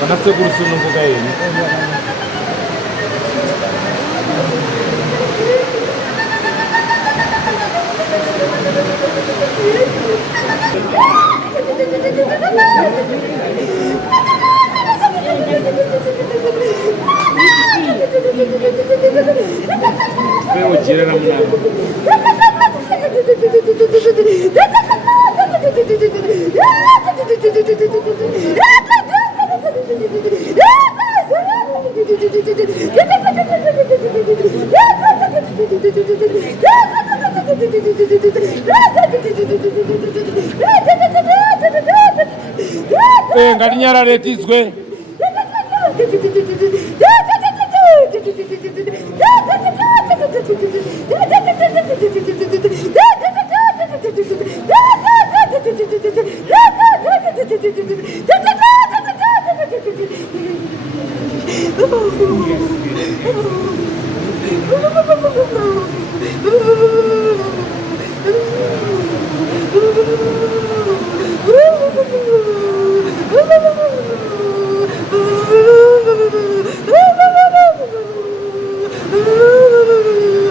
kana sekuru sununguka yenu Ujira namna ngatinyarare tizwe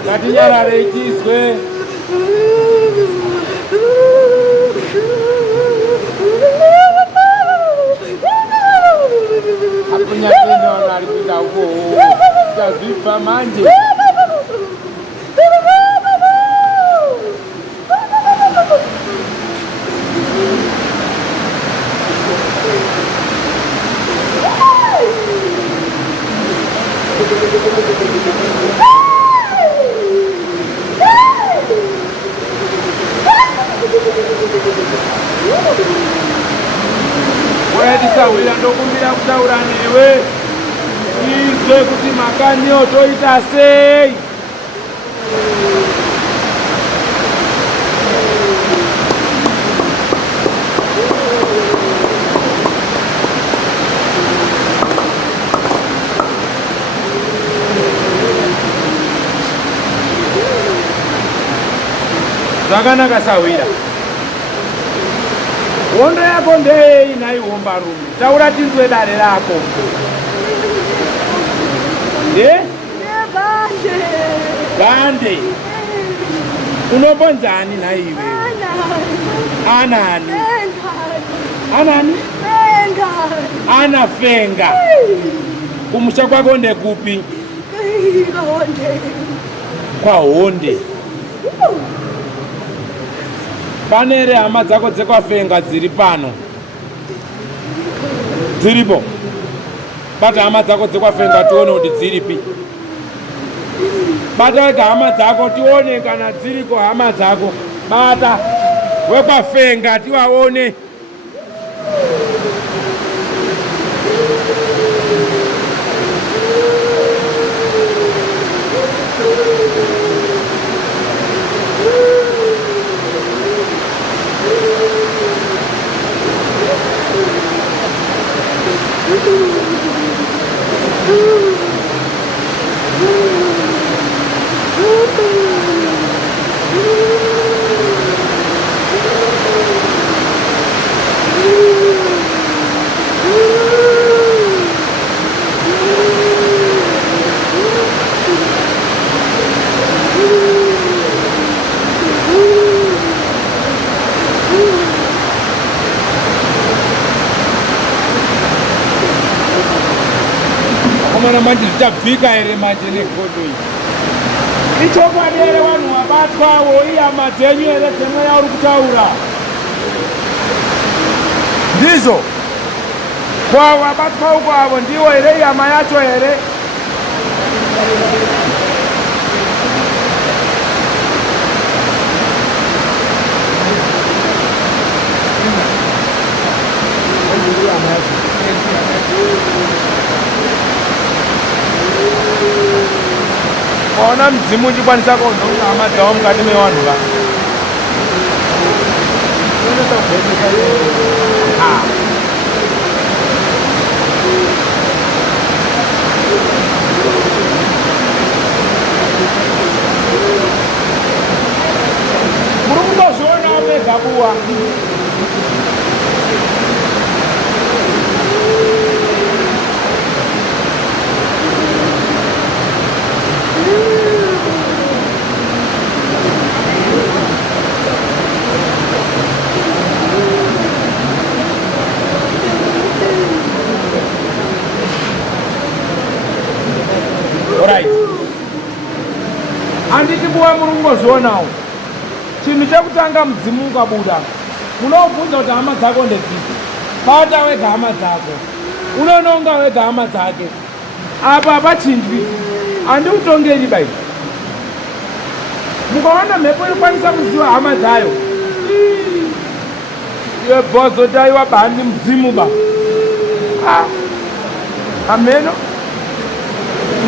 Katinyarare ichizwe. Akunyapenda wanari kuita uko. Chazvipa manje. Tisawira ndokumbira kutaura newe izwe kuti makanyiyo toita sei. Zvakanaka Sawira. Hondo yako ndei naiomba rume. Taura tinzwe dare rako. Bande. Bande. Unobonzani na iwe? Anani. Anani? Fenga. Ana Fenga. Kumusha kwako ndekupi? Honde. Kwa Honde. Panere hama dzako dzekwaFenga dziri pano. Dziripo. Bata hama dzako dzekwaFenga tione kuti dziripi. Bata wega hama dzako tione kana dziriko hama dzako. Bata wekwaFenga tiwaone. Mwana manje zvichabvika here manje negodo iyi. Ichokwadi here vanhu vabatwawo ihama dzenyu here dzemweya uri kutaura. Ndizvo. Kwavo vabatwawo kwavo ndiwo here ihama yacho here. Ona mzimu uchikwanisa kuonza hama dzavo mukati mevanhu va. Muri kutozvionawo vega buwa. Alright. Anditi buwa muri kungozvionawo. Chinhu chekutanga mudzimu ukabuda. Unobvunza kuti hama dzako ndedzipi. Bata wega hama dzako. Unononga wega hama dzake. Apa hapachinjwi. Handiutongeri bai. Mukaona mhepo inokwanisa kuziva hama dzayo. Iwe bhozo taiwa bandi mudzimu ba. Ameno.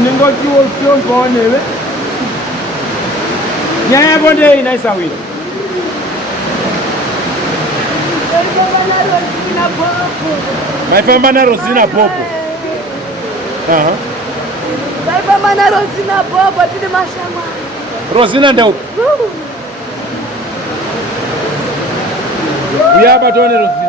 Ningotiwo tionzwawo newe. nyaya yako ndei naisawira maifamba na Rosina Popo. Maifamba na Rosina Popo tine mashamwa. Rosina ndeupi? Uyaba tuone Rosina.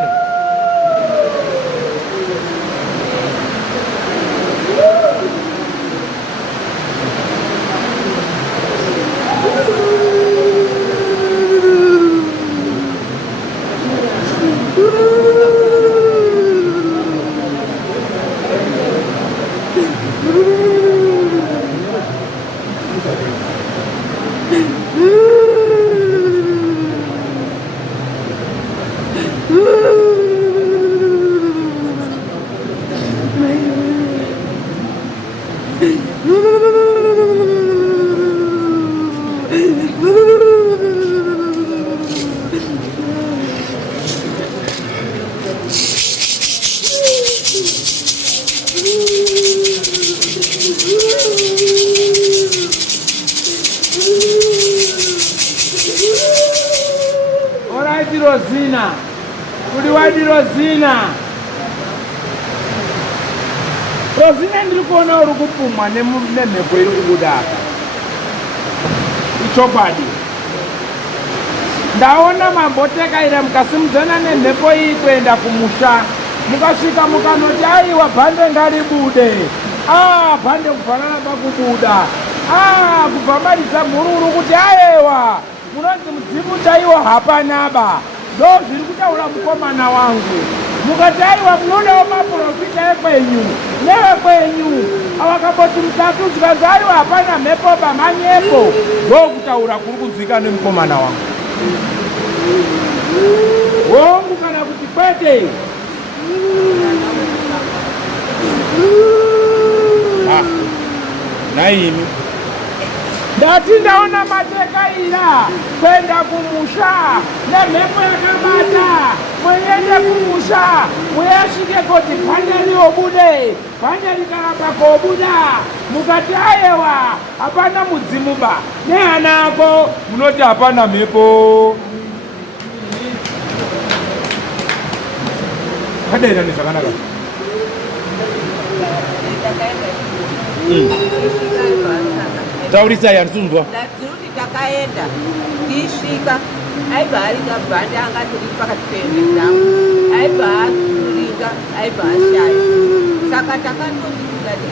Rosina, uliwadi Rosina. Rosina ndiri kuona uri kupumwa nemhepo iri kubudaka. Ichokwadi. Ndaona mambotekaira mukasimudzana nemhepo iyi kuenda kumusha. Mukasvika mukanoti aiwa bhande ngaribude. Bhande kufanana pakubuda. Kubva maridza mhururu kuti aiwa. Munonzi mudzimu chaiwo hapanaba. Ndo zviri kutaura mukomana wangu. Mukati aiwa munodawo maprofita ekwenyu nevekwenyu avakamboti mutatu zvikanzi aiwa hapana mhepo pamanyepo. Ndo kutaura kuri kunzwika nemukomana wangu. Hongu kana kuti kwete. Naimi ndati ndaona matekaira kwenda kumusha nemhepo yakabata muende kumusha muyasvike kuti bhande riobude bhande rikaramba kobuda mukati ayewa hapana mudzimu ba nehana ako munoti hapana mhepo kadaira nezvakanaka taurisai handisunzwa ndatiruti takaenda tiisvika aibva aringa bhande anga tiri pakati pehembe dzangu aibva akuringa aibva ashaya saka takandoti tikati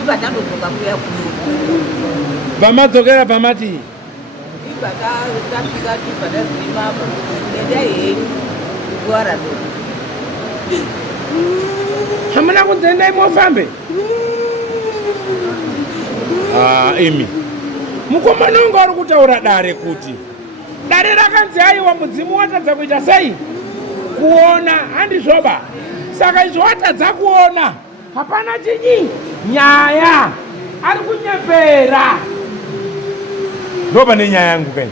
ibva tandodzoka kuya kuno vamadzokera vamati ibva tasvika tibva tazvimapo endai henyu zuva radoko hamuna kunzendai mofambe imi mukomana wangu ari kutaura dare kuti dare rakanzi aiwa mudzimu watadza kuita sei kuona handizvoba saka izvo watadza kuona hapana chinyi nyaya ari kunyepera ndoba nenyaya yangu kai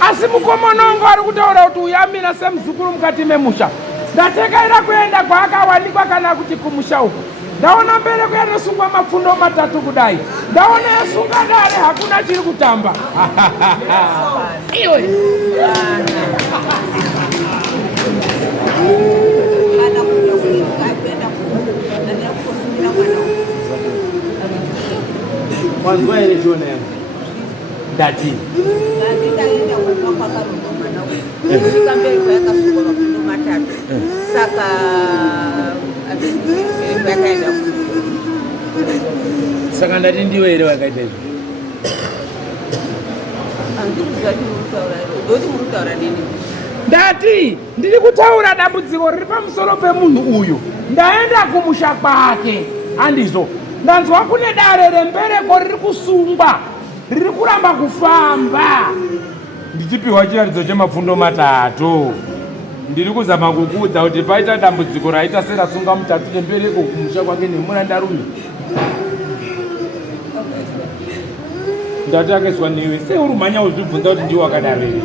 asi mukomana wangu ari kutaura kuti uyamira semuzukuru mukati memusha ndatekaira kuenda kwaakawanikwa kana kuti kumusha uko ndaona mbere kuyanosungwa mapfundo matatu kudai ndaona yasunga dare hakuna chiri kutamba iwe wanzwa ere chiona yangu ndati ndanditaenda kumakwakarudomana kusvika mberi kwayakasungwa mapfundo matatu saka mberi kwayakaenda saka ndati ndiwe ere wakaita izvo andikuziva chimurutaura ndoti murutaura nini ndati ndiri kutaura dambudziko riri pamusoro pemunhu uyu ndaenda kumusha kwake handizvo ndanzwa kune dare rembereko riri kusungwa riri kuramba kufamba ndichipiwa chiratidzo chemapfundo matatu ndiri kuzama kukuudza kuti paita dambudziko raita serasunga mutatu rembereko kumusha kwake nemuna ndarume ndati akaiswa newe seuri umhanya uzvibvunza kuti ndiwo akadarei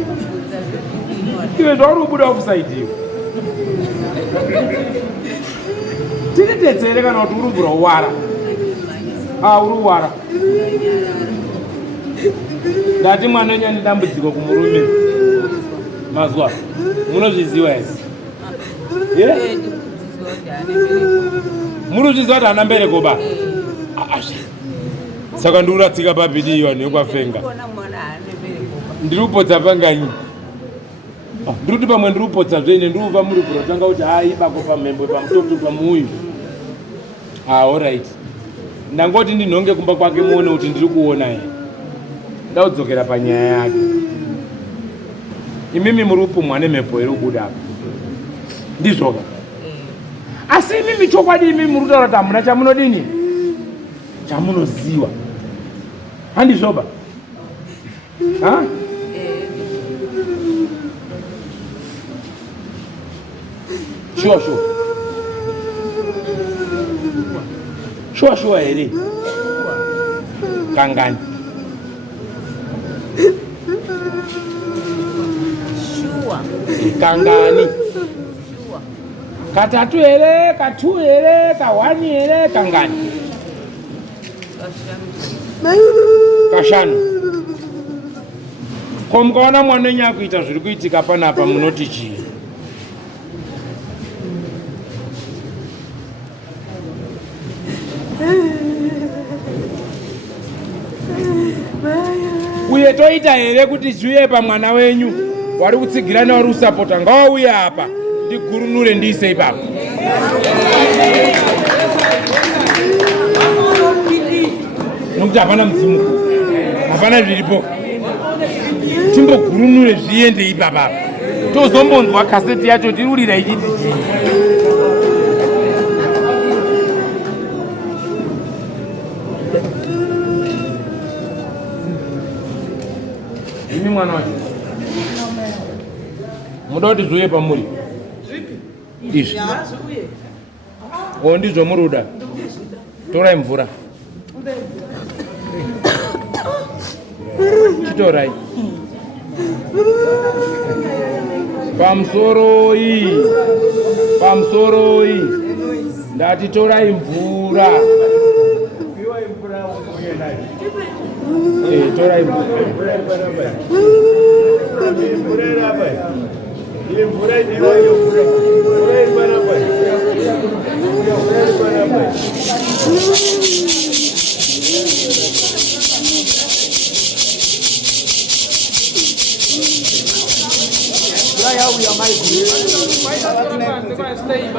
iwe zvauri kubuda ofusaidi iwe tiritedzere kana kuti uri uwara uri uwara ndati mwana wenyu ane dambudziko kumurume mazwa munozviziva here muri kuzviziva kuti hana mbereko ba saka ndiuratsika pabhidi iyo vanhu vekwafenga ndiri kupotsa panganyi ndiri kuti pamwe ndiri kupotsa zvene ndiri kubva muri kurotanga kuti haibako pamhembo pamutoto pamuuyu allright ndangoti ndinhonge kumba kwake muone kuti ndiri kuona here ndaudzokera panyaya yake imimi muri kupumwa nemhepo iri kubuda apa ndizvoka asi imimi chokwadi imimi muri kutaura kuti hamuna chamunodini chamunoziva handizvoba shuwa here kangani kangani katatu here katu here kawani here kangani kashanu ko mukaona mwana wenyu akuita zviri kuitika panapa munoti chii uye toita here kuti tiuye pamwana wenyu wari kutsigira nevari kusapota ngawauye apa ndigurunure ndiise ipapo nokuti hapana mudzimu hapana zviripo timbogurunure zviende ipapapa tozombonzwa kaseti yacho tirurira ichiti chii imi mwana wacho muda kuti zviuye pamuri izvi ndizvo muri kuda torai mvura chitorai pamusoro iyi ndati torai mvura torai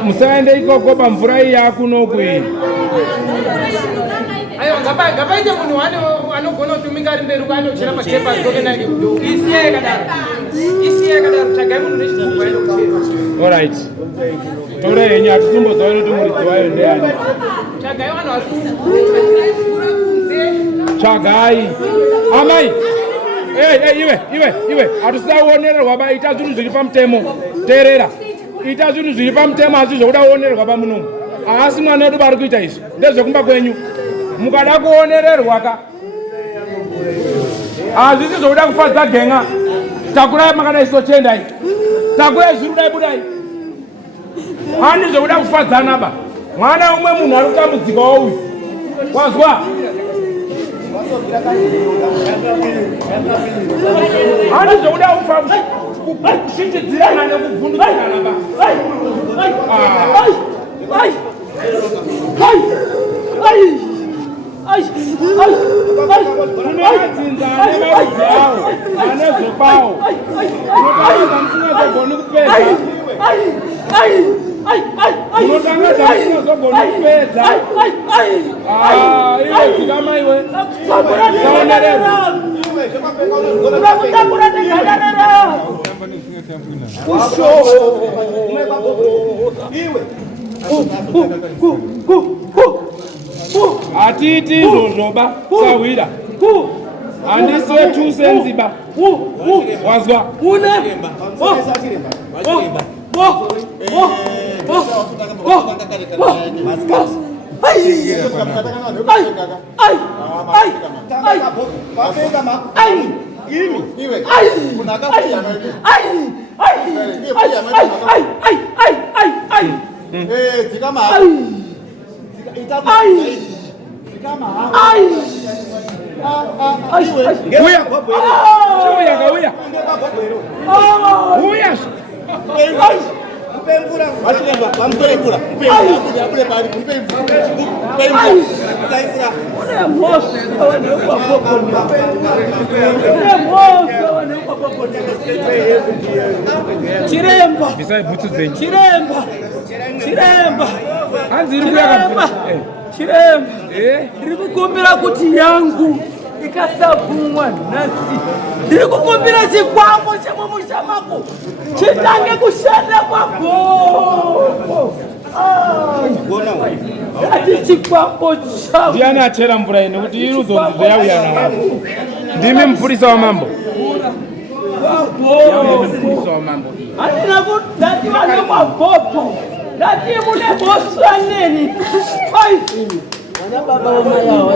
musaende ikoko pamvura iyi yakunoku iyi ngapaite munhu anogona kutumika ari mberi kwanochera makepa azokenake isiye kadaro tsvagai munhu nechigubhu ainokusera allright tore henyu hatitomboziva kuti muridzi wayo ndeani tsvagai vanhu tsvagai amai iwe hatisauonererwa ba ita zvinhu zviri pamutemo teerera ita zvinhu zviri pamutemo asi zvokuda kuonererwa pamunomu haasi mwana wedu vari kuita izvi ndezvekumba kwenyu mukada kuonererwa ka hazvisi zvokuda kufadza genga takurai makadai sochendai takurai zviri kudai budai handi zvokuda kufadzana ba mwana umwe munhu ari kutambudzika wauyu wazwa handi zvokuda kushindidzirana nekuvhundudzirana ba kuneadzinza ane marudzi avo ane zvekwawo unotangadza musinazogoni kupedza unotangadza musinazogoni kupedza iwe dzikamaiwe saonererwa hatiiti izvozvoba sawira handisiwe 2 cents ba wazwa ndiri kukumbira kuti yangu ikasabvumwa nhasi, ndiri kukumbira chikwambo chemumusha mako chitange kushanda kwagoko. Ati chikwambo chako ndiani achera mvura ine kuti iri uzonzi yauyana wako? Ndimi mupurisa wamambo. handina kudati vane mabhobho ndati mune bhoswaneni. Vana baba vamayawa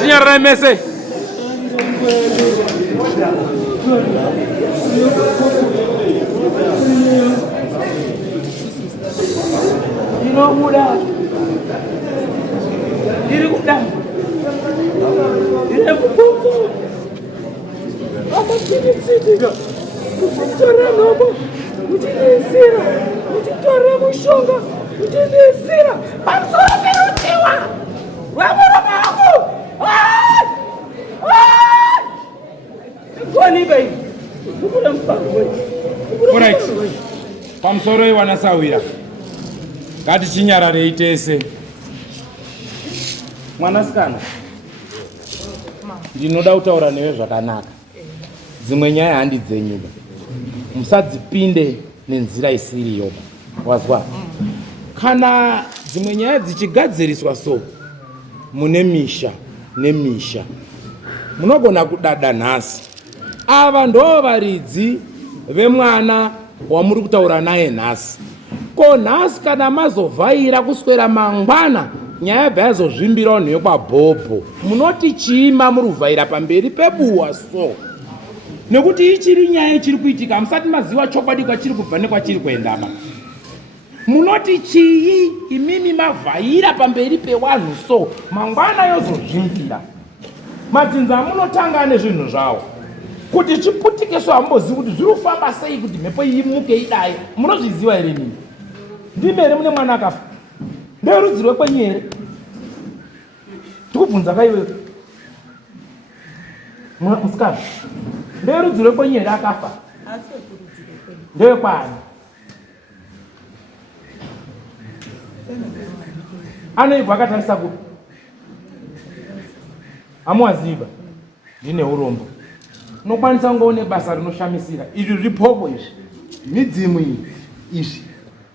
Signora Mese. Alright. Pamusoro iwanasawira. Ngati chinyarare itese. Mwanasikana. Ndinoda kutaura newe zvakanaka. Dzimwe nyaya handi dzenyu. Musadzipinde nenzira isiri yoba. Wazwa? Kana dzimwe nyaya dzichigadziriswa so mune misha nemisha. Munogona kudada nhasi. Ava ndo varidzi vemwana wamuri kutaura naye nhasi. Ko nhasi kana mazovhaira kuswera mangwana nyaya bhayazozvimbirawo nekwabhobho munoti chiima muruvhaira pamberi pebuwa so nekuti ichiri nyaya ichiri kuitika musati maziva chokwadi kwachiri kubva nekwachiri kuendaba munoti chii imimi mavhaira pamberi pewanhu so mangwana yozozvimbira madzinza amunotanga nezvinhu zvavo kuti chiputike so hambozivi kuti zviri kufamba sei kuti mhepo imuke idai munozviziva here mimi ndimi here mune mwana akafa nderudzi rwekwenyu here tikubvunza kaiwewe musikana nderudzi rwekwenyu here akafa ndewekwani anoibva akatarisa kuti amuwaziva ndine urombo unokwanisa kunge une basa rinoshamisira izvi zvipopo izvi midzimu iyi izvi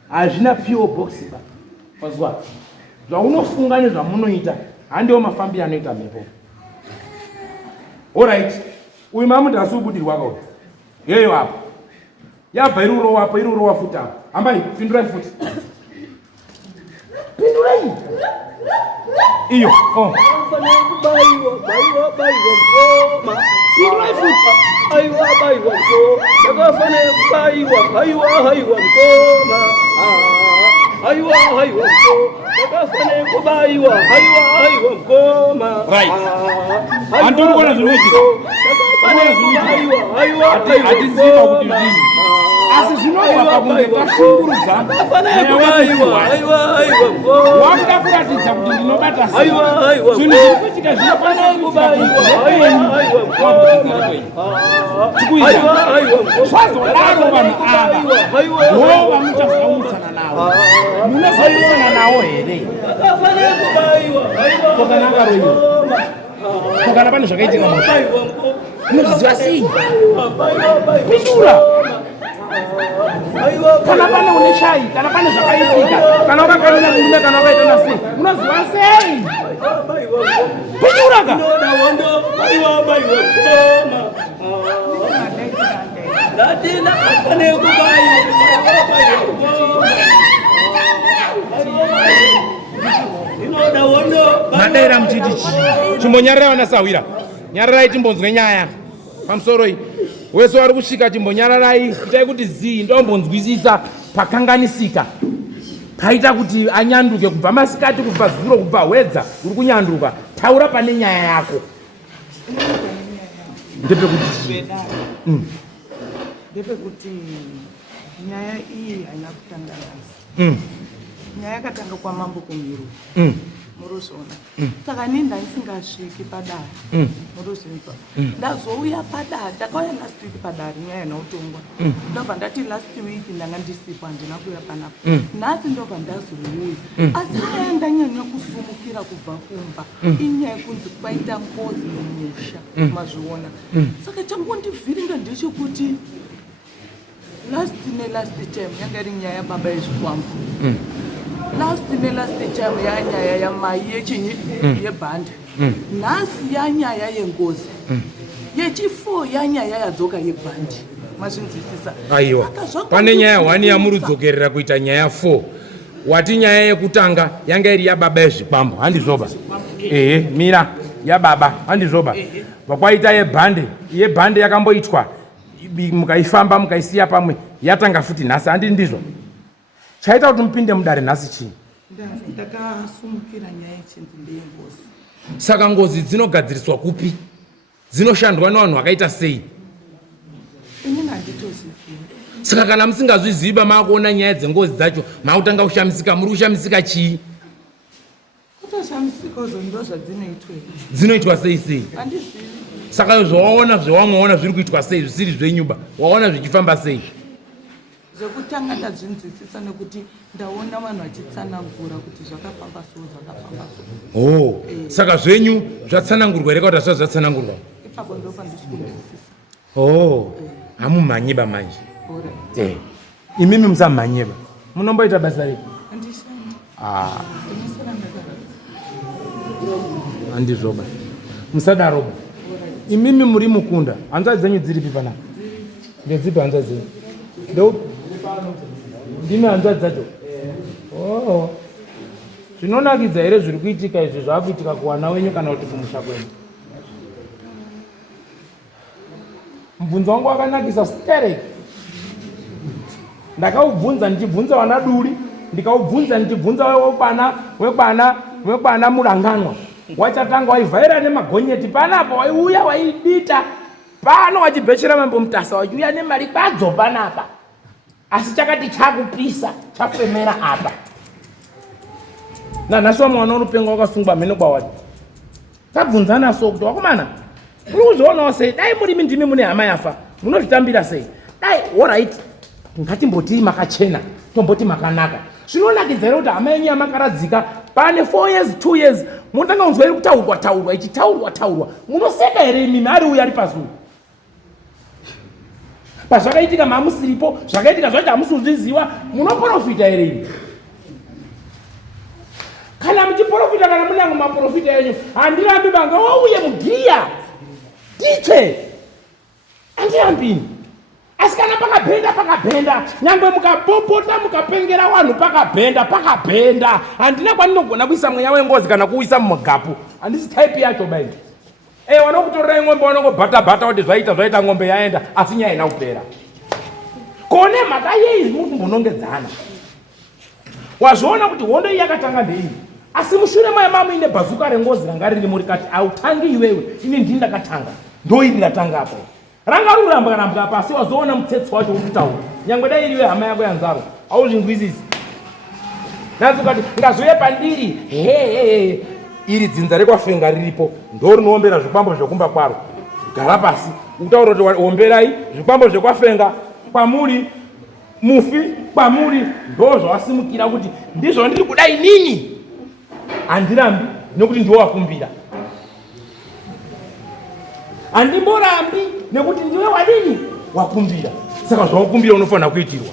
hazvina PO box ba wazwa zvaunofunga nezvamunoita handiwo mafambiro anoita mhepo alright uyu mamundi asi ubudirwa kauti yeyo apo yabva iri urowapo iri urowa futi apo hambai pindurai futi pindurai iyo pindurai futi aiwa baiwa mko yakafanira kubaiwa haiwa mkoma haiwa mko yakafanira kubaiwa haiwa mkoma right andori kona zvinoitika hatiziva kuti zvini asi zvinobva pakunge pashungurudza wakuda kuratidza kuti ndinobata sei zvinhu zviri kuitika zvinofanira kuitika zvazodaro vanhu ava ndo vamuchazautsana navo munozautsana nawo here tokanaka roiwa tokana pane zvakaitika mosha unozviziva sei pindura kana pane une shai kana pane zvakaitika kana wakakanina murume kana wakaitana sei unoziva sei pindura ka madaira muchitichi chimbonyarara vanasawira nyararai timbonzwe nyaya pamusoro iyi wese wari kusvika chimbonyararai itai kuti zii ndombonzwisisa pakanganisika paita kuti anyanduke kubva masikati kubva zuro kubva hwedza uri kunyanduka taura pane nyaya yako ndepekuti ndepekuti nyaya iyi haina kutanga nhasi nyaya yakatanga kwamambo kumiru muruzvona saka ini ndaisingasviki padare muruzvinzwa ndazouya padare ndakauya last week padare nyaya nautongwa ndobva ndati last week ndanga ndisipo handina kuuya panapa nhasi ndobva ndazouya asi nyaya ndanyanya kusumukira kubva kumba inyaya yekunzi kwaita ngozi mumusha mazviona saka changondivhiringa ndechekuti last term yanga iri nyaya yababa yezvikwambo last term yanyaya yamai yechinyi yebhande nhasi yanyaya yengozi yechi4 yanyaya yadzoka yebhandi mazvinzwisisa aiwa pane nyaya 1 yamurudzokerera kuita nyaya 4 wati nyaya yekutanga yanga iri yababa yezvikwambo handizvoba mira yababa handizvoba vakwaita yebhande yakamboitwa mukaifamba mukaisiya pamwe yatanga futi nhasi handi ndizvo chaita kuti mupinde mudare nhasi chii ndakasumukira nyaya yechinzi ndeyengozi saka ngozi dzinogadziriswa kupi dzinoshandwa nevanhu vakaita sei inini handitozivi saka kana musingazviziva maakuona nyaya dzengozi dzacho maakutanga kushamisika muri kushamisika chii kutoshamisika zo ndo dzinoitwa sei handizivi saka zvawamaona zviri kuitwa sei zvisiri zvenyuba waona zvichifamba sei zvekutanga ndazvinzwisisa nekuti ndaona vanhu vachitsanangura kuti zvakafamba so saka zvenyu zvatsanangurwa here kauta zva zvatsanangurwa ipapo ndopa ndisikunzwisisa hamumhanyeba manje imimi musamhanyeba munomboita basa rei handizvoba musadaroba imimi muri mukunda hanzva dzenyu dziripi panapa ndedzipi hanzva dzenyu ndimi hanzva dzacho Zvinonakidza here zviri kuitika izvi zvakuitika kuwana wenyu kana kuti kumusha kwenyu? Mubvunzo wangu wakanakisa stereki. Ndakaubvunza ndichibvunza wana Duri, ndikaubvunza ndichibvunza wekwana Muranganwa. Wachatanga waivhaira nemagonyeti panapa, waiuya waidita pano wachibhechera Mambo Mutasa, wachiuya nemari kwadzo panapa. Asi chakati chakupisa chafemera apa. Nanhasi wamwana unopenga wakasungwa mhene kwawati. Tabvunzana so kuti wakomana, uri kuzvionawo sei? Dai muri ndimi mune hama yafa, munozvitambira sei? Dai alright, ngatimboti makachena, tomboti makanaka. Zvinonakidza here kuti hama yenyu yamakaradzika pane 4 years 2 years munotanga kunzwa iri kutaurwa ichitaurwa. Munoseka here imimi ari uya ari pazuru? Pazvakaitika mamusiripo, zvakaitika zvacho hamusuzviziva, munoprofita here imi? Kana muchiprofita kana munango maprofita yenyu, handirambi banga wauye mugiya tiche, handirambini. Asi kana pakabhenda, nyangwe mukapopota mukapengera wanhu pakabhenda, handina kwaninogona kuisa mweya wengozi kana kuisa mumugapu. Handisi type yacho baindi. Wanokutorera ng'ombe wanongobhata kuti zvaita ng'ombe yaenda, asi nyaya ina kupera. Kone mhaka yei mukumbonongedzana. Wazviona kuti hondo iyi yakatanga ndeini? Asi mushure maye ine bhazuka rengozi ranga riri muri kati autangi iwewe, ini ndini ndakatanga. Ndo iri ndatanga apo. Ranga ruramba apa, asi wazoona mutsetse wacho ukutaura. Nyangwe dai iriwe hama yako yanzaro, auzvingwisisi. Nazukati ngazuye pandiri, iri dzinza rekwafenga riripo, ndo rinoombera zvikwambo zvekumba kwaro. Gara pasi, utaura kuti omberai zvikwambo zvekwafenga kwamuri mufi kwamuri, ndo zvawasimukira kuti ndizvo ndiri kudai nini. Handirambi nekuti ndiwo wakumbira. Handimborambi nekuti ndiwe wadini wakumbira. Saka zvawakumbira unofanira kuitirwa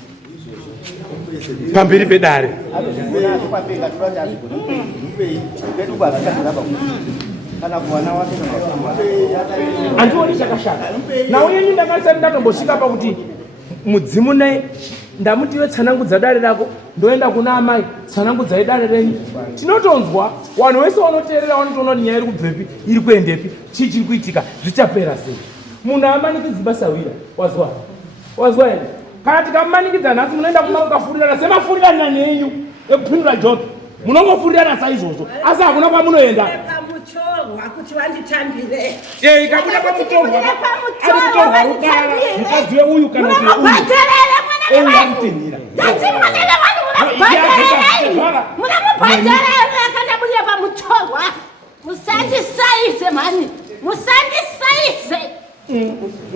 pamberi pedare. Handioni chakashata. Nawo yenyu ndakasati ndatombosvika pakuti mudzimu naye ndamutiwe tsanangudza dare rako, ndoenda kuna amai tsanangudzai dare renyu. Tinotonzwa wanhu wese wanoteerera wanotoona kuti nyaya iri kubvepi iri kuendepi, chii chiri kuitika, zvichapera sei. Munhu amanikidzi basa wira, wazwa here? Kana tikamumanikidza nhasi munoenda kumafurirana semafurirana nenyu ekupindura joke, munongofurirana saizvozvo, asi hakuna kwamunoenda. Kuti vanditambire. Ikabuda pamutorwa ari kutorwa rudara mukadzi weuyu kana kuti uyu. Yakutenhira. Munamubhadharira kana buya pamutorwa. Musandisaise mani. Musandisaise.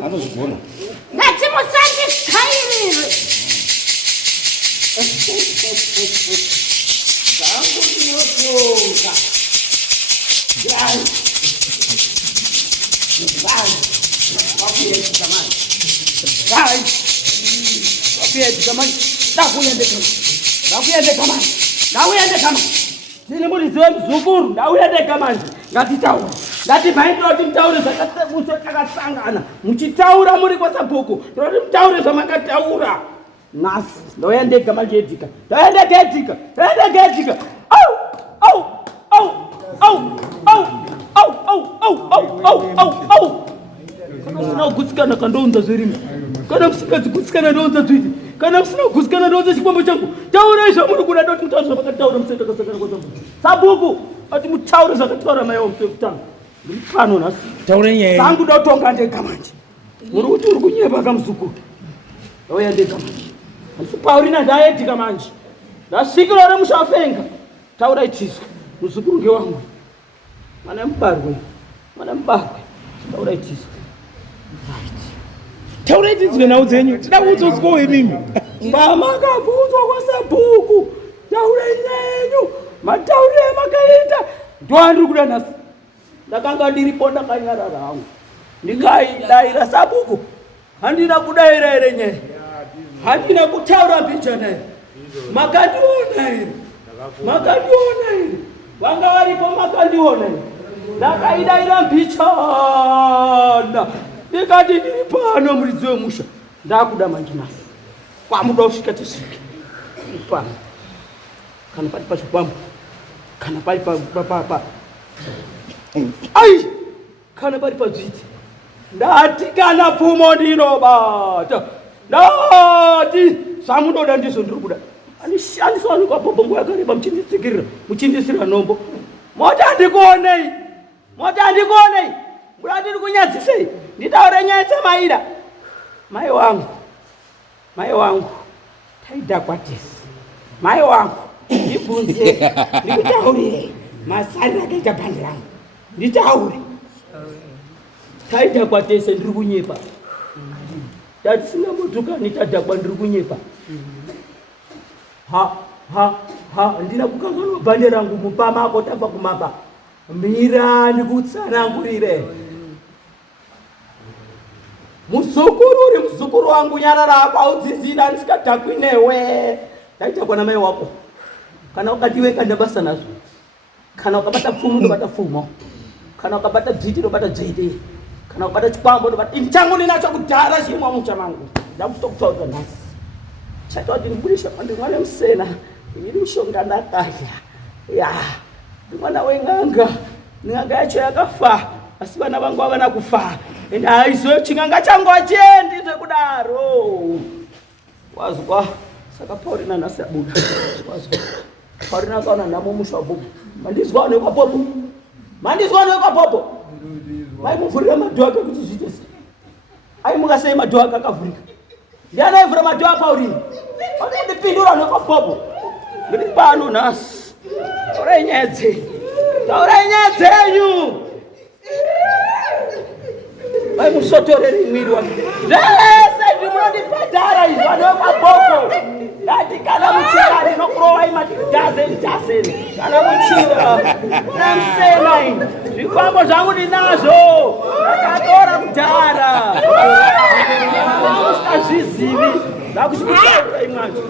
Anozvigona. Ngati musandisairire. Ndine muridzi wemuzukuru, ndauyendeka manje. Ngatitaure. Ngatimhaindira kuti mutaure zvakatsangana. Muchitaura muri kwasabhuku, ndinoti mutaure zvamakataura. Nhasi ndoyendeka manje Edika. Ndoyendeka. Kana usina kugutsikana kandounza zvirimi. Kana musikadzi kugutsikana ndounza zviti. Kana usina kugutsikana ndounza chikwambo changu. Taurai zvamuri kuda kuti mutaure zvakataura musendakasakana kwasabhuku. Sabhuku ati mutaure zvakataura mai wamsekutanga. Ndiri pano nhasi. Taure nyaya. Zangu ndotonga ndega manje. Muri kuti uri kunyeba kamuzukuru. Ndauya ndega manje. Handisi paurina ndaedika manje. Ndasvikira uri mushafenga. Taurai tizwa. Muzukuru ngewangu. Mwana mubarwe. Taurai tizwa. Taurai tidzwe nhau dzenyu. Tida kuudzwa imimi. Ngamakabvunzwa kwasabhuku. Taurai nyenyu. Mataurire makaita. Ndo andiri kuda nhasi. Ndakanga ndiripo ndakanyarara hangu. Ndikaidaira sabhuku. Handina kudaira here nyaya. Handina kutaura mbichana here. Makandiona here. Vanga varipo makandiona here. Ndakaidaira mbichana. Ndikati ndiri pano muridzi wemusha. Ndakuda manje nhasi. Kwamuda kusvika tisvike. Pano. Kana pati pachikwambo. kana pari ai kana pari padzviti ndati kana pfumo ndinobata ndati zvamunoda ndizvo ndiri kuda andiswanikwa bhombo nguva yakareba muchindisira nombo mota handikuonei muda ndiri kunyadzisei nditaure nyaya dzamaida mai wangu taidhakwatisi mai wangu ndibvunze ndikutaurire masari akaita bhandi rangu nditaure taidhakwa tese ndiri kunyepa tatisingambotukani tadhakwa ndiri kunyepa handina kukanganwa bhande rangu mupamako tabva kumaba mira ndikutsanangurire muzukuru wangu nyarara ako audzizida ndisikadhakwi newe ndaidhakwa namai wako kana ukadiweka ndabasa nazvo kana ukabata pfumo ndobata pfumo kana ukabata dziti ndobata dziti kana ukabata chikwambo ndobata ini changu ndinacho kudhara chimwa muchamangu ndakutokutaudza nhasi chatoti ndibudisha pandimwana musena iri mushonga ndakadya ya ndimwana weng'anga n'anga yacho yakafa asi vana vangu havana kufa ende haizo ching'anga changu hachiendi zvekudaro wazwa saka paurina nhasi abuda wazwa paurina akaona nhamo musha wabhuku mandizwa nekwapopo maimuvhurira madho ake kuti zviite sei aimuka sei madho ake akavhurika ndiani aivhura madho apaurina audipindura nekwapopo ndiri pano nhasi taurai nyaya dzenyu vaimusotoreri mwiri wake zvese zvimunondibhadhara izvi vanekwapopo ndati kana muchinga ndinokurovai madhazeni kana muchinga namusenai zvikwambo zvangu ndinazvo ndakatora kudhara musingazvizivi ndakuchikutaurai mwacho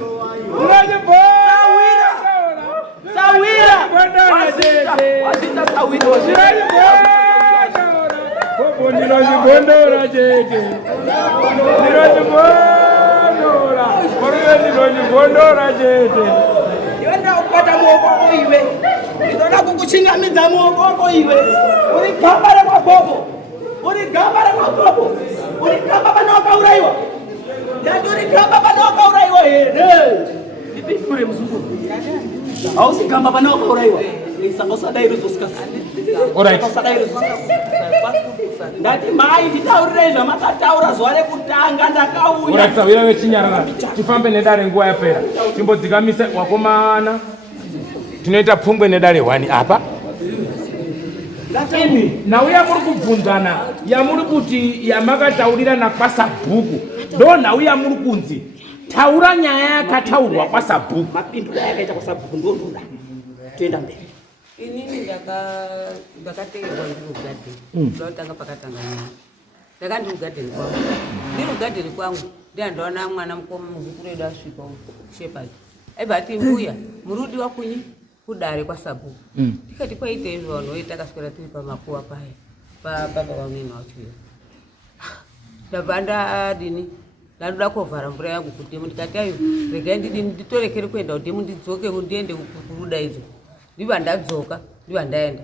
sawira wazita sawira Bobo ndinozvibondora chete iwe ndakubata muoko wako iwe ndinoda kukuchingamidza muoko wako iwe uri gamba rekwabobo uri gamba pana wakauraiwa ndati uri gamba pana wakauraiwa here ndipindure muzukuru hausi gamba pana wakauraiwa saka usadairi zosikasi ndati mai nditaurirei zvamakataura zuva rekutanga ndakauya uratisa wechinyarara tifambe nedare nguva yapera timbodzikamise wakomana tinoita pfungwe nedare 1 apa nhau yamuri kubvunzana yamuri kuti yamakataurirana kwasabhuku ndo nhau yamuri kunzi taura nyaya yakataurwa kwasabhuku mapindura yakaita kwasabhuku ndondoda toenda mberi inini ndakateerwa ndiri ugadheni ndotanga pakatanga nyaya ndakandiri ugadheni kwangu ndiri ugadheni kwangu ndiandaona mwana muzukuru edu asvika shepard aibva ati mbuya murudi wakunyi kudare kwasabhuku tikati kwaitei zvaonoi takaswera tiri pamakuwa paya pababa vaneni wachoyo ndabva ndadini ndandoda kovhara mvura yangu kudhemu ndikati ayo regai ndidini nditorekere kuenda kudhemu ndidzoke ndiende kuruda idzo ndiva ndadzoka ndiva ndaenda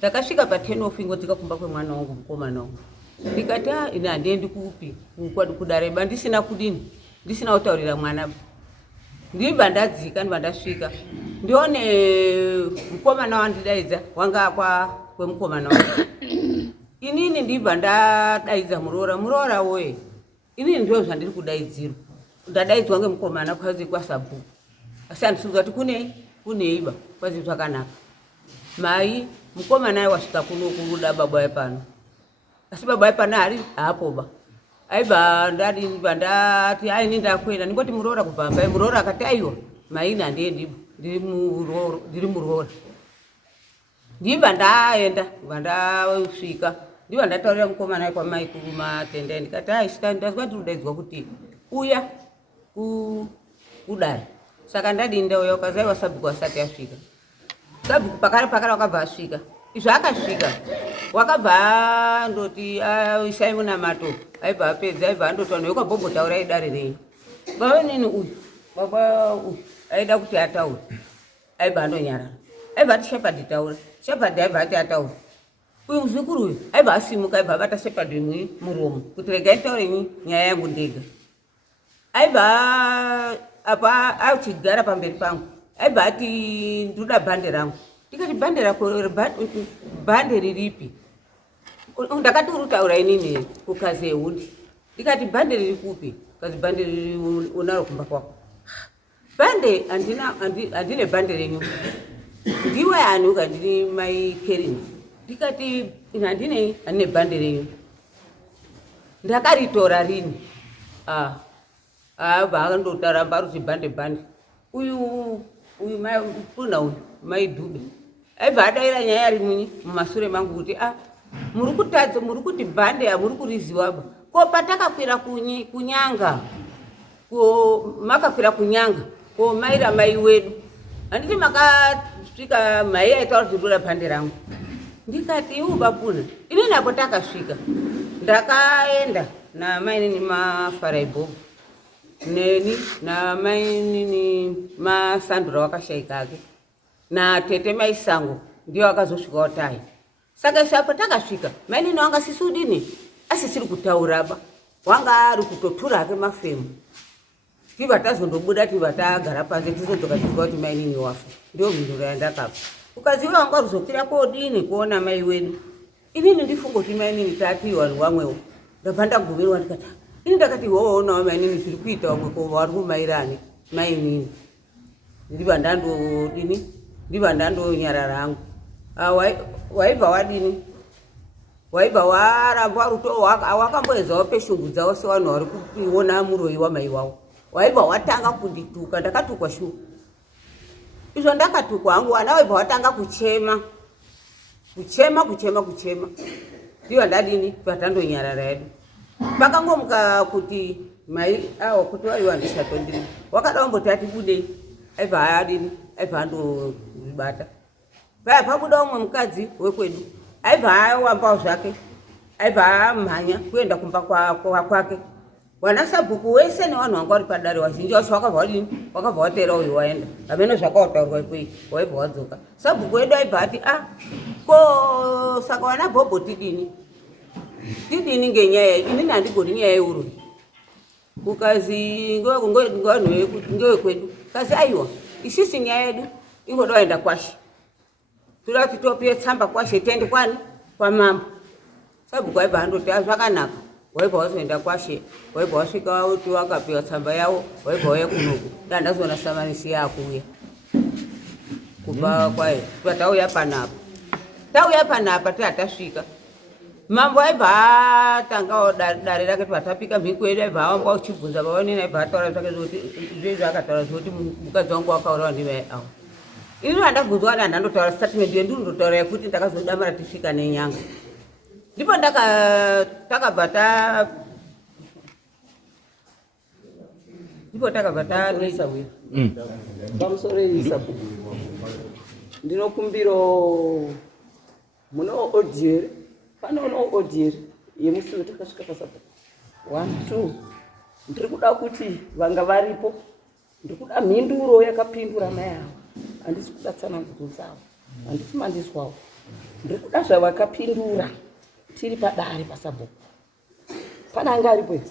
takasvika pa10 ingodzika kumba kwemwana wangu mukomana wangu ndikati ini handiendi kupi kudareba ndisina kudini ndisina kutaurira mwana ndibva ndadzika ndibva ndasvika ndione mukomana wandidaidza wanga kwemukomana wangu inini ndibva ndadaidza muroora woye inini ndizvo zvandiri kudaidzirwa ndadaidzwa ngemukomana kwazi kwasabhuku asi handisiuza kuti kuneiba kwazi zvakanaka mai mukomana wasvika kuno kuruda baba yepano asi baba yepano hari haapoba aibva ndati aini ndakwenda ndingoti muroora kubvamba muroora akati aiwa maini handiendi ndiri muroora ndibva ndaenda bva ndasvika ndibva ndataurira mukomana kwamai kumatende ndikati aisita ndazwa ndirudaidzwa kuti uya kudare saka ndadini ndauya ukazaiwa sabhuku asati asvika sabhuku pakara wakabva asvika izvo akasvika wakabva ndoti isai munamato aibva apedza aibva andoti vanhu vekwabhobhotaura idare rei baba nini uyu baba uyu aida kuti ataure aibva andonyarara aibva ati Shepard taura. Shepard aibva ati ataura. Uyu muzukuru uyu aibva asimuka aibva abata Shepard muromo kuti regai taure nyaya yangu ndega. Aibva apa achigara pamberi pangu aibva ati ndoda bhande rangu. Ndikati bhande rako bhande riripi? Ndakati uri kutaura inini kukazi yehundi. Ndikati bhande riri kupi? Kazi bhande riri unaro kumba kwako. Bhande handine bhande renyu. Ndiwe ani ukandini mai Kerini. Ndikati handine bhande renyu. Ndakaritora rini. Vakandotaramba ruti bhande. Uyu mai puna uyu mai Dhube. Aibva adaira nyaya rimwe mumashure mangu kuti muri kutadza muri kuti bhande hamuri kuriziwaba. Ko patakakwira kunyanga. Ko makakwira kunyanga. Ko maira mai wedu. Handiti makasvika mai aitaura kuti ndoda bhande rangu. Ndikati iwe bapuna. Inini apo takasvika. Ndakaenda na mai nini mafarai Bob. Neni na mai nini masandura wakashaika ake. Na tete mai Sango ndio akazosvika otai. Saka sapo takasvika mai nini wanga sisudini asisiri kutauraba. Wanga ari kutotura ake mafemu. Tiba tazondobuda tiba tagara panze tizodzoka tiziva kuti mai nini wafa. Ndio mhinduro yandakapa. Ukaziva wanga ruzokwira kodini kuona mai wedu. Inini ndifunga kuti mai nini tati vanhu vamwewo. Ndabva ndagumirwa ndikati ini ndakati woona mai nini zviri kuita vamwe ko vari kumairani mai nini. Ndiva ndandodini ndiva ndandonyarara hangu. Waibva wadini? Waibva waramba ruto wakamboezawo peshungu dzawo sevanhu vari kuona muroyi wamai wavo. Waibva watanga kundituka ndakatukwa shuwa. Izvo ndakatukwa hangu vana waibva watanga kuchema. Ndiva ndadini patandonyarara yedu. Pakangomuka kuti mai kuti waiwa ndishatondiri. Wakada kumboti ati budei. Aibva adini aibva andozvibata. Paya pabuda umwe mukadzi wekwedu. Aibva awambawo zvake. Aibva amhanya kuenda kumba kwake. Wana sabhuku wese nevanhu vanga vari padare vazhinji vacho wakabva wateera uyu waenda. Hameno zvakautaurwa ikweyi waibva wadzoka. Sabhuku wedu aibva ati ko saka wana Bhobho tidini ngenyaya inini handigoni nyaya yeurori. Kukazi ngewekwedu. Kazi aiwa isisi nyaya yedu ingoda waenda kwashe. Toda kuti topiwe tsamba kwashe tende kwani kwamambo. Sabhuku aibva andoti zvakanaka. Waibva wazoenda kwashe. Waibva wasvika kuti wakapiwa tsamba yavo. Waibva wauya kunoku. Ndandazona samanisi yakuuya. Kubva kwaye. Tauya panapa tatasvika. Mambo aibva atangawo dare rake patapika mhiku yedu aibva awamba uchibvunza baba nini aibva ataura zvake zvokuti izvezvo akataura zvokuti mukadzi wangu wakaurawa ndimai avo. Ini vandabvunzwa ndandotaura statement yendindotaura yekuti ndakazodamara tisvika nenyanga. Ndipo takabva tanisa uya. Pamusoro isabu. Ndinokumbiro muno audio. Panono audio yemusiwo takasvika pasapo. 1 2 ndiri kuda kuti vanga varipo. Ndiri kuda mhinduro yakapindura mai avo. Handisi kuda tsanangudzo dzavo. Handisi mandiswawo. Ndiri kuda zvavakapindura. Tiri padare pasabhuku. Pana anga aripo here?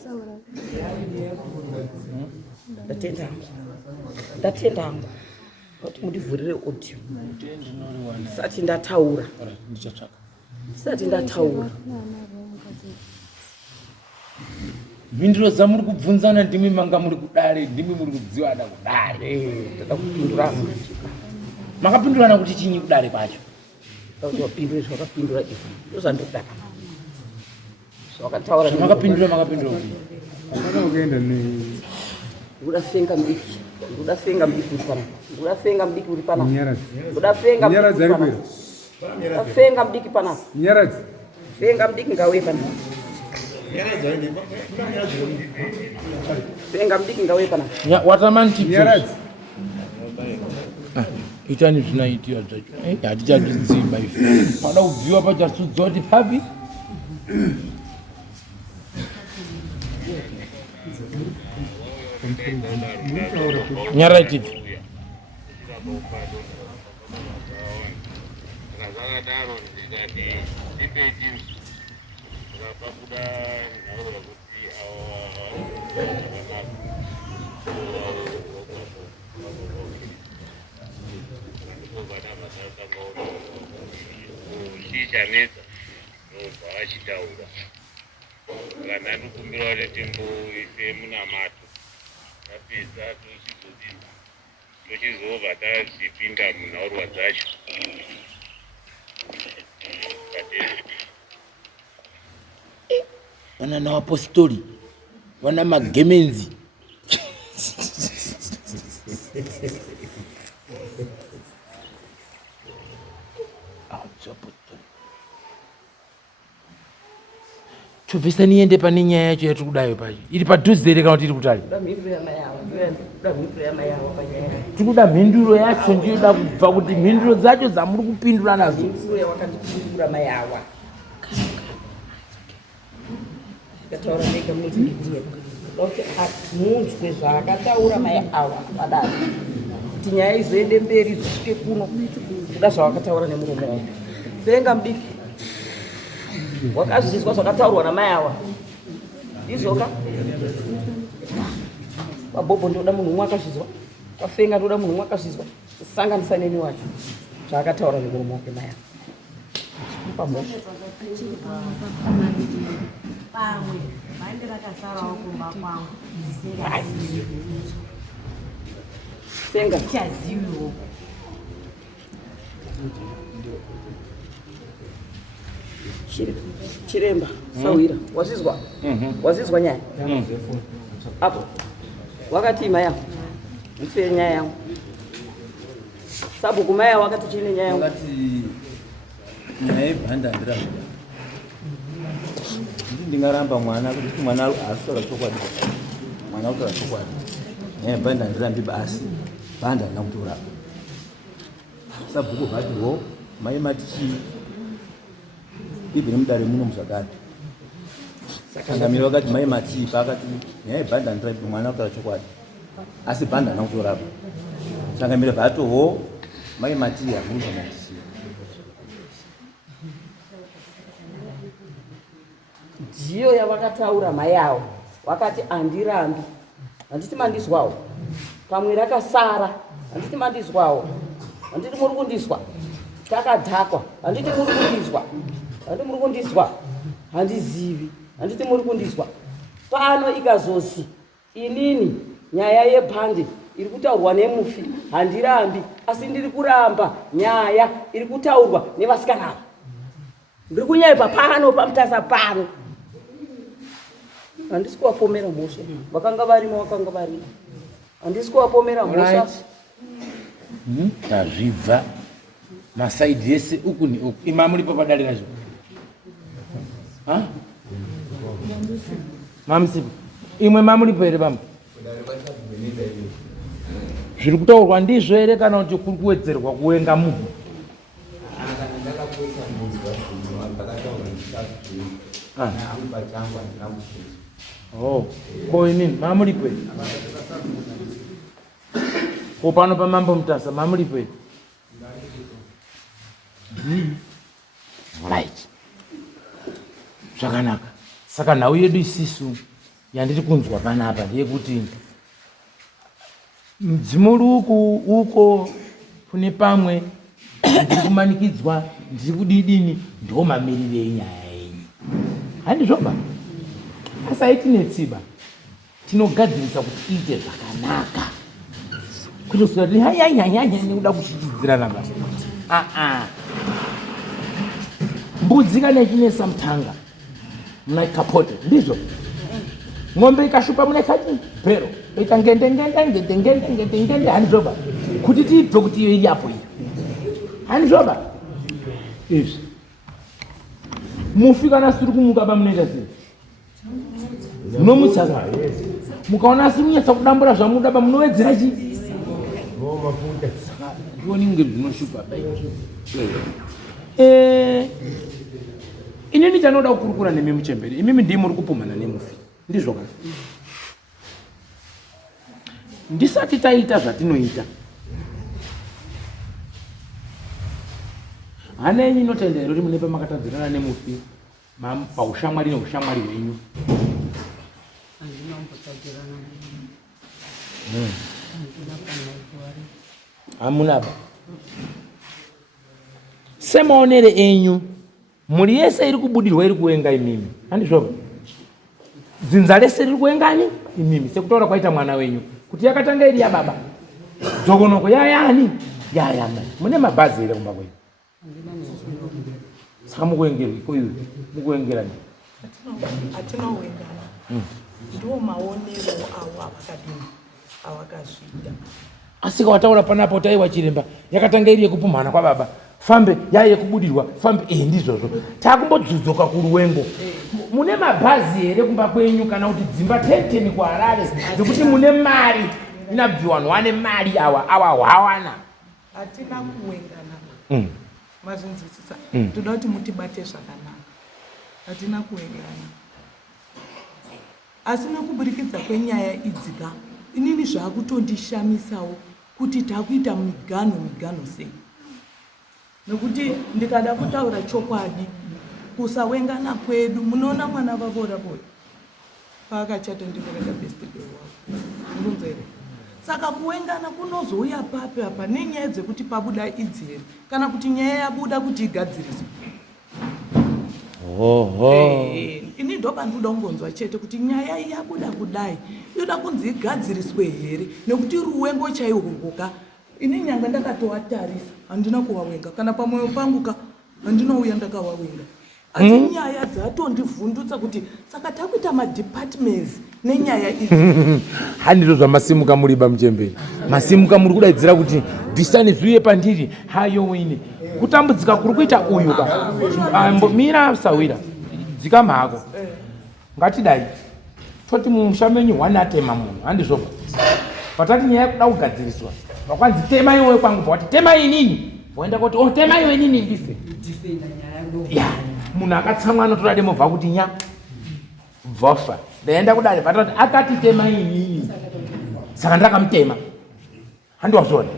Ndatenda hangu. Kuti mundivhurire audio. Ndisati ndataura. Mhinduro dzamuri kubvunzana ndimi manga muri kudare ndimi muri kudziwana kudare. Ndakakupindurana. Makapindurana kuti chinyi kudare kwacho? Wapindura zvakapindura izvo. Ndozvandodaka. Makapindura. Ukaenda Nguda senga mbiki uri pana. Nyaradzi. Nguda senga Nyaradzi ari kwira. Senga mbiki pana. Nyaradzi. Senga mbiki ngauye pana. Senga mbiki ngauye pana. Watamanti. Nyaradzi. Itani zvinaitiwa zvacho. Hatichazviziva ife. Pada kubviwa pachasudza kuti papi. Nyaratidzo. naro ndikati ndipeti vapabuda nhauro kuti chichanetsa nobva achitaura kana ndikumbira kuti timboise munamato tapedza tochizobva tachipinda munhaurwa dzacho vana navapostori vana magemenzi tobvisa niende pane nyaya yacho yatiri kudayo pacho iri padhuze here kana kuti iri kutali tikuda mhinduro yacho ndiyoda kubva kuti mhinduro dzacho dzamuri kupindura nadzo taura ndega munzwe zvaakataura mai awa padare kuti nyaya izoende mberi zvisvike kuno kuda zvawakataura nemuromo wako senga mudiki wakazvizwa zvakataurwa namai awa izoka pabhobho ndoda munhu umwe akazvizwa pafenga ndoda munhu umwe akazvizwa kusanganisa neni wacho zvaakataura nemuromo wake mai awa pamhosva pamwe bhande rakasarawo kumba kwangu senga chaziwiwo chiremba sawira wazizwa wazizwa nyaya apo wakati mai yangu mswe nyaya yangu sabuku mai wakati chine nyaya yangu nyaya yebhanda ndingaramba mwana kuti mwana asitaura chokwadi mwana utaura chokwadi nyaya yebhanda ndirambi basi bhanda ndina kutora sabhuku vatiwo mai matichi ibviri mudare muno muzvagari sangamiro vakati mai matii paakati nyaya yebhanda ndirambi mwana utaura chokwadi asi bhanda ndina kutorapa sangamiro vatowo mai matii havuri pamatichi ndiyo yavakataura mai avo vakati andirambi handiti mandizwawo pamwe rakasara handiti mandizwawo handiti muri kundizwa takadhakwa handiti muri kundizwa handiti muri kundizwa handizivi handiti muri kundizwa pano ikazosi inini nyaya yebhande iri kutaurwa nemufi handirambi asi ndiri kuramba nyaya iri kutaurwa nevasikanava ndiri kunyaipa pano pamutasa pano handisi kuvapomera mhosva vakanga varimo vakanga varimo handisi kuvapomera mhosva tazvibva masaidhi ese uku neuku ima muripo padare razvo mamusipo imwe mamuripo here pamwe zviri kutaurwa ndizvo here kana kuti kuri kuwedzerwa kuwenga munhu ko inini mamuripo here ko pano pamambo mutasa mamuripo here right zvakanaka saka nhau yedu isisu yandiri kunzwa panapa ndeyekuti mdzimuri uko kune pamwe ndiri kumanikidzwa ndiri kudidini ndo mamirire enyaya yenyu handizvoba asi aitine tsiba tinogadzirisa kuti iite zvakanaka kuitosura kuti hayanyanyanya nekuda kuchichidzirana basa mbudzi kana ichinesa mutanga munaikapote ndizvo ng'ombe ikashupa munaikati bhero ita ngende handizvoba kuti tiibve kuti iyo iri apo iyo handizvoba izvi mufi kana asiri kumuka ba munoita sei munomutsaka mukaona asiri kunyatsa kudambura zvamuda ba munowedzera chi ioni kunge zvinoshupa inini chanoda kukurukura nemi muchemberi imimi ndii muri kupumhana nemufi ndizvo kana ndisati taita zvatinoita hana yenyu inotendera kuti munepa makatadzirana nemufi paushamwari neushamwari hwenyu. Hamunaba semaonere enyu muri yese iri kubudirwa iri kuwenga imimi handizvoba dzinza rese riri kuengani imimi sekutaura kwaita mwana wenyu kuti yakatanga iri yababa dzokonoko yayani yayamai mune mabhazi here kumba kwenyu saka mukuengerwa ikoiwe mukuengerani atinowengana ndo maonero awo avakadini avakazvida asika wataura panapo taiwa chiremba yakatanga iri yekupumhana kwababa fambe yaiye kubudirwa fambe ndizvozvo takumbodzoka kuruwengo mune mabhazi here kumba kwenyu kana kuti dzimba 10 kuharare dzekuti mune mari inabviwa vanhu vane mari awa hwawana hatina kuwengana mazvinzwisisa toda kuti mutibate zvakanaka hatina kuwengana asi nekuburikidza kwenyaya idzika inini zvakutondishamisawo kuti takuita migano sei nekuti ndikada kutaura chokwadi kusawengana kwedu munoona mwana vavora boy paakachata ndikureka birthday wavo ndinzere saka kuwengana kunozouya pape apa nenyaya dzekuti pabuda idzere kana kuti nyaya yabuda kuti igadziriswe. Ini ndoba ndoda kungonzwa chete kuti nyaya yabuda kudai yoda kunzi igadziriswe here nekuti ruwengo chaihongoka ini nyanga ndakatowatarisa handina kuwawenga kana pamwoyo pangu handinouya ndakawawenga asi nyaya dzatondivhundutsa kuti saka takuita madepartments nenyaya idzi handizvo zvamasimuka muriba muchembeni masimuka muri kudaidzira kuti bvisani zviuye pandiri hayo wine kutambudzika kuri kuita uyu mira sawira dzika mhako ngatidai toti mumusha menyu wanatema munhu handizvoba patati nyaya kuda kugadziriswa vakwanzi tema iwe kwangu bvati tema inini voenda kuti tema iwe nini ndise munhu akatsamwa anotora demovha kuti nya bvofa ndaenda kudare vatati akati tema inini saka ndakamutema handiwazvona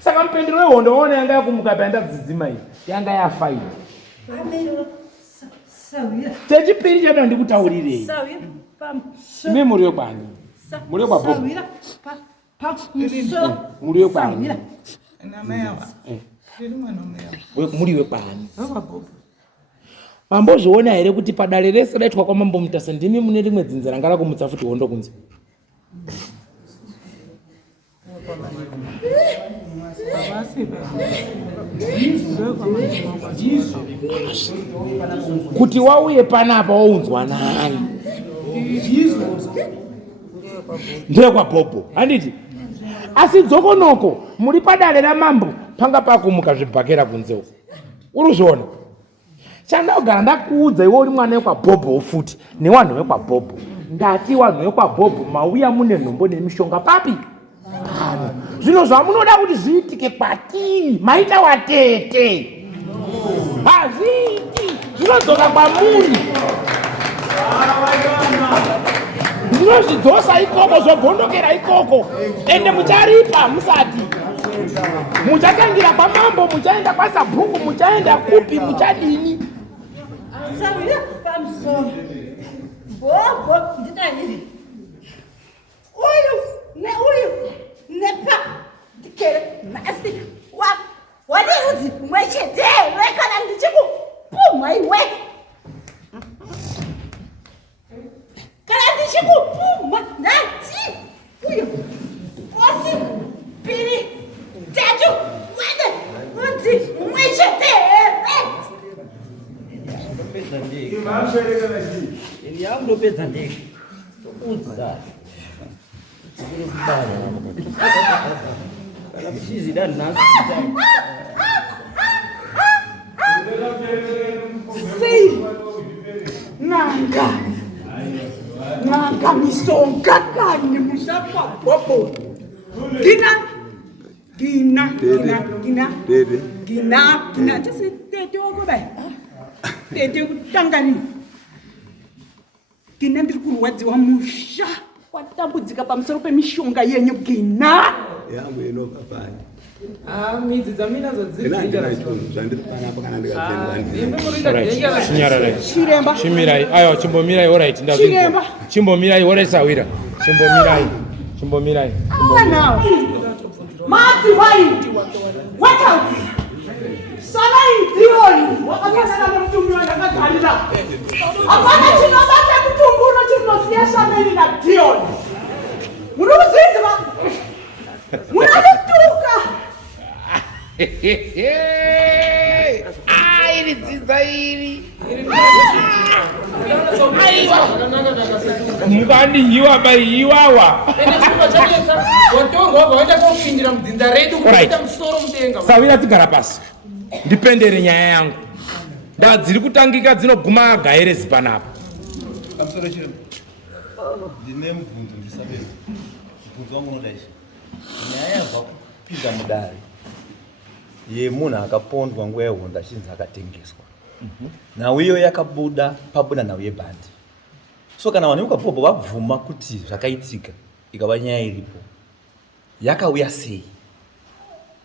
saka mupendero wehondo waona yanga yakumuka paenda kudzidzima iyi yanga yafaini chechipiri chada ndikutaurirei ime muri wekwani muri wekwabobo muri wekwani muri wekwani mambozviona here kuti padare rese daitwa kwamambomutasa ndimi mune rimwe dzinza ranga rakumutsa futi hondo kunze kuti wauye panapa waunzwa nani ndekwabobo handiti asi dzokonoko muri padare ramambo panga pakumuka zvibhakera kunze uko uruzviona chandagara ndakuudza iwe uri mwana wekwabhobho futi newanhu wekwabhobho ndati wanhu wekwabhobho mauya mune nhombo nemishonga papi zvino zvamunoda kuti zviitike kwatiri maita watete hazviiti zvinodzoka kwamuri zvinozvidzosa ikoko zvobhondokera ikoko ende mucharipa musati muchatangira kwamambo muchaenda kwasabhuku muchaenda kupi muchadini Sawira pamsoro. Bobo ndinani. Uyu nepa dikere masi wadi uzi mwechete rekana ndichiku puma iwe. Kana ndichiku puma ndati. Uyu. Osi piri tatu wade uzi mwechete. Ele é um do pesadelo. Usa. Ela precisa dar nada. Sei. Nanga misonga kani mushapa bobo. Gina. Just tete ogobai. Tete kutangani. Gina ndiri kurwadziwa musha. Watambudzika pamusoro pemishonga yenyu Gina. Yangu inobva pani. midzi dzaminadzo Chiremba. Chimirai. Ayo, chimbomirai, all right. Chiremba. Chimbomirai, all right, Sawira. Chimbomirai. Now. Marty, why? What else? Sana idioni. Wakafanya na mtumbu na kadhalika. Hapana tunabata mtumbu na tunasiasa mimi na dioni. Unuzizwa. Unatuka. Ili dzizairi. Mukandi hiwa bai hiwawa. Sawira tigara pasi. Ndipendere nyaya yangu. Ndadziri kutangika dzinoguma gairezi panapa. Kamsoro chiremba. Ndine mubvunzo ndisabeni. Mubvunzo wangu unodaisha. Nyaya yakupinda mudare. Ye munhu akapondwa nguva yehonda chinzi akatengeswa. Nawiyo yakabuda pabuda nawo yebhandi. So kana vanhu vekabvobho vabvuma kuti zvakaitika ikava nyaya iripo yakauya sei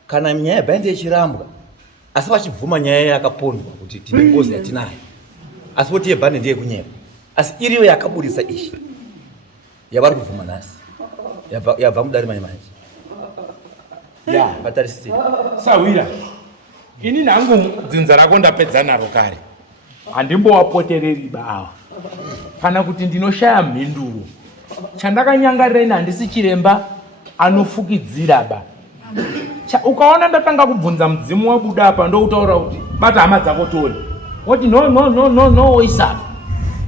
kana nyaya yebhandi yechirambwa asi vachibvuma nyaya yakapondwa kuti tine ngozi yatinayo asi kuti yebhandi ndiye kunyepa asi iriyo yakabudisa ishi yavari kubvuma nhasi yabva mudare manje manje patarisei Sawira, ini nangu dzinza rako ndapedza naro kare. Handimbowapotereri bawa. Kana kuti ndinoshaya mhinduro. Chandakanyangarira ina handisi chiremba anofukidzira ba. Ukaona ndatanga kubvunza mudzimu wabuda apa ndoutaura kuti bata hama dzako toni. Woti no oisapa.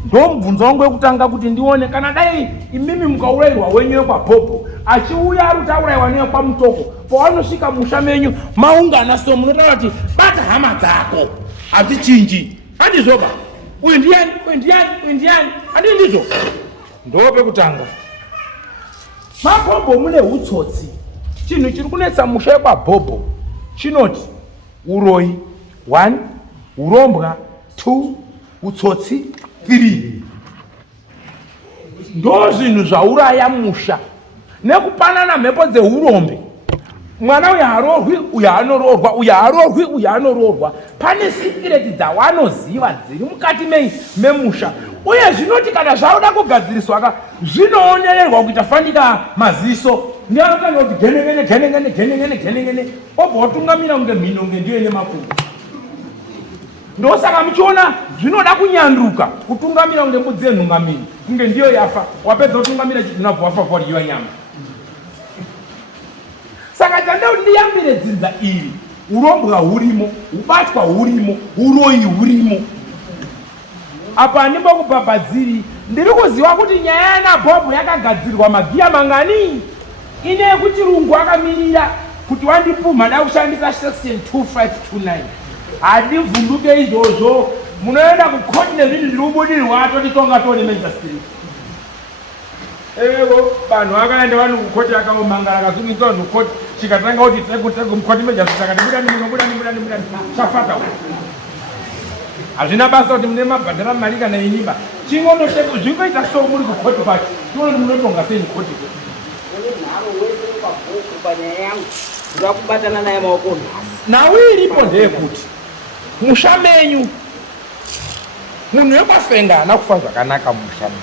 Ndo mubvunzo wangu wekutanga kuti ndione kana dai imimi mukaurairwa wenyu kwapopo achiuya ari kutauraiwa neyo pamutoko pavanosvika musha menyu maungana so munotaura kuti bata hama dzako hadzichinji handizvoba uyu ndiani handi ndizvo ndopekutanga mabhobho mune utsotsi chinhu chiri kunetsa musha wekwabhobho chinoti uroyi 1 urombwa 2 utsotsi 3 ndo zvinhu zvauraya musha nekupanana mhepo dzeurombe mwana uyu haroorwi uyu anoroorwa uyu haroorwi uyu anoroorwa pane sikireti dzawanoziva dziri mukati memusha uye zvinoti kana zvauda kugadziriswa zvinoonererwa kuita fanika maziso ndianotanga kuti genengene obva watungamira kunge mhino kunge ndiyo nemakumbo ndosaka muchiona zvinoda kunyanduka kutungamira kunge mbudzi yenhungamiri kunge ndiyo yafa wapedza kutungamira chidinabva wafa kwaryiwa nyama saka chandauti ndiyambire dzinza iri urombwa hurimo ubatwa hurimo uroyi hurimo apa handimbokubhabhadziri ndiri kuziva kuti nyaya yanabhobho yakagadzirwa magiya mangani ine yekuchirungu akamirira kuti wandipfuma da kushandisa section 2529 handivhunduke izvozvo munoenda kukoti nezvinhu zviri kubudirwa atoti tonga tone Manchester Street evo vanhu vakaenda vanhu kukoti akaomangara akazungisa vanhu kukoti chikatanga kuti tegu mukoti Manchester Street akati budani chafata hazvina basa kuti mune mabhadhara mari kana inyimba chingonotegu zvingoita so muri kukoti kwacho chingonoti munotonga sei mukoti panyaya yangu kuda kubatana naye maoko nhau iripo ndeyekuti musha menyu munhu wekwafenga haana kufa zvakanaka musha menyu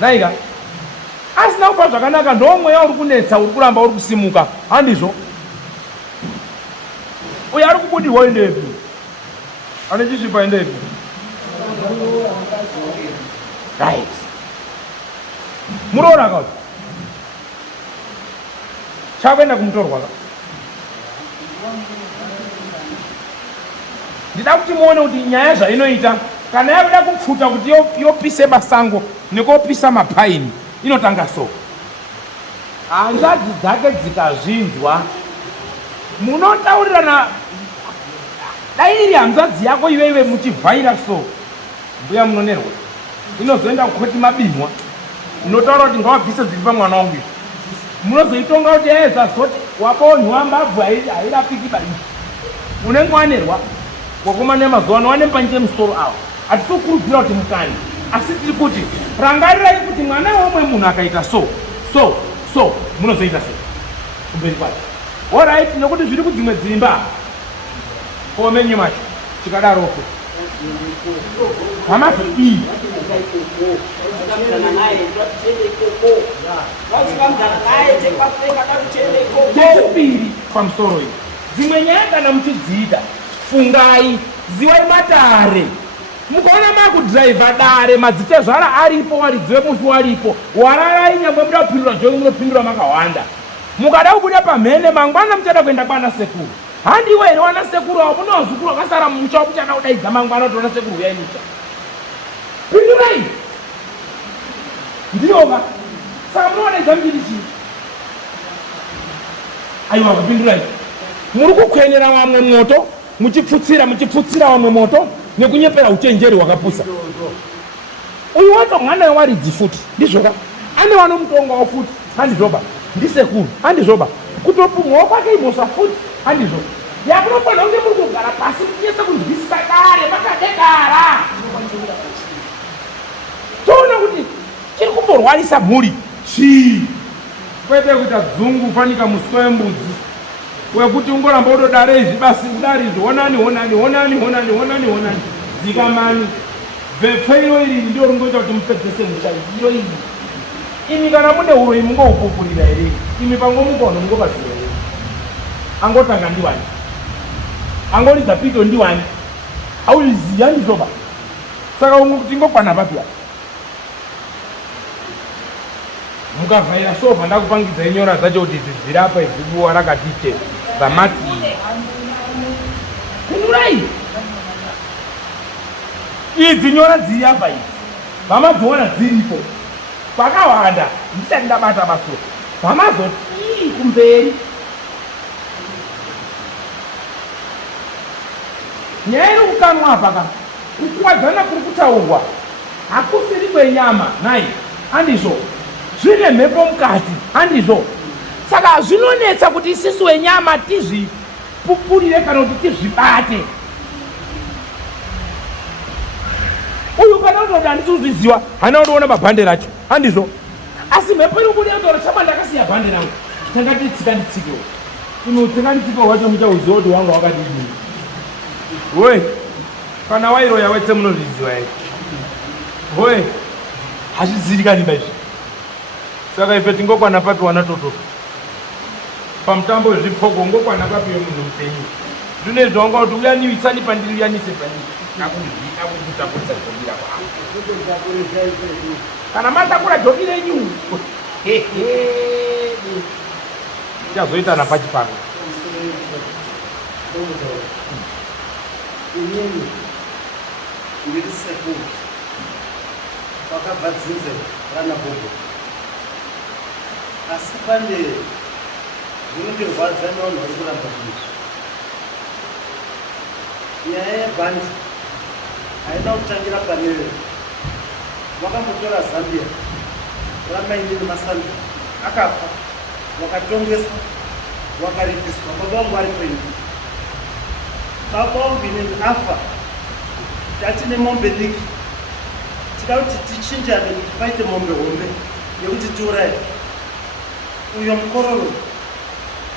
naika asina kufa zvakanaka ndomweya uri kunetsa uri kuramba uri kusimuka handizvo uyo ari kubudirwa endepi ane chisvipa endepi right muroora kauti chakuenda kumutorwa ndida kuti muone kuti nyaya zvainoita kana yakuda kupfuta kuti yopise masango nekopisa mapaini inotanga so hanzvadzi dzake dzikazvinzwa munotaurirana dai iri hanzvadzi yako iveive muchivhaira so mbuya munonerwa inozoenda kukoti mabinwa inotaura kuti ngawabvise dziri pamwana wangu izvi munozoitonga kuti zvazoti wabonywa mbabvu hairapiki baii unenge wanerwa wakomana emazuva ano wanembanje musoro avo hatitokurudzira kuti mukani asi tiri kuti rangarirai kuti mwana womwe munhu akaita so munozoita sei kumberi kwacho Alright, nokuti zviri kudzimwe dzimba. Komenye macho. Chikadaroko. Hama iyi. Chechipiri pamusoro iyi. Dzimwe nyaya kana muchidzida. Fungai, ziwai matare. Mukaona makudhiraivha dare madzitezvara aripo, waridziwe mufi waripo. Wararai nyangwe muda kupindura zvoke munopindura makawanda. Mukada kubuda pamhene mangwana muchada kuenda kwana sekuru. Handiwe here wana sekuru avo munozukuru wakasara mumusha wokuchada kudaidza mangwana utaona sekuru uyai mucha. Pindurai. Ndiyova. Saka munodaidza muchiti chii? Aiwa kupindurai. Muri kukwenyera vamwe moto, muchipfutsira vamwe moto nekunyepera uchenjeri hwakapusa. Uyu wacho mwana waridzi futi. Ndizvoka. Ane vanomutongawo futi. Handizvoba. Ndisekuru. Handizvoba. Kutopumwawo kwake imhosva futi. Handizvo. Yakunofanira kunge muri kugara pasi muchinyesa kunzwisisa dare makadegara. Toona kuti chiri kumborwarisa mhuri. Chii? Kwete kuita dzungu fanika muswe wembudzi. Wekuti ungoramba utodare izvi basi kudari izvi honani. Dzikamani. Vepfeiro iri ndio ringoita kuti mupedzese musha iyo iyi. Imi kana mune uroyi mungoupupurira here. Imi pangomukono mungobaziva here. Angotanga ndiwani. Angoridza pito ndiwani. Auliziya ndizvoba. Saka tingokwana papya. Mukavhaira sova ndakupangidza inyora dzacho kuti dzidziri apa idzibuwa rakati che vamati. Pindurai. Idzi nyora dziri apa idzi. Vamadziona dziripo. Pakawanda ndisati ndabata baso. Vamazoti kumberi. Nyaya iri kukanwa apa ka. Kukuwadzana kuri kutaurwa. Hakusiri kwenyama nai. Handizvo. Zvine mhepo mukati. Handizvo. Saka zvinonetsa kuti isusu wenyama tizvipupurire kana kuti tizvibate. Uyu kana kuti handisi kuzviziva hana kuona mabhande racho. Handizvo. Asi mhepo iri kubuda kutaura chama ndakasiya bhande rangu. Tanga titsika nditsikewo. Unotsika nditsikewo wacho muchauziva kuti wangu wakadini. Woi. Kana wairoya wetse munozviziva here. Woi. Hazvizirikani baizvi. Saka ife tingokwana papi wana toto. Pamutambo wezvipoko ngokwana papi wemunhu mupenyu. Zvine zvawanga kuti uyaniwisani pandiri uyanise pandiri. Nakuzvika kutakurisa dhokira kwako. Kana matakura dhoki renyu. Tichazoitana pachipano. Inini ndiri sekuru wakabva dzinze rana bobo, asi pane zvinondirwadza nevanhu vari kuramba izvi. Nyaya yebhandi haina kutangira pane vakambotora Zambia ramainini Masamba akafa, wakatongeswa, wakaripiswa. Baba vangu vari penyu. Baba vangu inini afa, tatine mombe diki, tida kuti tichinjane kuti paite mombe hombe yekuti tiuraye. Uyo mukororo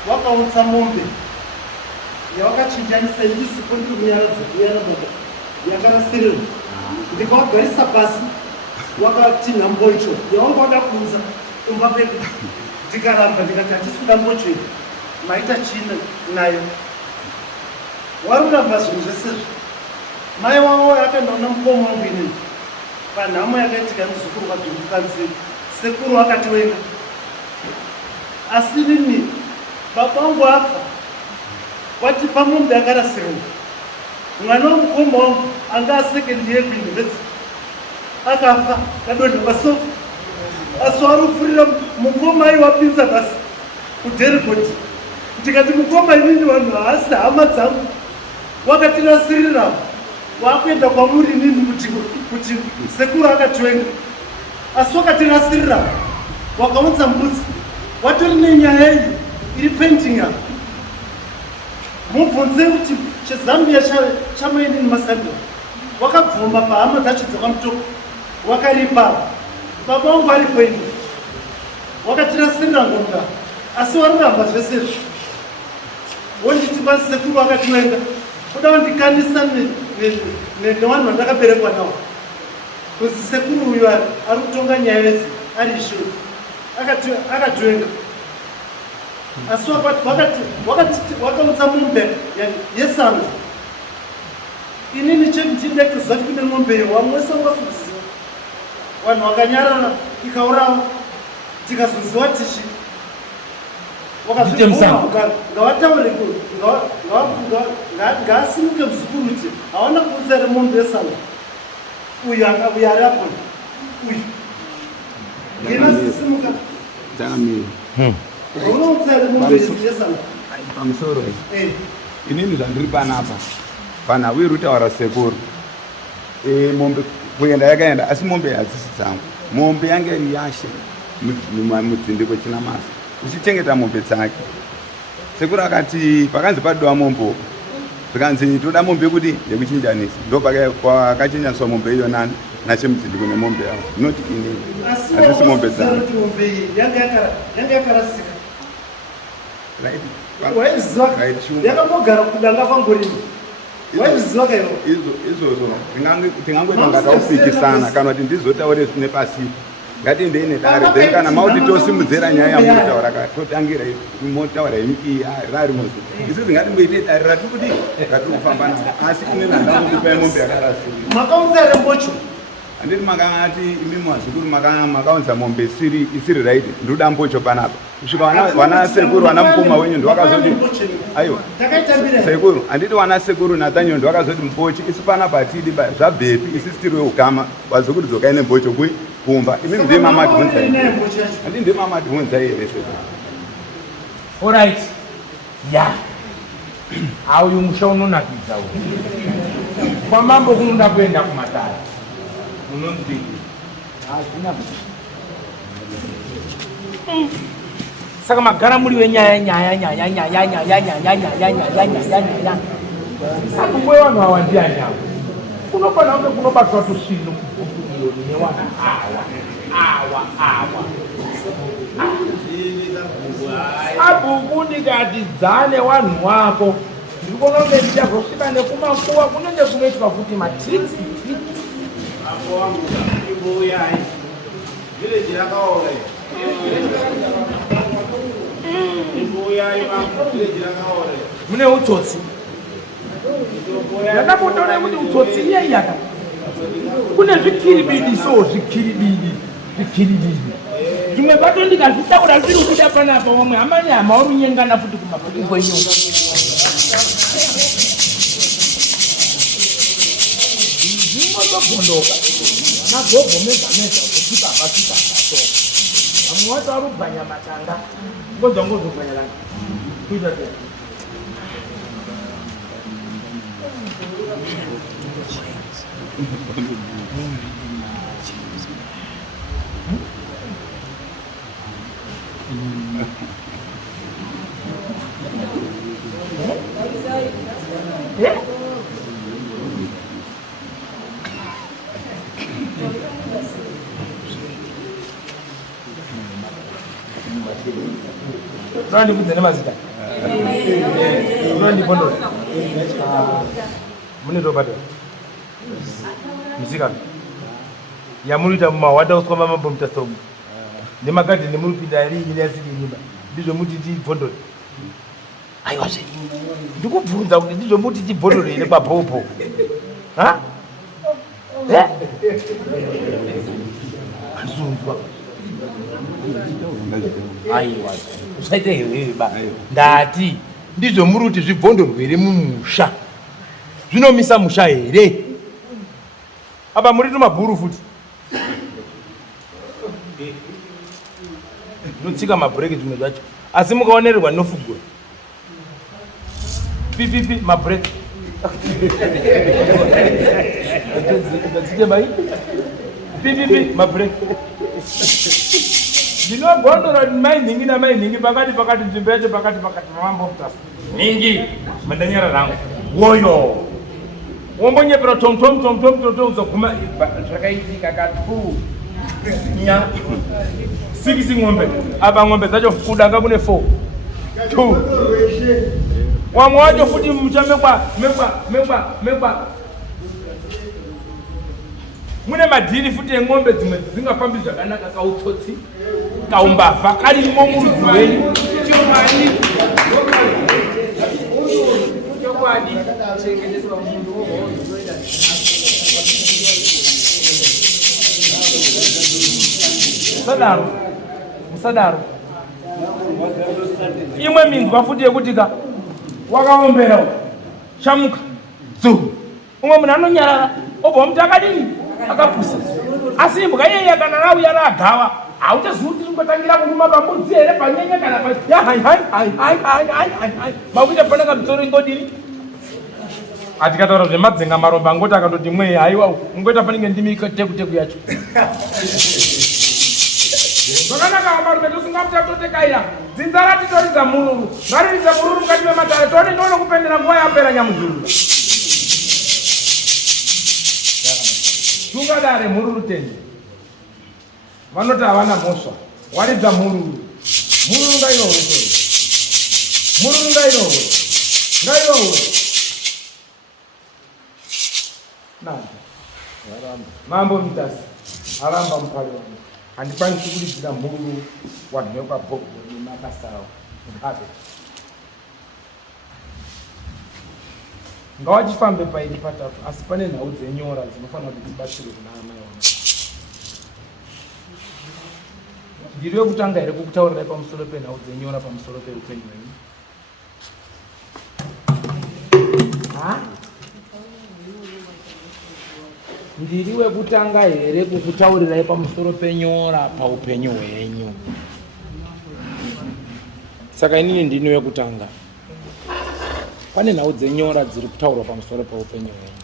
wakautsa mombe yawakachinjanisa ndisipo ndiri kunyaradza kuyana baba yakarasirirwa, ndikavagarisa pasi, wakati nhambo icho yawanga wada kuudza kumba pedu. Ndikaramba ndikati hatisi kuda mbocho iyi, maita china nayo. Waruramba zvinhu zvesezvo. Mai wavo akaendaona mukoma wangu inini panhamo yakaitika muzukuru vadhumukanzi sekuru akati wenga. Asi nini baba wangu afa, wati pamombe akarasirwa. Mwana womukoma wangu anga asekendi yeku university akafa kadonha pasofa. Asi warufurira mukoma aiwapinza basi kuDheribhoti. Ndikati mukoma inini vanhu haasi hama dzangu, wakatirasirira wakuenda kwamuri nini kuti sekuru akati wenga. Asi wakatirasirira wakaunza mbudzi, watori nenyaya iyi iri pending apa. Mubvunze kuti cheZambia chamainini Masamba wakabvuma pahama dzacho dzakamutoko, wakaripa. Baba vangu ari penyu, wakatirasirira ngonga, asi waruramba zvesezvo. wonditi basekuru akatiwenda kuda vandikanisa nevanhu vandakaberekwa navo kuzi sekuru uyu ari kutonga nyaya idzi ari ishuri akatiwenda asi wakautsa mombe yesango inini chedu chinde kuziva kuti kune mombe wamwese wakasuziva vanhu vakanyarara ikaurawo tikazoziva tichi ngavataure ngaasimuke muzukuru kuti hawana kuudza ri mombe yesango uyu ari apona uyu inasisimuka unoudza ri mombe yesango pamusoro inini zvandiri panapa panhau iri kutaura sekuru mombe kuenda yakaenda asi mombe hadzisi dzangu mombe yange iri yashe mudzindiko chinamasa uchichengeta mombe dzake sekuru akati pakanzi padiwa mombe zvikanzi toda mombe kuti ndekuchinjanisa ndopakachinjaniswa mombe iyona nachemudzindiko nemombe yavo inoti inini hadzisi mombe dzangu yange yakarasika yakambogara kudanga kwangorima waiziva kaio izvozvo tingangoita ngataupikisana kana kuti ndizotaure nepasi ngatiendei nedare then kana mauti tosimudzera nyaya yamutaura totangira motaura rari mozi isi zingatimboite dare ratiri kuti ratiri kufamba nao asi inini handakukupai mombe yakarasika makaunza rembocho handiti makati imimi wazukuru makaunza mombe isiri right ndoda mbocho panapa kusvika wana sekuru wana mukoma wenyu ndowakazoti aiwa sekuru handiti wana sekuru natanyo ndowakazoti mbochi isi panapa hatidi zvabhepi isi sitiri weukama wazukuru dzokai nembocho kumba imimi ndiye mamadhunzai handiti ndiye mamadhunzai here sekuru alright ya auyu musha unonakidza kwamambo kunoda kuenda kumatara unonzviki saka magara muri wenyaya sakumwe vanhu ava ndianyavo kunofanira kunge kunobatwa tusvino kuioni nevanhu awa abhuku ndikati dzane wanhu wako ndikononge ndichazosvika nekumakuwa kunenge kunoitwa futi matricks mune utsotsi ndakambotore kuti utsotsi iyeyaka kune zvikiribidi so zvikiribidi zvimwe bato ndikazvitaura zviri kuda panapa wamwe hamanyama warunyengana futi kumabhuku kwenyu zvinotogondoka nagogomezameza kusvika pasvika pasonga vamwe wacho varubhanya matanga ngodzwa ngozobhanyarana kuita sei ndikudze nemazita ndibondora mune topata musikana yamunoita mumahwata uswa mamabomutasomu nemagadheni munopinda riinyi neasiri nyumba ndizvo muti tibvondore aiwazve ndikubvunza kuti ndizvo muti tibvondore ine papopo andizunzwa aiwa usaite hewewe ba ndati ndizvo muri kuti zvibvondorwe here mumusha zvinomisa musha here apa muri tumabhuru futi notsika mabhureki zvimwe zvacho asi mukaonererwa nofugura pipipi mabhureki pipipi mabhureki ndinogondora mainhingi namainhingi pakati nzvimbo yacho pakati mamambomutasa ningi mandanyara rangu woyo wombonyepera tom uzoguma zvakaitika katu nya 6 ng'ombe apa ng'ombe dzacho kudanga kune 4 2 wamwe wacho futi mucha megwa mune madhiri futi eng'ombe dzimwe dzisingafambi zvakanaka kautsotsi kaumbavha karimo murudzi wenyu chokwadi musadaro imwe minzwa futi yekutika wakaombera shamuka dzu umwe munhu anonyarara obva muti akadini akapusa asi imbwa iyeye kana rauya ragava hauchazivi kuti ringotangira kuruma pambudzi here panyenya kana makuita panaka mitsoro ingodini atikataura zvemadzenga maromba angoti akandoti mwei haiwa ungoita panenge ndimi tekuteku yacho zvakanaka vamarume tosingamuta totekaira dzinza ratitoridza mururu rariridza mururu mukati mematare toni ndono kupendera nguva yapera nyamudzurura tungadare mururu tende vanoti havana mhosva waridza mururu ngairohwe mururu ngairohwe mambo mitasi aramba mupari wangu handikwanisi kuridzira mururu wanhekwa bhogo nemakasao ngabe ngawachifambe pairi patatu asi pane nhau dzenyora dzinofanira kuti dzibatsire kuna amai wangu ndiri wekutanga here kukutaurirai pamusoro penhau dzenyora pamusoro peupenyu hwenyu ndiri wekutanga here kukutaurirai pamusoro penyora paupenyu hwenyu saka inini ndini wekutanga pane nhau dzenyora dziri kutaurwa pamusoro peupenyu hwenyu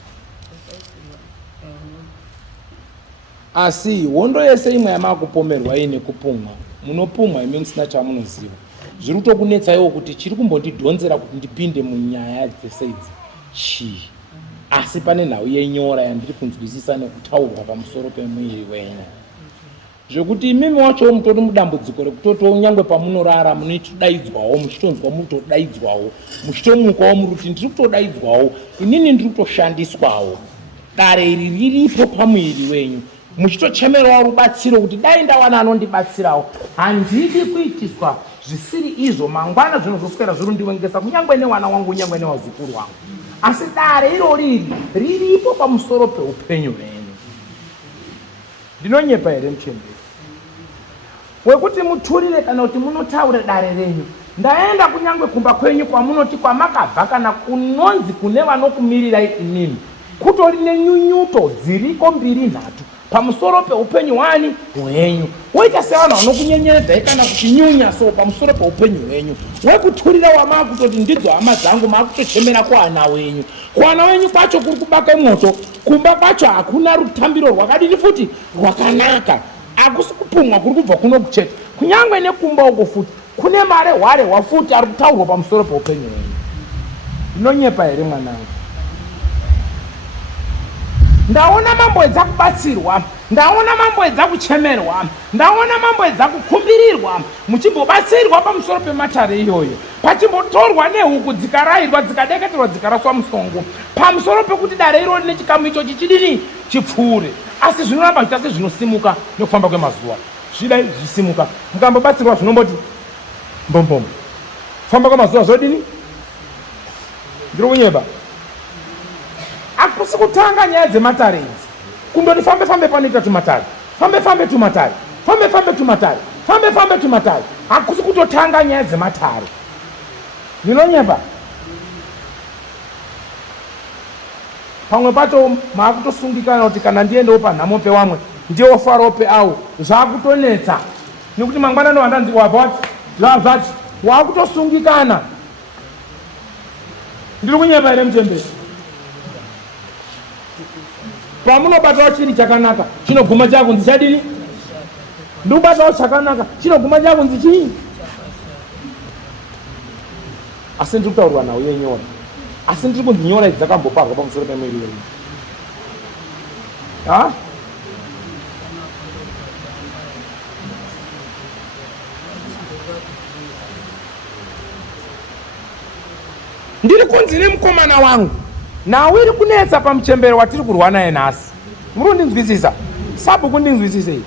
asi hondo yese imwe yamakupomerwa ine kupumwa munopumwa imi musina chamunoziva zviri kutokunetsaiwo kuti chiri kumbondidhonzera kuti ndipinde munyaya dzese idzi chii asi pane nhau yenyora yandiri kunzwisisa nekutaurwa pamusoro pemwiri wenyu zvekuti imimi wacho mutori mudambudziko rekutoto nyangwe pamunorara munoitodaidzwawo muchitonzwa mutodaidzwawo muchitomukawo muruti ndiri kutodaidzwawo inini ndiri kutoshandiswawo dare iri riripo pamwiri wenyu muchitochemerawo rubatsiro kuti dai ndawana anondibatsirawo handidi kuitiswa zvisiri izvo mangwana zvinozoswera zvirundiwengesa kunyangwe newana wangu unyangwe newazukuru wangu asi dare irori riripo pamusoro peupenyu hwenyu ndinonyepa here muchemberi wekuti muturire kana kuti munotaure dare renyu ndaenda kunyangwe kumba kwenyu kwamunoti kwamakabva kana kunonzi kune vanokumirirai inini kutori nenyunyuto dziriko 2-3 pamusoro peupenyu hwani hwenyu woita sevanhu vanokunyenyeredzai kana kuchinyunya so pamusoro peupenyu hwenyu wekuturira wamakutoti ndidzo hama dzangu makutochemera kuana wenyu kuana wenyu kwacho kuri kubaka moto kumba kwacho hakuna rutambiro rwakadini futi rwakanaka akusi kupumwa kuri kubva kuno kucheta kunyangwe nekumba uko futi kune mare hware hwafuti ari kutaurwa pamusoro peupenyu hwenyu ndinonyepa here mwanangu ndaona mamboedza kubatsirwa ndaona mamboedza kuchemerwa ndaona mamboedza kukumbirirwa muchimbobatsirwa pamusoro pematare iyoyo pachimbotorwa nehuku dzikarayirwa dzikadeketerwa dzikaraswa musongo pamusoro pekuti dare iro rine chikamu icho chichidini chipfuure asi zvinoramba zviita sezvinosimuka nekufamba kwemazuva zvidai zvisimuka mukambobatsirwa zvinomboti mbombom kufamba kwemazuva zvodini ndiri kunyeba akusi kutanga nyaya dzematare idzi kundoti fambe panoita tumatare fambe tumatare akusi kutotanga nyaya dzematare ndinonyemba pamwe pacho maakutosungikana kuti kana ndiendewo panhamo pewamwe ndiofarawo peawo zvaakutonetsa nekuti mangwanani wandanzi wabvati zvazvati waakutosungikana ndiri kunyemba here mutemberi pamunobatawo chiri chakanaka chinoguma chakunzi chadini ndikubatawo chakanaka chinoguma chakunzi chii asi ndiri kutaurwa nhau yenyora asi ndiri kunzi nyora idzi dzakamboparwa pamusoro pemwiri wenyu ndiri kunzi nemukomana wangu nawiri kunetsa pamuchembero watiri kurwa naye nhasi. Muri kundinzwisisa? Sabu kundinzwisisei?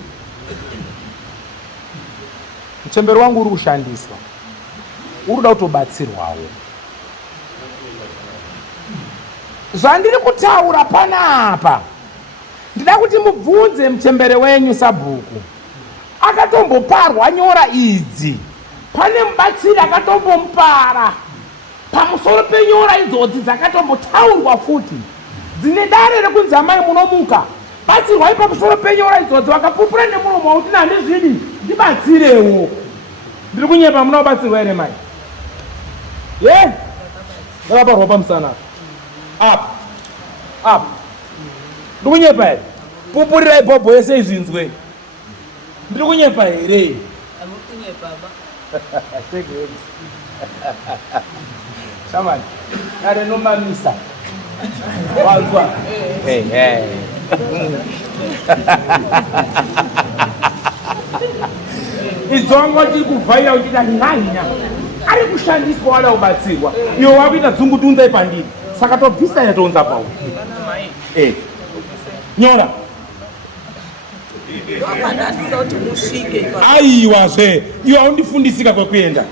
Muchembero wangu uri kushandiswa, uri kuda kutobatsirwawo. Zvandiri kutaura panapa ndida kuti mubvunze muchembere wenyu Sabhuku. Akatomboparwa nyora idzi, pane mubatsiri akatombomupara pamusoro penyora idzodzi dzakatombotaurwa futi, dzine dare rekunzi amai munomuka batsirwai pamusoro penyora idzodzi, vakapupura nemuromo wauti nandizvidi ndibatsirewo. Ndiri kunyepa, muna kubatsirwa here mai? Ye ndakaparwa pamusana apa apa, ndiri kunyepa here? Pupurirai bhobho yese izvinzwe. Ndiri kunyepa here? Shamani, nare nomamisa. Wanzwa. Izongo tiri kuvhaira uchita nhanya. Ari kushandiswa wada kubatsirwa. Iwo wakuita dzungudunza ipandiri. Saka tobvisa yatonza pawo. Nyora. Aiwa zve, iwe haundifundisika kwekuenda.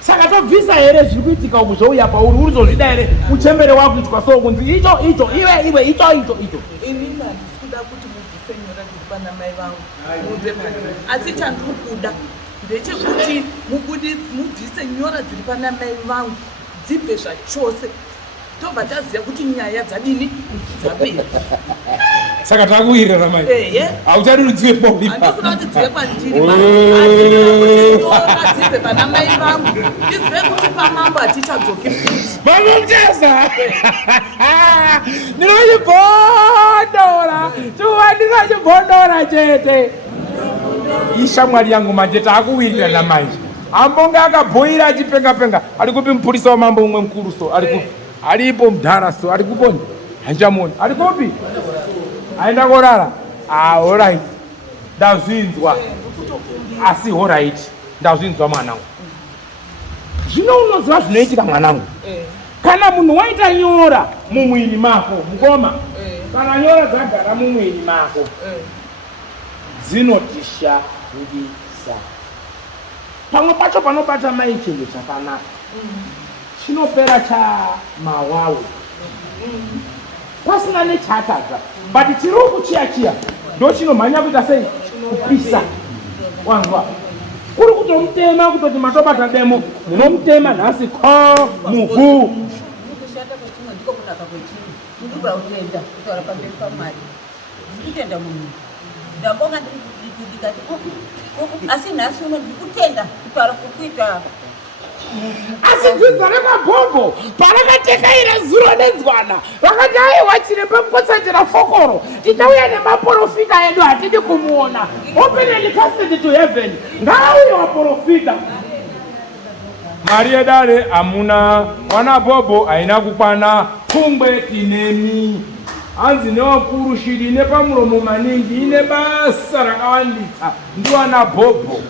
Saka tobvisa here zviri kuitika uku zvouya pauri, uri zozvida here uchembere wako kuitwa so kunzi icho iwe icho. Inini handisi kuda kuti mubvise nyora dziri pana mai vangu mubve panini, asi chandiri kuda ndechekuti mubvise nyora dziri pana mai vangu dzibve zvachose, tobva taziva kuti nyaya dzadini dzapera. Saka takuwirira mai. Hauchadi udziwe poipa. Handisina kuti dziwe kwandiri asi nyora dzibve pana mai vangu ndizive kuti pamambo hatichadzoki futi. Mamomutesa. Ndinochibhodora. Chuva ndinochibhodora chete. Ishamwari yangu manje takuwirira namanje. Ambonga akabhoira achipenga. Ari kupi mupurisa wamambo umwe mukuru so? Ari kupi? Aripo mudhara so? Ari kuponi? Hanjamoni. Ari kupi? Aenda korara. Alright. Ndazvinzwa. Asi alright. Ndazvinzwa mwanangu. Zvino unoziva zvinoitika mwanangu. Kana munhu waita nyora mumwiri mako, mukoma. Kana nyora dzagara mumwiri mako. Dzinotishandisa. Pamwe pacho panobata mai chinhu chakanaka. Chinopera chamawawe. Pasina nechatadza. But chiri kuchiya ndo chinomhanya kuita sei? Kupisa. Wanzwa. Kuri kutomutema kutoti matobata demo, munomutema nhasi ko muvhu. Kushata kwechimwe ndiko kunaka kwechimwe. Ndikuda kutenda kutaura pamberi paMwari. Ndikutenda munhu. Ndabonga ndikati asi nhasi uno ndikutenda kutaura kukuita. Asi dzinza rekabhombo parakatekaira zuro nenzwana vakati aiwa chiremba mukotsatira fokoro tichauya nemaprofita edu hatidi kumuona. Open and casted to heaven. Ngauye waprofita. Mari yedare amuna wana bhobo haina kukwana pungwe tinemi. Hanzi newakuru shiri ine pamuromo maningi ine basa rakawandisa ndiwana bhobo.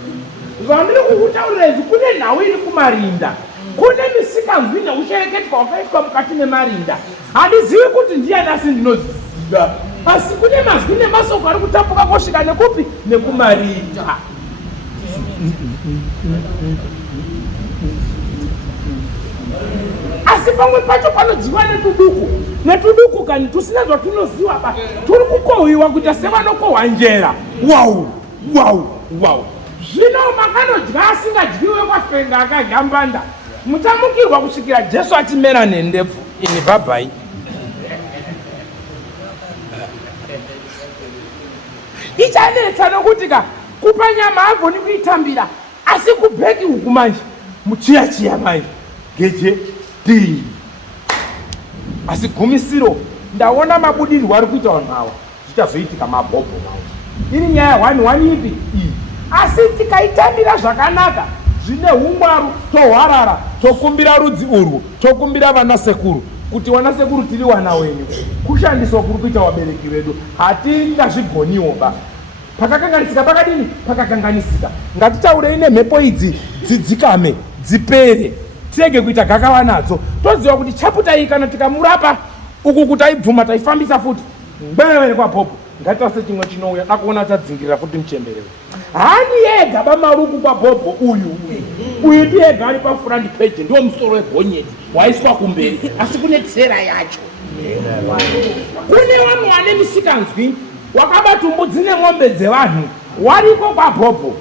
Zvandiri kukutaurira izvi kune nhau iri kumarinda, kune misikanzwi neuchereketwa wakaitwa mukati memarinda. Handizivi kuti ndiani asi ndinoziva, asi kune mazwi nemasoko ari kutapuka kosvika nekupi? Nekumarinda. Asi pamwe pacho panodziwa netuduku kani tusina zvatinoziva ba turi kukohwiwa kuita sevanokohwa njera. Wow. Zvino makanodya asingadyiwe kwafenga akagambanda. Muchamukirwa kusvikira Jesu atimera nendepfu. Ini bhabhai. Ichanetsa nokuti kupa nyama agoni kuitambira asi kubheki uku manje muchiya mai geje dii. Asi gumisiro ndaona mabudiriro ari kuita vanhu ava zvichazoitika mabhobho manje. Iri nyaya 1 ipi iyi. Asi tikaitambira zvakanaka zvine umwaru tohwarara tokumbira rudzi urwu tokumbira vana sekuru kuti wana sekuru tiri wana wenyu kushandiswa kuri kuita vabereki vedu hatingazvigoniwo ba. Pakakanganisika pakadini? Pakakanganisika. Ngatitaurei nemhepo idzi dzidzikame dzipere tirege kuita gakava nadzo. Toziva kuti chaputa iyi kana tikamurapa uku kuti aibvuma taifambisa futi mbevere kwapopo ngatase chimwe chinouya dakuona tadzingirira futi muchemberewe. Hani yega bamaruku kwapopo uyu ndiyega ari pafront page ndiwo musoro wegonyeti waiswa kumberi asi kune tsera yacho. Kune vamwe vane misikanzwi wakabata mbudzi nemombe dzevanhu wariko kwapopo.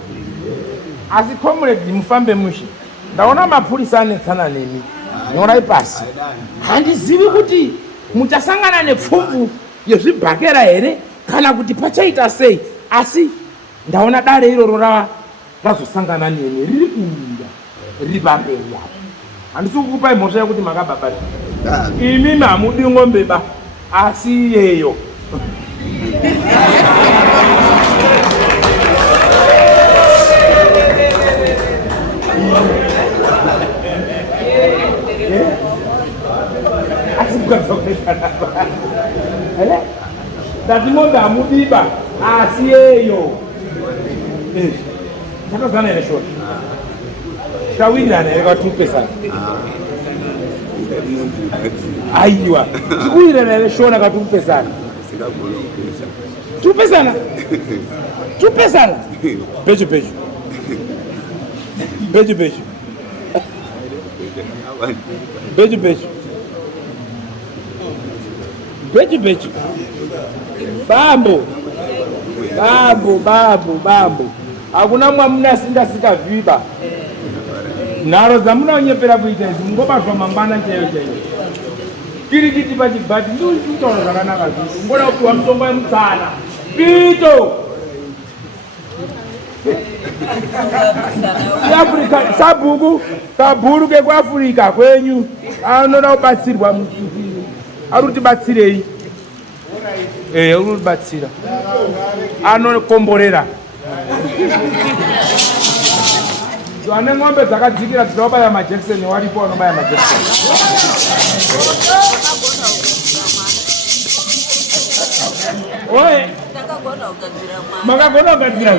Asi comrade mufambe mushe ndaona mapurisa anetsana nemi nyorai pasi. Handizivi kuti muchasangana nepfumvu yezvibhakera here kana kuti pachaita sei, asi ndaona dare iroro razosangana nemi riri kuuya riri pamberi apo. Handisi kukupai mhosva yekuti makababata imimi hamudi ng'ombe ba asi iyeyo. Dati ng'ombe hamudiba asi iyeyo. Takazana here short tawinana here kwa 2%. Aiwa tikuirana here shona kwa 2%. 2%? 2%? Pecho pecho. Pecho pecho. Pecho pecho. Pecho pecho. Bambo. Hakuna mwamuna sika viba. Naro zamuna onyepera kuita izi mungobatwa mambana chaiyo. Kirikiti pachibhati ndikutaura zvakanaka zvisi. Ngoda kupiwa mutombo yemutsana. Pito. Sabhuku kabhuru kekuAfrica kwenyu anoda kubatsirwa ari kutibatsirei. Uri kutibatsira anokomborera ane ng'ombe dzakadzikira dzinobaya majekiseni waripo anobaya majekiseni. Oye makagona kugadzira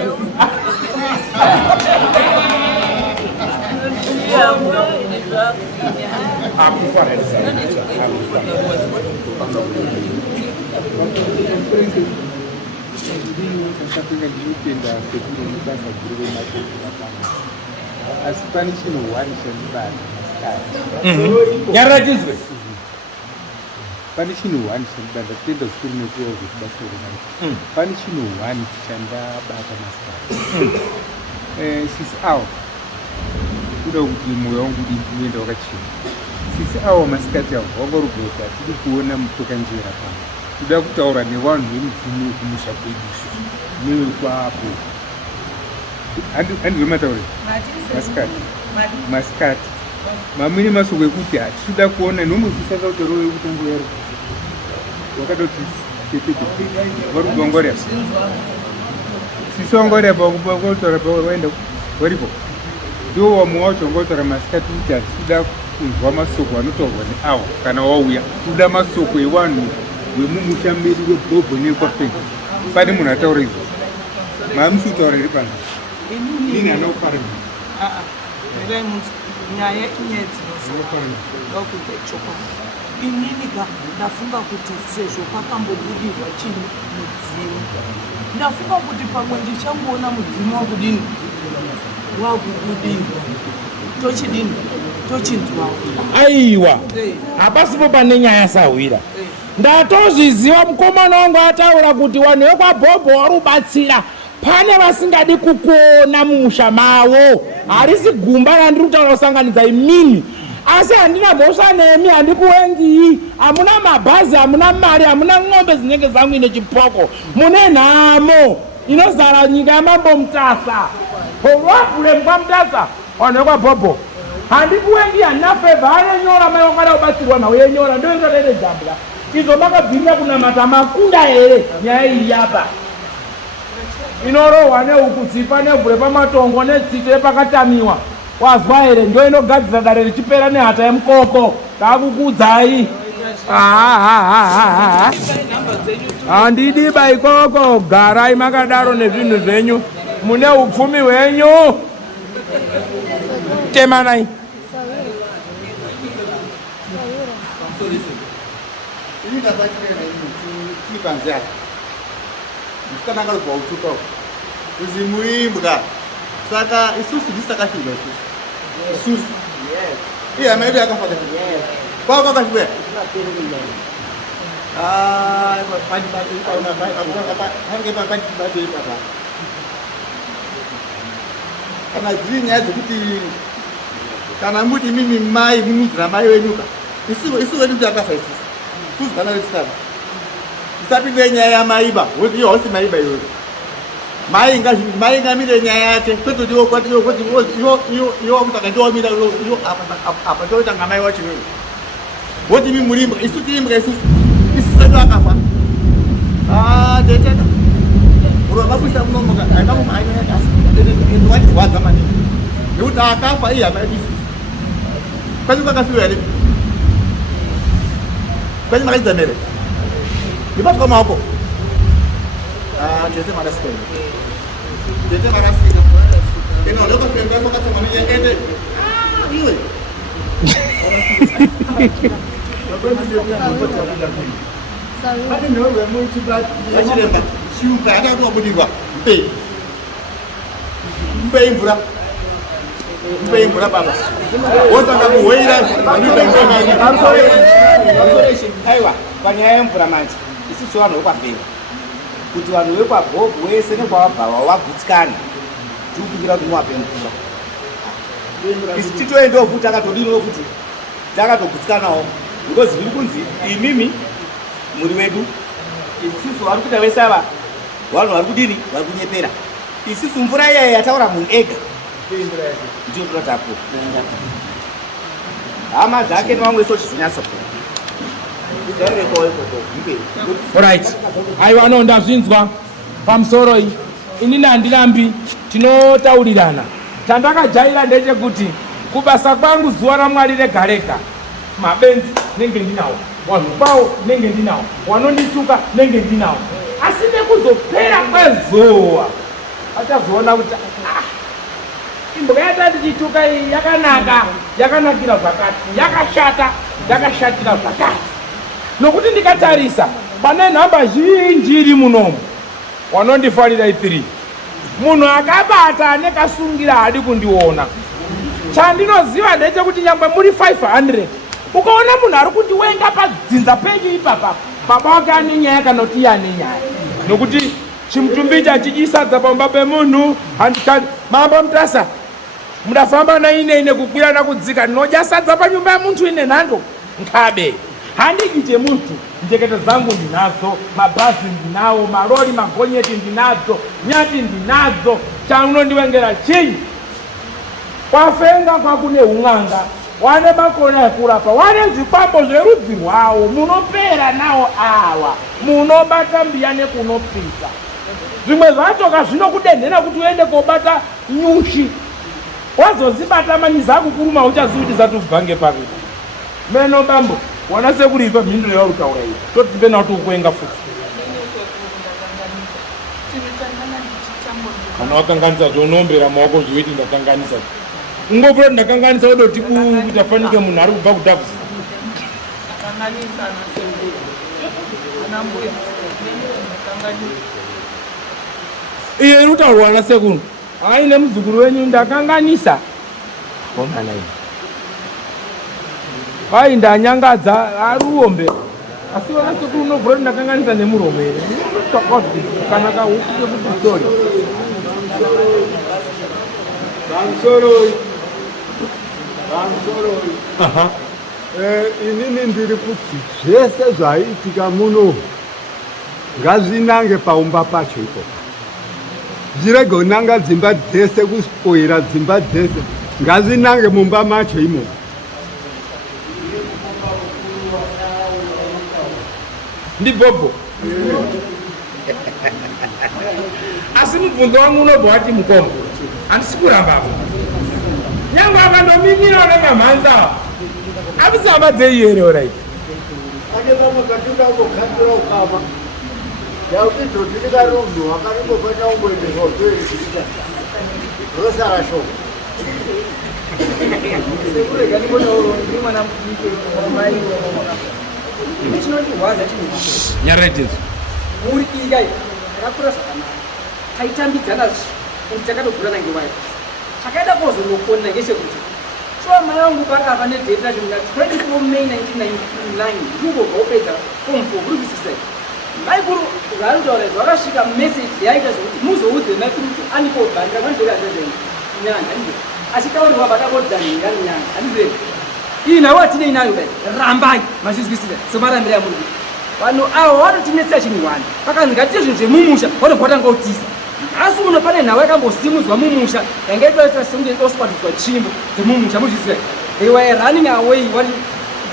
asi pane chinhu hwani chandibata nyaradzizwe pane chinhu hwani chandibata tenda zvikuru nekuwa zvekubasa remai pane chinhu hwani chandabata masikati sisi awa kuda kuti mwoyo wangu uenda wakachena. Sisi awa masikati awo wangorugota tiri kuona mutokanjera pano kuda kutaura nevanhu vemupfumo wekumusha kwedu newekwapo handizvemataure masikati mamwini masoko ekuti hatikuda kuona nomuzvisaka kuti rowe kutango yaro wakada kuti varikugongorera sisi wangorera pakutaura pawaenda waripo ndo wamwe wacho wangotaura masikati kuti hatikuda kunzwa masoko anotaurwa neawa kana wauya kuda masoko evanhu wemumusha medu webhobho nekwafenga pane munhu ataura izvo maamusi kutaura iri pano ini hanakufarira nyaya dzinosaakuita chokwadi. Inini ndafunga kuti sezvo pakambobudirwa chinhu mudzimu, ndafunga kuti pamwe ndichangoona mudzimu wakudini wakubudirwa tochidini tochinzwawo. Aiwa hapasipo pane nyaya sahwira. Ndatozviziva mukomana wangu ataura kuti vanhu vekwabhobho vari kubatsira pane vasingadi kukuona mumusha mavo. Harisi gumba randiri kutaura kusanganidza imini, asi handina mhosva nemi, handikuwengi. Hamuna mabhazi, hamuna mari, hamuna ng'ombe dzinenge dzangu ine chipoko. Mune nhamo inozara nyika yamambo Mutasa. Wavhure mukwa Mutasa vanhu vekwabhobho handikuwengi, handina fevha. Anenyora mai wakada kubatsirwa nhau yenyora ndoindodaine jambula izvo makabvira kunamata makunda here nyaya iyi yapa inorohwa neukuzipa nevhure pamatongo netsite pakatamiwa. Wazwa here ndo inogadzira dare richipera nehata yemukoko. Takukudzai handidiba ikoko, garai makadaro nezvinhu zvenyu, mune upfumi hwenyu. Temanai ini ndakachirera tiri panze apa musikana akarubva kutukawo kuzi muimbwa saka isusu ndisakafirwa isusu iye hama yedu yakafaka kwako kwakafika kana dziri nyaya dzekuti kana muti mimi mai munuzira mai wenyuka isu wedu kuti akafa isusu kuzikana vesikana isapinde nyaya yamaiba iyo hausi maiba iyoyo mai ngamire nyaya yake kwete kuti iwo kuti akandiwamira apa toitanga mai wacho iyoyo woti mi murimbwa isu tirimbwa isusu sedu akafa teteka urwakabusa munomoka aikamufaaaiwadirwadza maningi nekuti akafa iyi hama yedu isusu kwani kwakafiwa here kwani makadzidzamere ndibatwa maoko tete marasika tete marasika ino lokafengafakatsomamiende iwe ane nhorwe muchibachiremba chiuka yatakuwabudirwa mpei mvura baba wotanga kuhweira aiwa panyaya yemvura manje isusu vanhu vekwavheva kuti vanhu vekwabhobhu wese nekwavabhawa wagutsikana tiukukira kuti muwape mvura isi titoendewo futi takatodiriwo futi takatogutsikanawo because zviri kunzi imimi muri wedu isusu vari kuita vese ava vanhu vari kudini vari kunyepera isusu mvura iyaya yataura munhu ega ndiyo totapo hama dzake nevamwe sochizonyasa Alright. Aiwa no ndazvinzwa pamusoro iyi. Inini handirambi tinotaurirana. Chandakajaira ndechekuti kubasa kwangu zuva raMwari rega rega. Mabenzi nenge ndinawo. Vanhu kwavo nenge ndinawo. Vanondituka nenge ndinawo. Asi nekuzopera kwezuva achazoona kuti imbwa yatatichituka iyi yakanaka, yakanakira zvakati, yakashatira zvakati. Nokuti ndikatarisa pane nhamba zhinji iri munomu wanondifarira i3 munhu akabata nekasungira hadi kundiona. Chandinoziva ndechekuti nyangwe muri 500 ukaona munhu ari kundiwenga padzinza penyu ipapa baba wake ane nyaya kana kuti ane nyaya nokuti chimutumbi chachichisadza pamba pemunhu mamba mutasa mudafamba naine kukwira nakudzika ndinodya sadza panyumba yamuntu ine nhando nkabe handiki chemuntu njekete dzangu ndinadzo mabhazi ndinawo marori magonyeti ndinadzo nyati ndinadzo chaunondiwengera chinyi kwafenga kwakune un'anga wane makona ekurapa wane zvikwambo zverudzi rwawo munopera nawo awa munobata mbiya nekunopisa zvimwe zvatoka zvinokudenhera kuti uende kobata nyushi wazozibata manyiza akukuruma uchazivi kuti zatubvange pakuti meno bambo wana sekuripa mhinduro yauritaura iyi totipe nakuti ukuenga futi kana wakanganisa zvonombera maoko zvoiti ndakanganisa ungopfuura kuti ndakanganisa wodoti kuti afanike munhu ari kubva kudhavhusi iye iri kutaurwa ana sekunu aine muzukuru wenyu ndakanganisa omana ini ai ndanyangadza ari uombe asi wana sekunu unobvura kuti ndakanganisa nemuromo here kanaka ukuke kuti sori inini ndiri kuti zvese zvaiitika muno ngazvinange paumba pacho ipo zvirege kunanga dzimba dzese kuspoira dzimba dzese ngazvinange mumba macho imo ndibhobho asi mubvunzo wangu unobva wati mukombo handisi kurambapo nyangwe akandomimira unenge mhanza avisamba dzeihere oraiti ane vamwe katindangokhandira ukama yautidzo ndirikarunhu akarimbofanira kungoenderwa utoeziita rosara shoko Nyaretizo. Muri igai rakura sakana. Haitambidzana kuti takatogurana ngewayo. Chakaita kozonokona ngechekuti shuwa mai vangu pakava nedate rati muna 24 May 1999 ndiko gaupedza form 4 kuri kusisai mai kuru zvaritaura zvakasvika meseji yaita zvokuti muzoudze mai kuri kuti andikobhandira kwandirekazezeni nyanga ndize achitaurirwa vadakodhanira nyanga handizeni iyi nawo atinei nayo dai rambai machizwisisa semarambira yamuri kuti vanhu avo vanotinetsera chinhu wani pakanzi ngatiite zvinhu zvemumusha vanobvatanga utisa asi uno pane nhau yakambosimudzwa mumusha yanga itoita sekunge oswatudzwa tsvimbo dzemumusha muzvisiya they were running away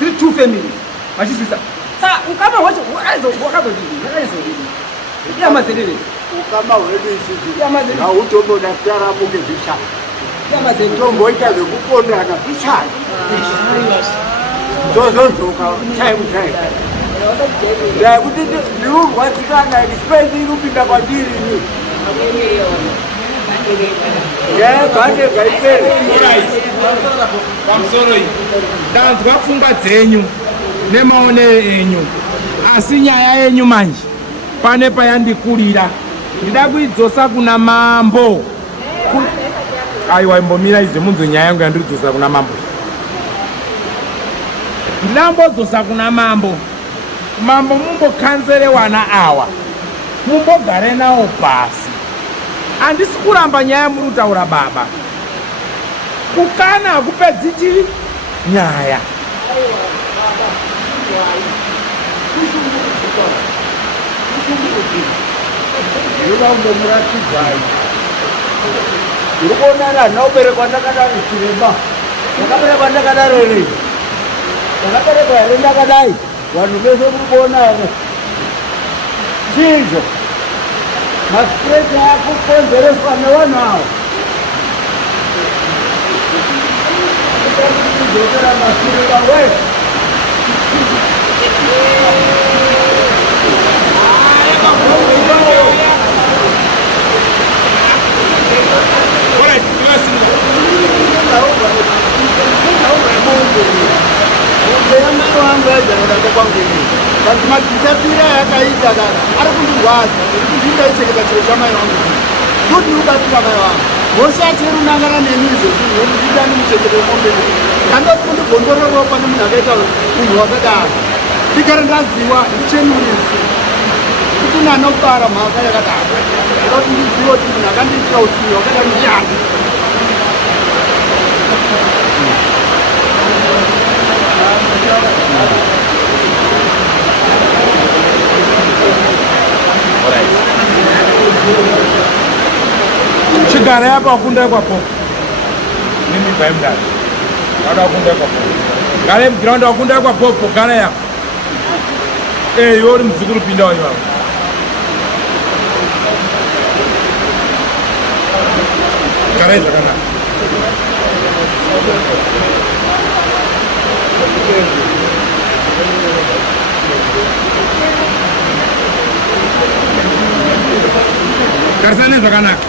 2 families machizvisa sa ukama hwacho wakazodini iyamazererei ukama hwedu isisi hautomboda kutaramuke zvishanu tomboita zvekupondana zvishanu tozodzoka time kuti ndirurwatikana dispensi irupinda kwandiri ini pamusoro iyi ndanzwa pfungwa dzenyu nemaonero enyu asi nyaya yenyu manje pane payandikurira ndida kuidzosa kuna mambo aiwa imbomira izve munzwe nyaya yangu yandiridzosa kuna mambo ndinambodzosa kuna mambo mambo mumbokanzere wana awa mumbogare nawo pasi handisi kuramba nyaya muri kutaura baba kukana hakupedziti nyaya ndinoda kumbomuratidzai ndiri kuonana nauberekwa ndakadaro chiremba ndakaberekwa ndakadaro here ndakaberekwa here ndakadai vanhu vese muri kuona here chizvo masiteti akukonzereswa nevanhu avo kudokera masirika wese But my disappear yakaita kana ari kundirwadza ndingaitseketa chiro chamai vangu kuti ukatika mai vangu hosha cherunangana neni izvozvo ndida nemuchekero wemombe ndandoti kundigondorera ropa nemunhu akaita munhu wakadaro ndigare ndaziva ndichenurisi kuti nanobara mhaka yakadaro ndoda kuti ndizive kuti munhu akandiitira usivi wakadaro ndiani chigara yapa wakunda kwapo mimi baimda wada wakunda kwapo gare ground wakunda kwapo gara ya yori mzukuru pinda wa yao gara hizo kana karsane zvakanaka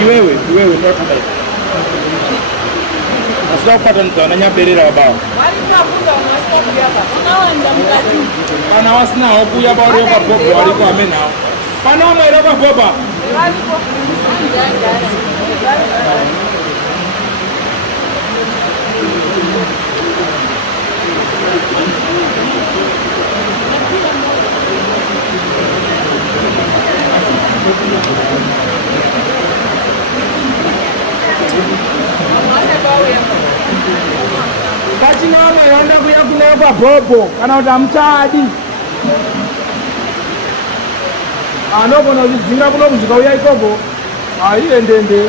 iwewe ndakadai asida kupatanidza vananyaberera vabawa kana wasinawo kuya pauri wakabhobha wariko amenhawo pana vamwe iri wakabhobha pachina vamwe vanda kuya kuna kwabhobho kana kuti hamuchadi anogona kuzvidzinga kuno kusvika uya ikoko haiendende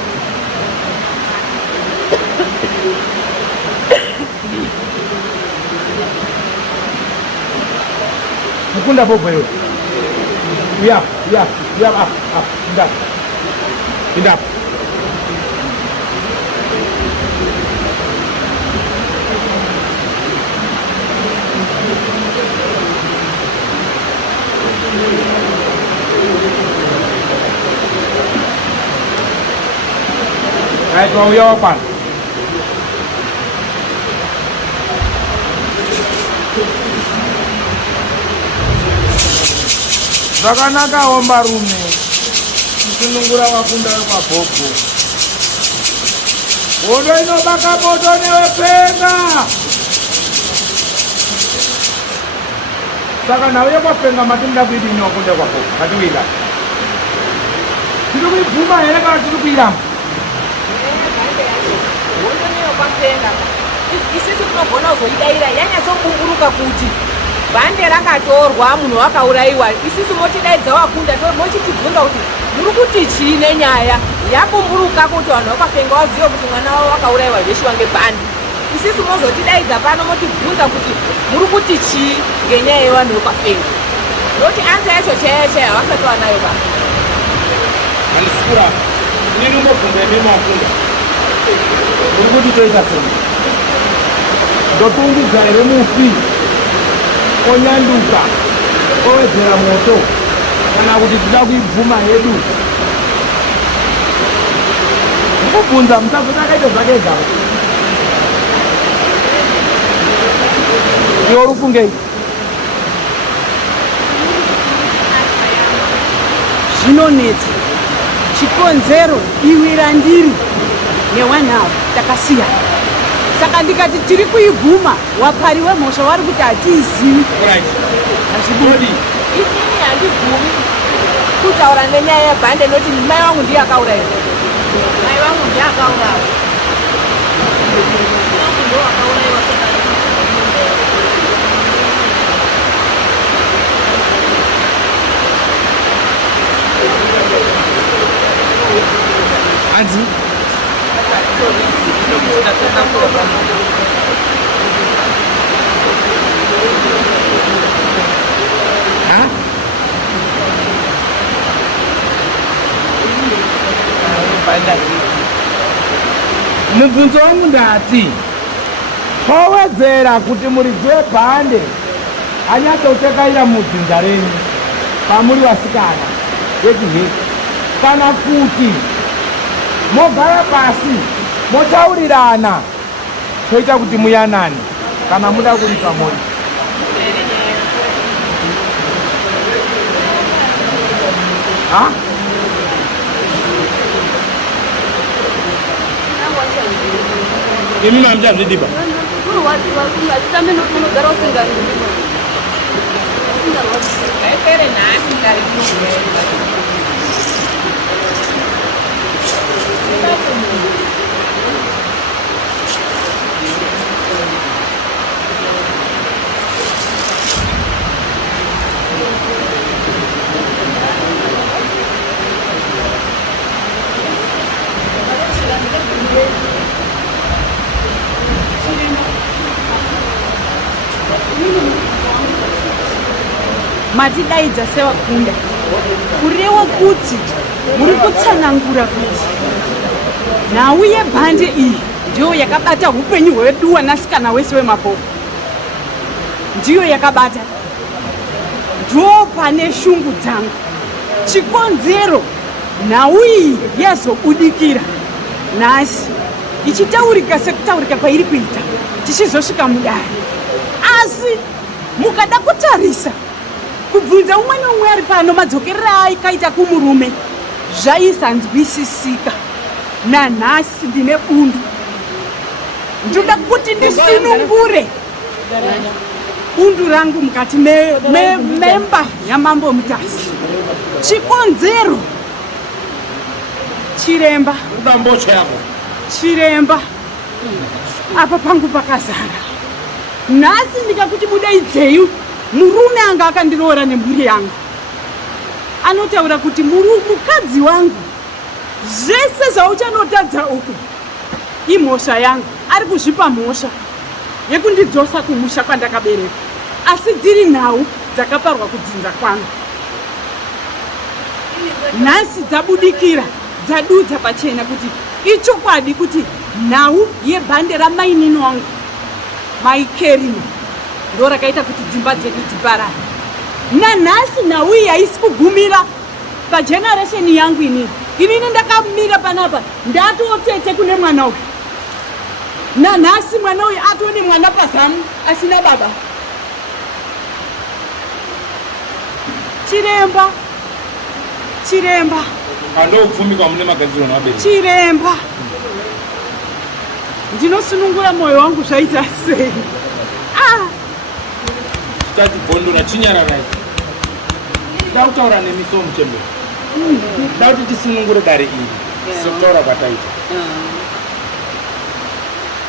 mukunda bhobho iwe uya indapo Aitwa uya wakwana. Zvakanakawo marume. Msunungura wakunda kwa bhogo. Bodo inobaka bodo newepenga. Saka nawe kwapenga matinda kuiti nyokunde kwa bhogo. Matiwila. Tiri kuibvuma here kana tiri kuiramba? Isisi kunogona kuzoidaira yanyatsokumburuka kuti bhande rakatorwa munhu wakaurayiwa. Isisi motidaidza wakunda mochitibvunza kuti muri kuti chii nenyaya yakumburuka kuti vanhu vakafenga vazive kuti mwana wavo wakaurayiwa zveshiwa ngebhande. Isisi mozotidaidza pano motibvunza kuti muri kuti chii ngenyaya yevanhu vakafenga. Noti anza yacho chaiyo chaiyo havasati vanayo ba. Alisikura, nini umbobvunza imemi wakunda? Muri kuti toita sei? Ndotungidza here mufi onyanduka owedzera moto kana kuti tida kuibvuma yedu? Ndikubvunza musazoti akaita zvake zavo. Iwe uri kufungei? Zvinonetsa. Chikonzero iwira ndiri newanhau takasiyana. Saka ndikati tiri kuiguma wapari wemhosva vari kuti hatiizivi. Hazvibudi. Inini handigumi kutaura nenyaya yebhande noti mai vangu ndiye akaurayiwa. Mai vangu ndiye akaurayiwa. Anzi? Ha? Mubvunzo wangu ndati owedzera kuti muridzi webhande anyatsotekaira mudzinza renyu pamuri vasikana vechiheki, kana kuti mogara pasi motaurirana toita kuti muyanani kana muda kuripa mori. Ha? Imi mamjazvidiba. Matidaidza sevakunda kureva kuti muri kutsanangura kuti nhau yebhande iyi ndiyo yakabata upenyu hwedu wanasikana wese wemapopo. Ndiyo yakabata, ndo pane shungu dzangu. Chikonzero nhau iyi yazobudikira nhasi ichitaurika sekutaurika kwairi kuita tichizosvika mudare. Asi mukada kutarisa kubvunza umwe neumwe ari pano madzokerera aikaita kumurume zvaisanzwisisika. Nanhasi ndine bundu, ndoda kuti ndisunungure bundu rangu mukati memba yaMambo Mutasi. Chikonzero chiremba chiremba apa pangu pakazara. Nhasi ndikakuti budaidzei murume anga akandiroora nemhuri yangu anotaura kuti mukadzi wangu zvese zvauchanotadza uku imhosva yangu. Ari kuzvipa mhosva yekundidzosa kumusha kwandakabereka, asi dziri nhau dzakaparwa kudzinza kwangu. Nhasi dzabudikira dzadudza pachena kuti ichokwadi kuti nhau yebhande ramainini wangu Maikerino ndo rakaita kuti dzimba dzedu dziparare. Nanhasi nhau iyi haisi kugumira pajeneresheni yangu inini. inini ndakamira panapa ndatotete kune mwana uyu nanhasi mwana uyu atone mwana pazamu asina baba. Chiremba andopfumika mune magadziro nawabereki. Chiremba, ndinosunungura moyo wangu zvaita sei. Tadzibhondora chinyararai. Ndakutaura nemiso muchembe. Ndauti tisunungure dare iri sokutaura kwataita.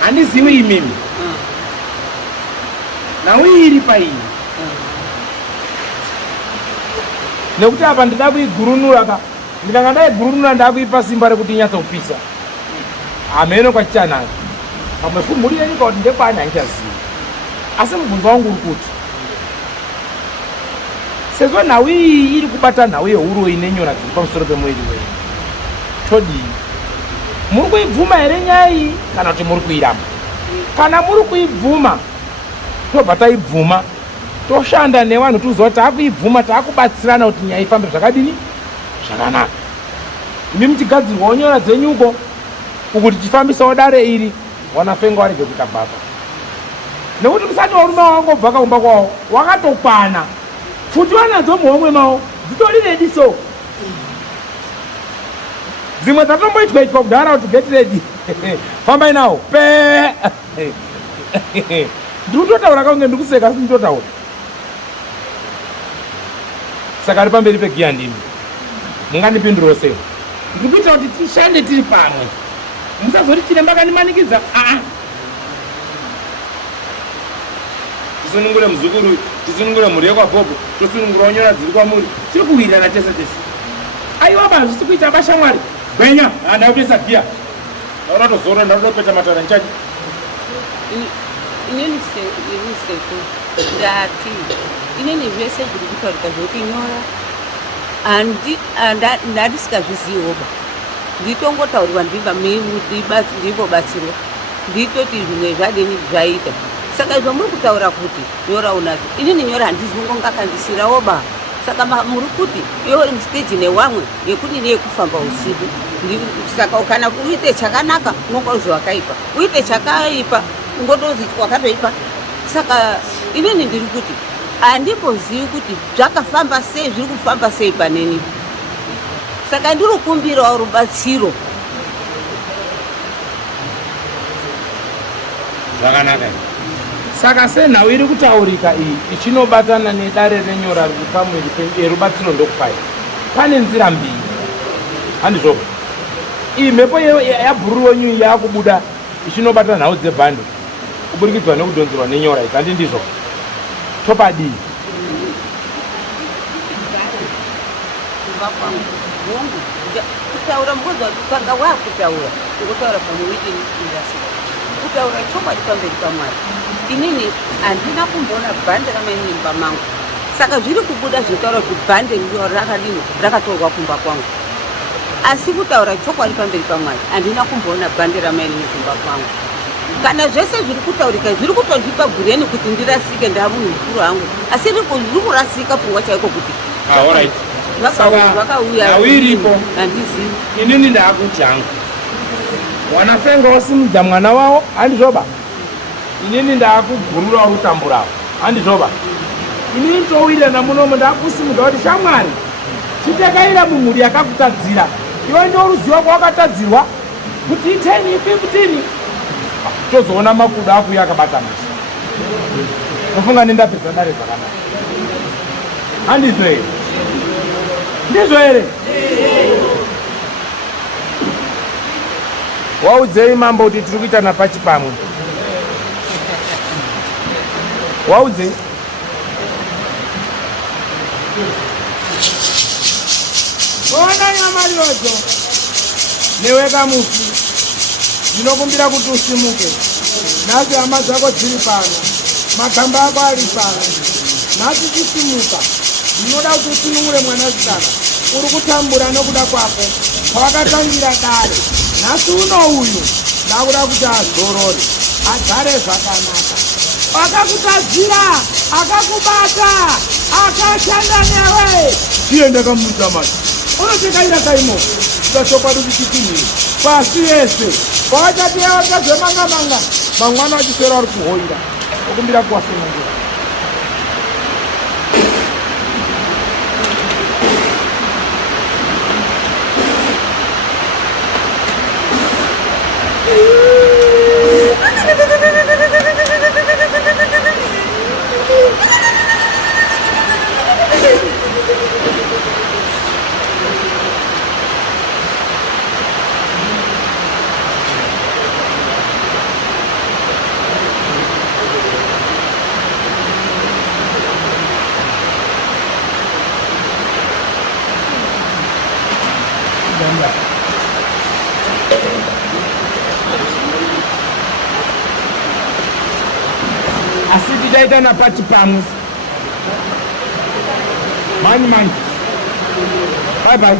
Handizivi imimi nauiri paini nekuti apa ndida kuigurunura ka ndikanga ndaigurunura ndakuipa simba rekuti inyatsopisa hameno kwachichanaka pamwe kumhuri yenyika kuti ndekwani handichazivi. Asi mubvunzo wangu uri kuti sezvo nhau iyi iri kubata nhau yeuro ine nyora dziri pamusoro pemwiri wenyu, todii? Muri kuibvuma here nyaya iyi kana kuti muri kuiramba? Kana muri kuibvuma tobva taibvuma toshanda nevanhu tiuziva kuti taakuibvuma taakubatsirana kuti nyaya ifambe zvakadini zvakanaka. Imi muchigadzirwawo nyora dzenyuko uku tichifambisawo dare iri wanafenga warege kuita baba, nekuti musati warume wangobva kaumba kwawo wakatokwana futi wanadzo muhomwe mawo dzitori redi. So dzimwe dzatomboitwa kudhara kuti get ready fambai nawo pe ndiri kutotaura kaunge ndikuseka asi nditotaura. Saka ari pamberi pegiya ndimi mungandipinduro sei? Ndiri kuita kuti tishande tiri pamwe, musazoti Chiremba kandimanikidza. Tisunungure muzukuru, tisunungure mhuri yekwabhobho, tosunungurawo nyora dziri kwamuri, tiri kuwirana tese tese. Aiwa baa zvisi kuita vashamwari gwenya ndakutoisa giya ndaunatozora ndakutopeta matara nchaji. Inini seko ndati inini zvese zviri kutaurika zvokuti nyora ndandisingazvizivoba nditongotaurirwa ndimbobatsirwa nditoti zvimwe zvadini zvaita. Saka izvo muri kutaura kuti nyora unadzo, inini nyora handizongongakandisirawoba. Saka muri kuti iwe stage newamwe yekuti neyekufamba usiku. Saka kana uite chakanaka unongozi wakaipa, uite chakaipa ungotozi wakatoipa. Saka inini ndiri kuti handimbozivi kuti zvakafamba sei, zviri kufamba sei paneni. Saka ndiri kukumbirawo rubatsiro. Zvakanaka. Saka senhau iri kutaurika iyi ichinobatana nedare renyora riri pamwiri yerubatsiro ndokupai, pane nzira mbiri. Handizvo iyi mhepo yabhururu wenyu yakubuda ichinobata nhau dzebhande kuburikidza nekudhonzerwa nenyora idzi, handi ndizvo? Topadii? Kutaura mboza kutanga wakutaura kutaura pamuwiti indasika kutaura chokwadi pamberi paMwari. Inini handina kumboona bhande ramainini pamangu, saka zviri kubuda zvitaura kuti bhande ndio rakadini rakatorwa kumba kwangu. Asi kutaura chokwadi pamberi paMwari handina kumboona bhande ramainini kumba kwangu. Kana zvese zviri kutaurika zviri kutondipa bhureni kuti ndirasike ndamunhu mukuru hangu, asi zviri kurasika pfungwa chaiko kuti alright. Nhau iripo, inini ndaakuti hangu wanafenga wasimudza mwana wavo, handizvoba? Inini ndaakugurura rutambo ravo, handizvoba? Inini towirirana munomo ndaakusimudza kuti shamwari chitekaira mumhuri yakakutadzira, iwe ndoruziva kwawakatadzirwa kuti 10 15 tozoona makudo akuyo akabata masi. Nofunga nendapedza dare zvakanaka, handizvo here? Ndizvo here? Waudzei mambo kuti tiri kuitana pachipamwe? Waudzei? Ona nyamari wadzo newe kamufi, ndinokumbira kuti usimuke. Nhasi hama dzako dziri pano, magamba ako ari pano. Nhasi chisimuka, ndinoda kuti usunungure mwanasikana uri kutambura nokuda kwako kwawakatangira dare. Nhasi uno uyu ndakuda kuti azorore, agare zvakanaka. Akakutadzira, akakubata, akashanda newe. Chienda kamudza mati unotikaira kaimo tachokwadi kuchitinhiri pasi yese pavachatiavachazvemanga-manga mamwana achiswera ari kuhoira okumbira kuwasunungura asi tichaita napati pamwe mani bye bye.